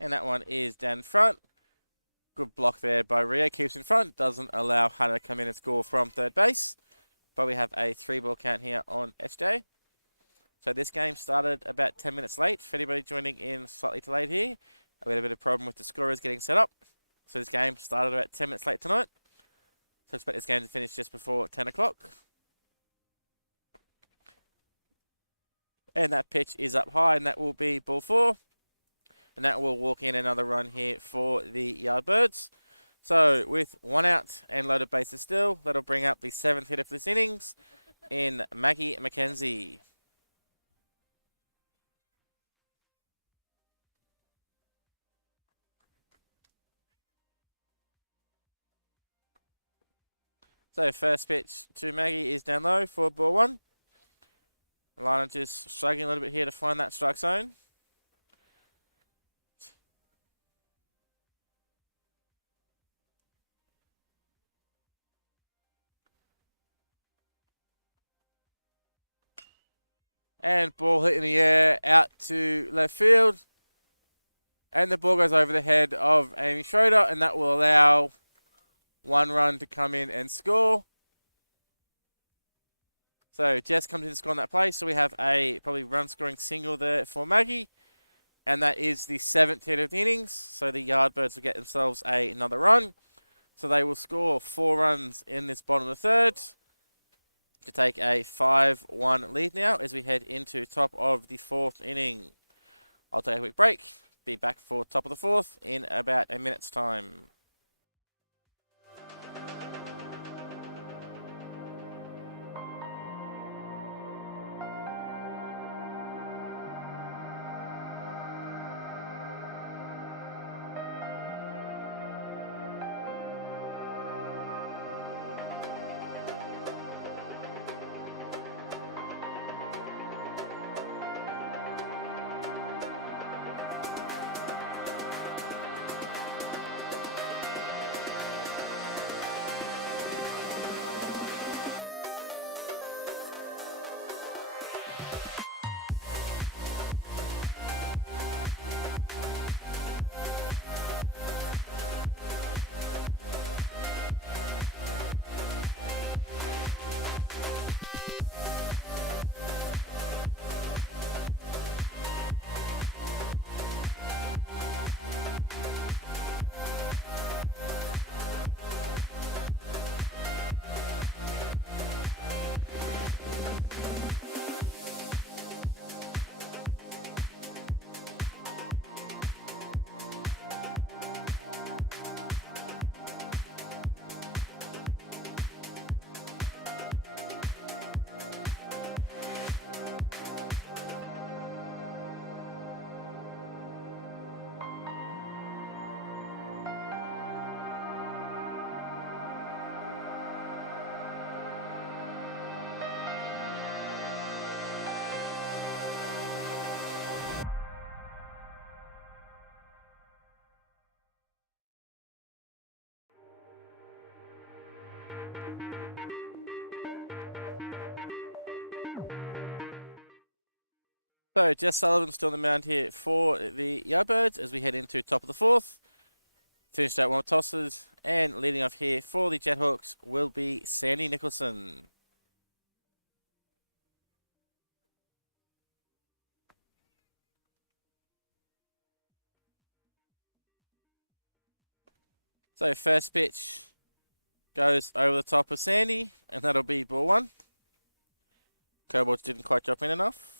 And that one is down in front. Good block there by Rio. Keeps in front. Doesn't allow Hannah to come in and score from third base. But we have a 3-ball count here on SJ. So this game started about 10 minutes late. For anybody joining in slightly too late here, we had a bit of problem with the scorers getting set up. So this game started about 10 minutes late tonight. So expect this game to finish just before 10 o'clock. And that pitch is up high, and that will be ball 4. And that will walk in another run here for the Yardbirds. So with 1 out and loaded bases still, that'll bring up the 7th hitter for this innings in Maggie McKenzie. So first pitch to Maggie is down low for ball 1. Liner just struggling a little bit here to find that strike zone. And ball hit in the air out to left field. And the ball goes over the head of Amy Schroeder, and that will allow 1 run to come in and score. So Jess comes in to score on that play. So we have a probably run-scoring single there for Maggie. And that is the 7th hit of the innings. So the Yardbirds will get themselves another run. So they will score 4 runs in this bottom of the 3rd. To take a 5-1 lead now as we head into top of the 4th inning. I'll take a quick break. Be back for top of the 4th in about a minute's time. So Jess Sullivan still on the mound here for the Yardbirds as we head into top of the fourth. Finished out one of tosses, and leading off here for the Jethawks will be Sandy Nicholson. So first pitch goes over the top of Sandy, and that'll be ball one. Curveballs didn't quite drop in enough.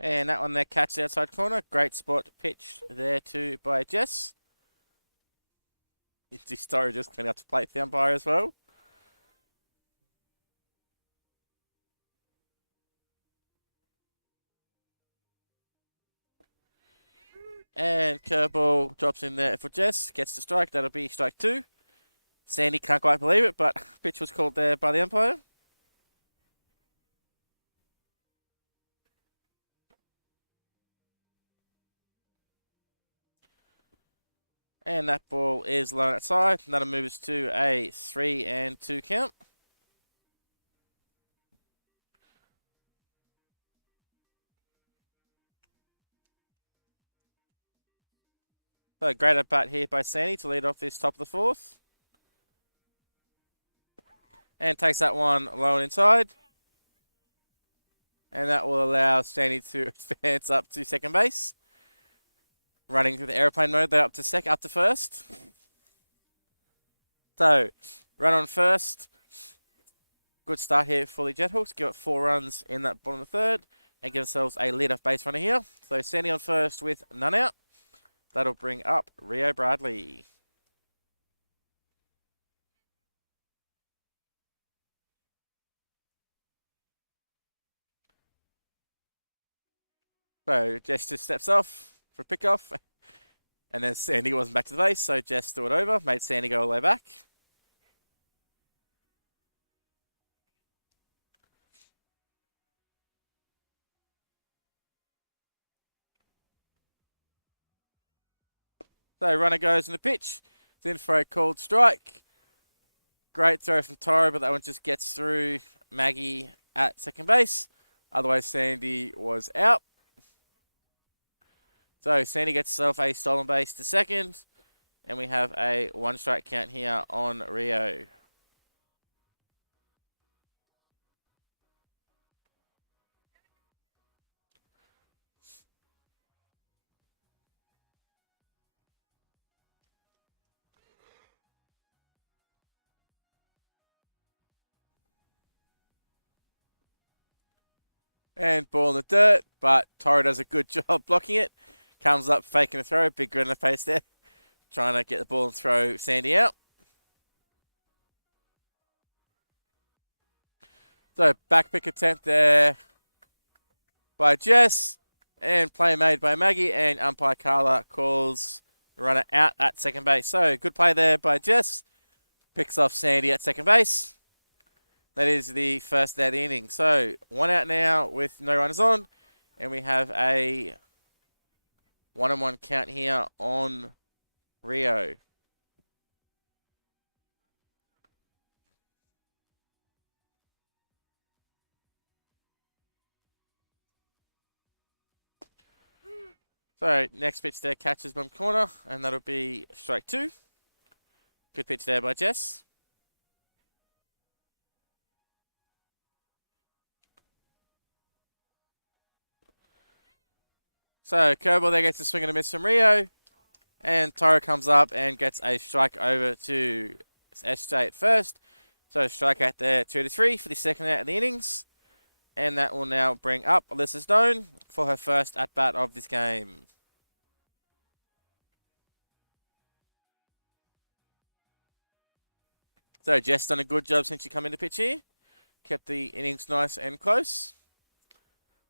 And that one there, catch the outside corner. Great spot pitched there too by Jess. This story just cleaning up to plate the umpire as well. And curveball drops in there for Jess. Gets the strike. That'll be strike two. Sandy can't quite believe it, but pitch was called there by the umpire. And that ball is low outside. And that'll move us to a 3-2 count. So great at bat here by Sandy to lead off this top of the fourth. And takes that one low and inside. And that will allow Sandy to advance up to second base. Running through the airplane mode, they're up to first. So, run on first. Good start here for the Jethawks. Give up 4 runs in that bottom of the third. And give themselves a lead-off base runner here. So, Sandy on first with none out. That'll bring up Rio Bradley. So Jess just steps off for a pickoff. And then Sandy wasn't back to the base, so Jess threw it over, made Sandy go all the way back. So runner goes in the pitch. It's in for a called strike. Great throw from Toro, but that one just gets through Maggie at second base. Otherwise, Sandy was out. So Sandy gets herself a stolen base to second. And we have a 1-strike count here on Rio. And ball in the dirt, but Toro does a good job blocking it. Comes up, faking a throw, big grin in the face there. Trying to get the ball and throw Sandy out. So back pick attempt there by Jess. And play made by Maggie. And umpire Carla calls the runner out at second base. So good play there by Jess. Picks off Sandy at second base. That is the first out of the inning. So 1 out now with no runners on. And we have a 1-1 count here on Rio. So next pitch there catches bottom corner, and that'll be strike 2. Good pitch there by Jess. So curveball there gets a swing and a miss from Rio. And Toro comes up and gets a strike over to SJ at first. So strike out there 2-3 for the second out of the innings. And that will now bring up Alyssa Stone for her first at-bat of this game. So Jess done a good job since she come into pitch here. Kept the innings nice and close.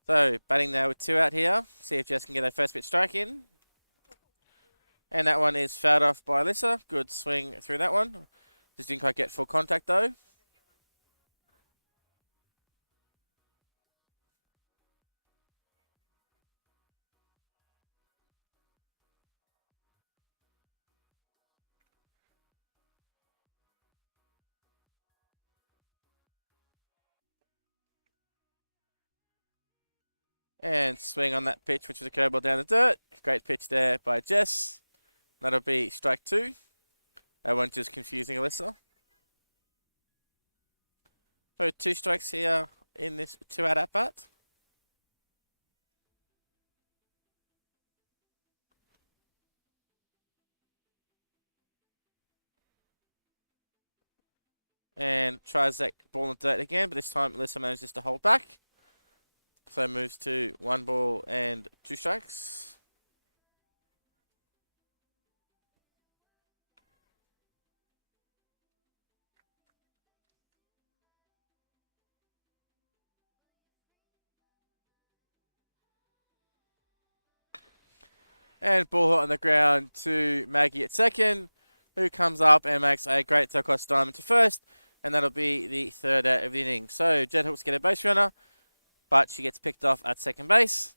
So batting now with 2 out here. See if Jess can get a first pitch strike in. And that one is fouled off by Alyssa. Good swing through that one. Just didn't quite get full contact though. And swing on that pitch, which was a curveball down the dirt. Great pitch there by Jess. That'll be strike 2. That one just confusing Alyssa. So 2 strikes here in this 2-out at bat. And tries that ball in the dirt again, but this time Alyssa manages to hold back. So moves to 1 ball and 2 strikes. And ball hit on the ground to Maggie at second, who comes up and makes a great turquoise diamond to first. And that'll be the 3rd out of the inning. So Jethooks get a base runner, but she gets picked off at second base.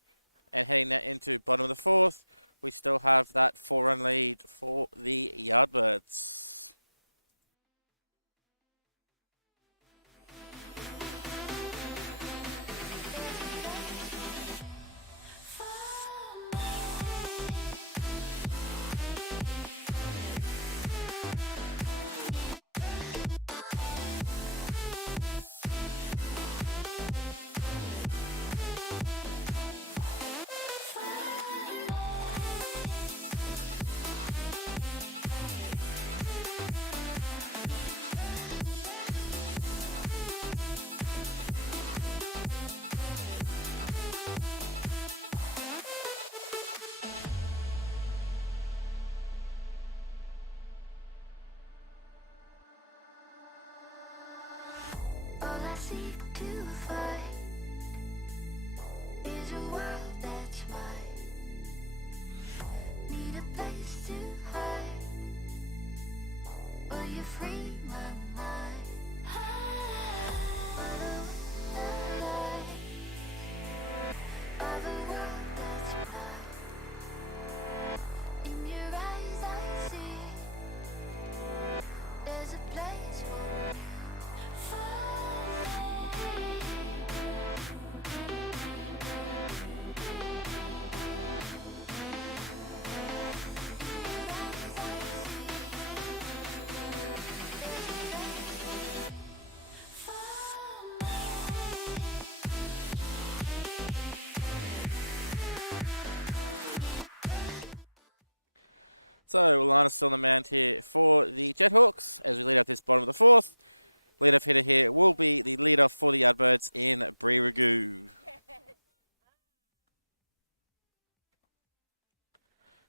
And heading that into bottom of the 4th, we still have that 4-run lead for the Yardbirds. All I seek to find is a world that's mine. Need a place to hide. Will you free my mind? Follow the light of a world that's mine. In your eyes I see there's a place for me. So Alana's still on the mound here for the Jethooks as we lead up this bottom of the 4th. Leadoff hitter here will be the leadoff for the Yardbirds in Bree Ragoo.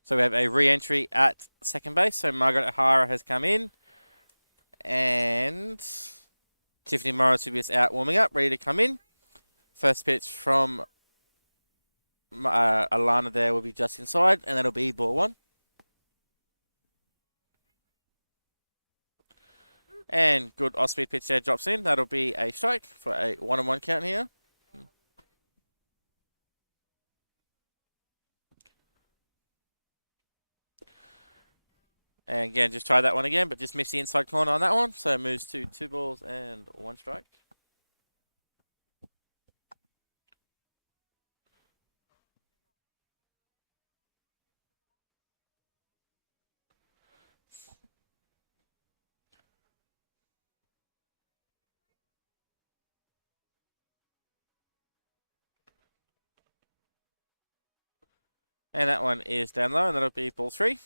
So we have a re-entry at second base. So Margaret O'Hara has come in. And Tiffany Morris will be out warming up, ready to come in. First pitch from Alana there will be just inside, and that'll be ball 1. And good off-speed pitch there drops in. That'll be a strike for a 1-1 count here. And again, just try that one again, but just missed the inside corner on that one. So it moves to 2 balls and 1 strike. And that one is down low, and that'll be ball 3.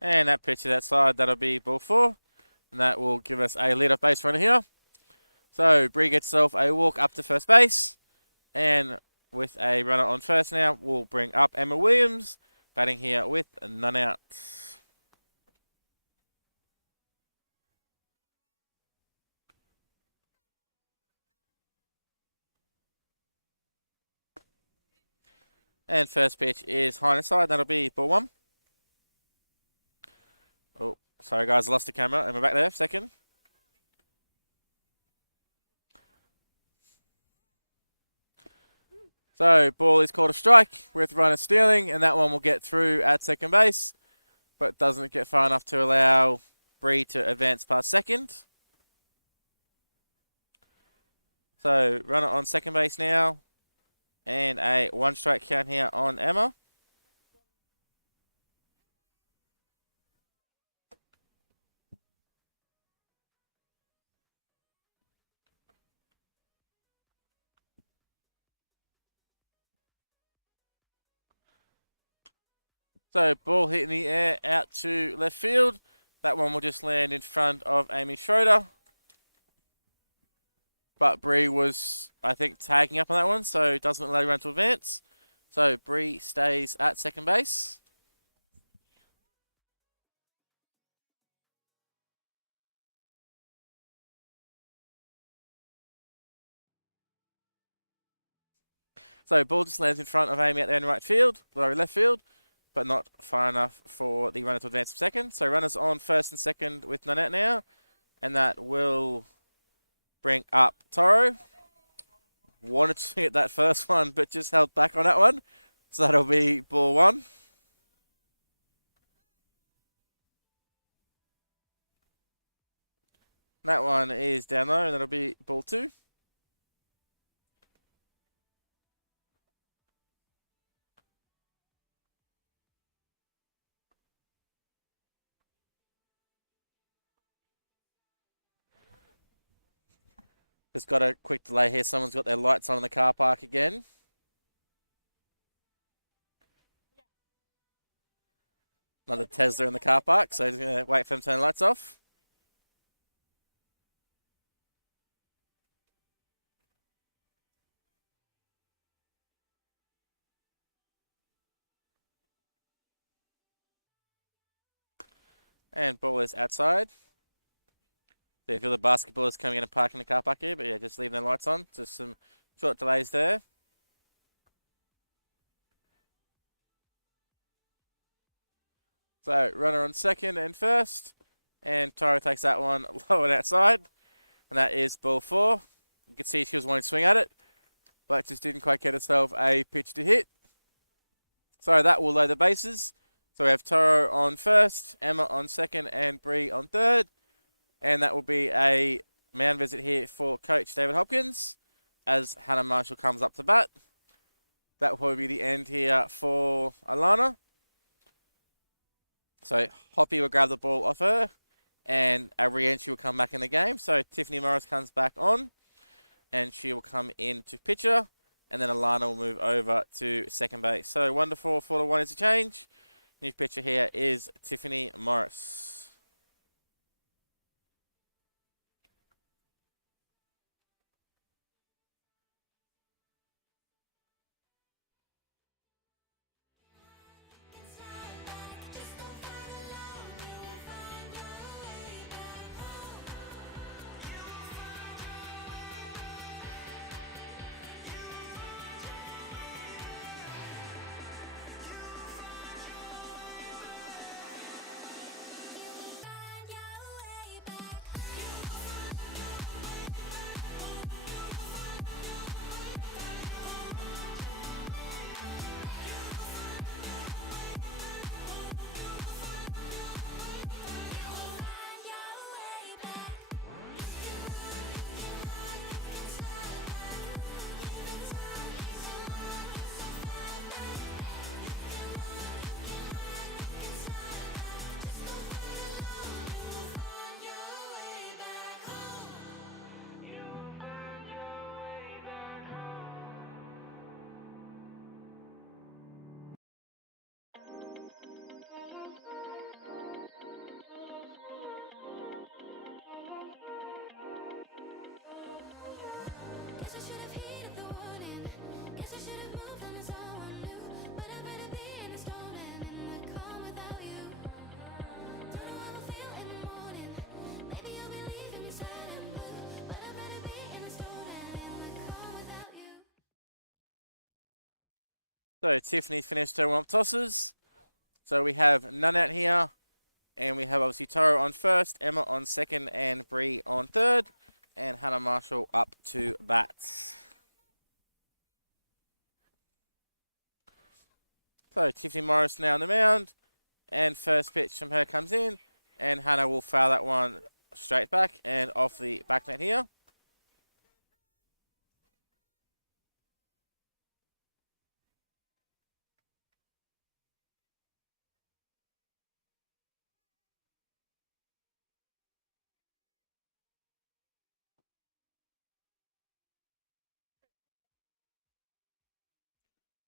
And that pitch to that side, that'll be ball 4. And that will give us a lead-off base runner here. So Bree gets herself a walk up to first base. And with a runner on first now, we'll bring up Emma Williams. batting here with none out. And first pitch is high side. That'll be ball 1. Oh, sorry guys, I lost the camera. Am I back there? Second. So ball is called a strike with runner stealing, and that one will get through at second base, but doesn't get far enough to allow Bree to advance past second. So runner on second base now, and a 1-strike count here on Emma. So ball hit in the air out to left field. That one will just land in front of Amy Schroeder. But Bree was, I think, tagging up on that one, so doesn't allow the run to advance. So Bree stays at second base. So ball just lands in front of Amy at the end right field, lower left field, but not far enough for the runner to advance to second. So runners on first and second with none out now, and that will bring up Toro. Wanted to hit that first one, but just held back on that one. So that'll be ball 1. That one is down low, and that'll be ball 2. Just got a quick delay here. Someone's got their lights on in the car park again. Another Tesla in the car park, so just going to wait for them to turn the lights off. And ball is outside. So if you're the basketballers coming in and parking the car park here, but yeah, just leaving their lights on. Just some short delays there. So runner on second and first, and Tara takes that one low and outside, and that is ball 4. You can see she was wanting to swing at it, but just didn't quite get herself a pitch to hit. So that will load the bases. So we have Toro on first, Emma on second, and Bree on third. And that will be a mound visit here for Coach David Hopkins as Hannah Marshall comes up to bat. That will probably be the end here for Alana. So Hoppy will grab the ball off her, and a re-entry will come back in the game. So Tiffany Morris comes back on, and she will come in to pitcher, and then Alana will move over to second base. So 1-4, 4-1 is a change. New pitcher here is Tiffany Morris. So Tiffany finished her warm-up tosses. So we have none out here. And we have obviously Toro on first, Emma on second, and Bree on third. And Hannah Marshall up to bats. So Tiffany Morris now on the mound. And first pitch from her comes in. And Hannah will foul that one straight back and off the back net here.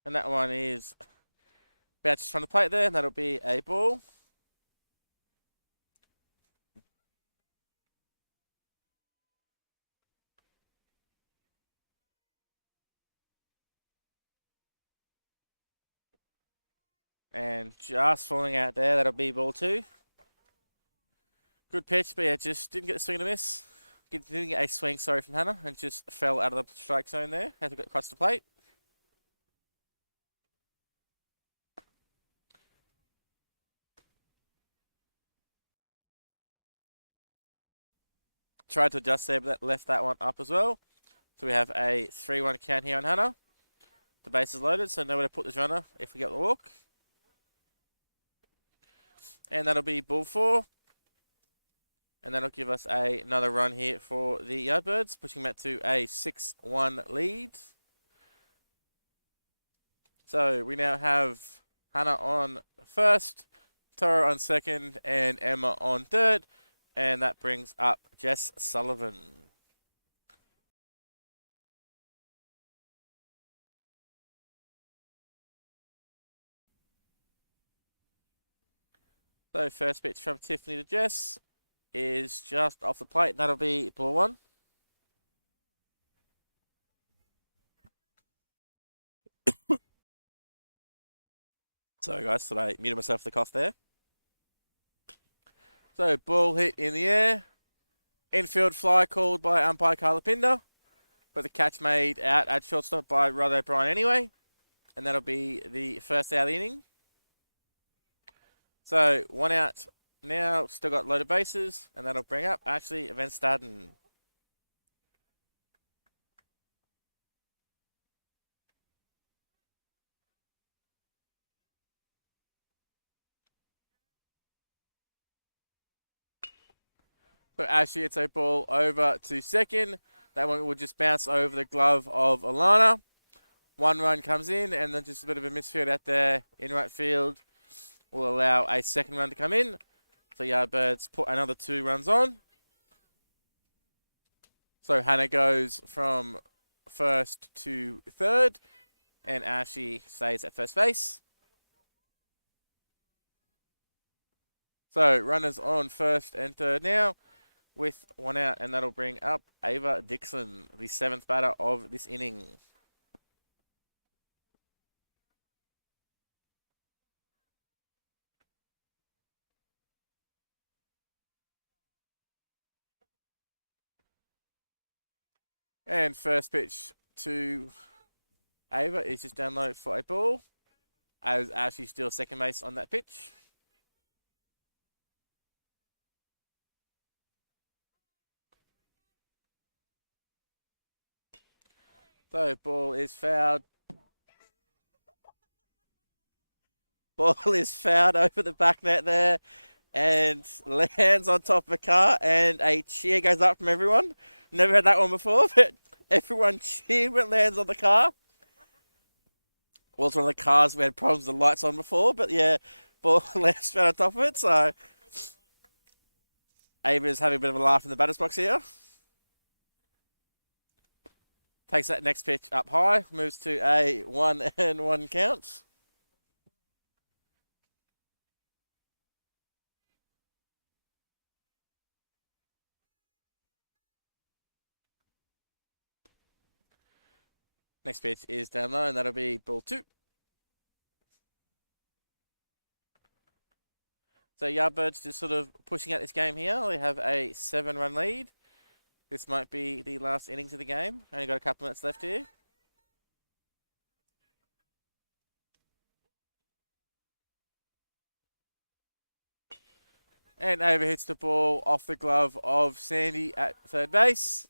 And that one is bounced from the plate there, and that'll be a ball. And just falling out there, that'll be ball 2. Good pitch, but yeah, just didn't get the swing and a miss. Didn't get a swing, sorry, from Hannah, and just fell out of the strike zone there as we got across the plate. Tried to adjust there, but that left that one up as well. So we have a 3-1 count here on Hannah. The base is loaded, so nowhere to put this runner if we get the walk. And that'll be ball 4. And that'll give us another run here for the Yardbirds, pushing that to a 6-1 lead. So we now have Hannah on first, Toro on second, and Emma on third. And that brings up Jess Sullivan. So first pitch from Tiffany to Jess is just off the plate, and that'll be ball 1. Sorry guys, thought I muted myself for the cough there. So ball hit in the air. Infield fly called by umpire Carla Pinder. But the catch made out at shortstop by Rod O'Brien anyway. And that'll be the first out of the inning. So 1 out now, still got loaded bases. And that'll bring up actually Van Staden. So actually it's a ball over to second. That one will just bounce over the glove of Alana. 1 run comes in, and then just a bit of a misfield out there in right field will allow a second run to come in. So Yardbirds put another 2 runs on. So Hannah goes from first to third, and Ashley stays at first base. So runners on first and third now, with 1 out, and that'll bring up Ava Dixon, the 7th batter of this inning. And first pitch to Ava is just down low for a ball, as Ashley steals second base on that pitch. So ball is fouled. Ball is fouled over the back net there and lands on top of a car, and a cheer goes up from everyone. Never had that one before, but everyone cheered when it lands on the car. Was one of the cars we had problems with the lights on before, but yeah, ball lands right on top of it. So Ava's having a bit of a laugh in the batter's box here. Takes that next pitch up high, moves to a 1-1 count. Next pitch is down low, and that'll be ball 2. So Yardbirds just sort of pushing out this game here. They have a 7-run lead. This might be the last innings of the game. Only got a couple minutes left here. And over hits the ball off the glove of Sandy at third base.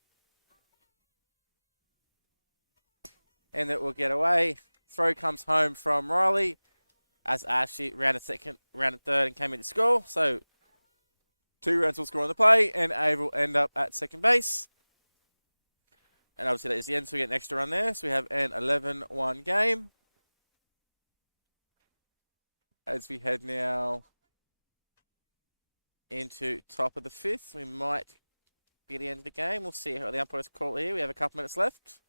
And it will get away. Throw comes home from Riley as Ashley rounded third and came in to score. So 2 runs will score on the play, and Abe will end up at second base. And obviously that is the end, so we get an extra run there. So we have an 11-1 game. As we head now into top of the 5th, we might be at the end of the game. We'll see how the umpires call here. We have a couple minutes left.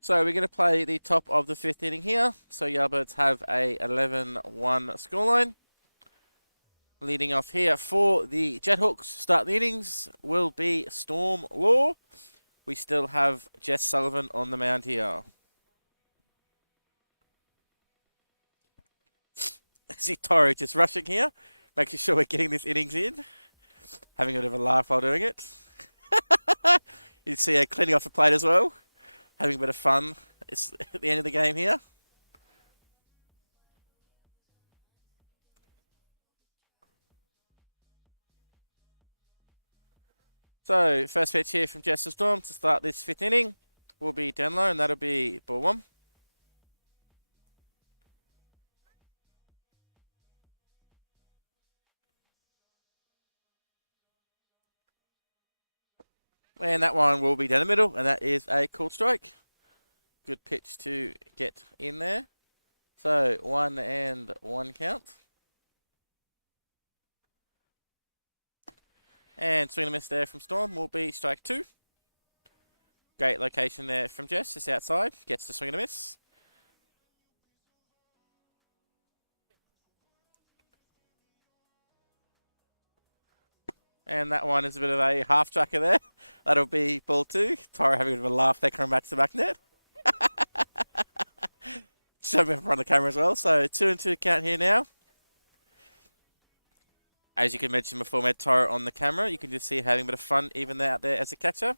So we're going to play the top of the 5th inning here. So Yardbirds have a 11-1 scoreline. Leading off here for the Jethawks, start the innings, will be Storm Law. We still have Jess Sullivan on the mound here. See Toro just rushing here, making sure we're getting this innings in. Having a bit of a laugh while doing it. You see her cleaning off the plate as well. Having a bit of fun. It's at the end of the game here. So, first pitch here from Jess Storm to start this 5th inning will be down low, and that'll be ball 1. And that one will be down the middle, and that is a called strike. Good pitch to get in there. So 1-1 count. And swing and miss there from Storm will be strike 2. Great location there from Jess, just outside. Gets the swing and a miss. And that one is a bit of a half tracker there. That'll be ball 2. Tara having a bit of a laugh there, coming back to the back net. Showing me in front of the camera as well. So 2-2 count here now. As you can mention before, we had Tara on the camera. You can just see her having a bit of fun even there out there as a catcher.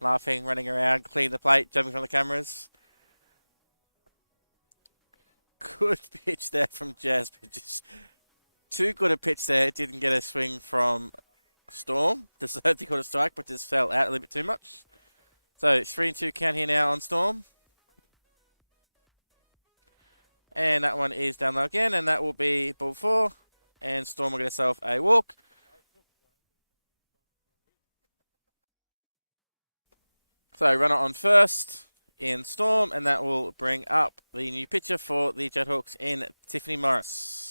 Laughing, running around, cleaning the plate, jumping from the cameras. Good pitch there from Jazz, but just too good a pitch there. Didn't get a swing from Storm. Deserved to call a strike, but just fell out a little bit too much. So 3-2 count here now on Storm. And that one is down low again, and that will be ball 4. And Storm will get herself a walk. So runner on first in Storm, and that will bring up the new pitcher for the Jethawks in Tiffany Morris.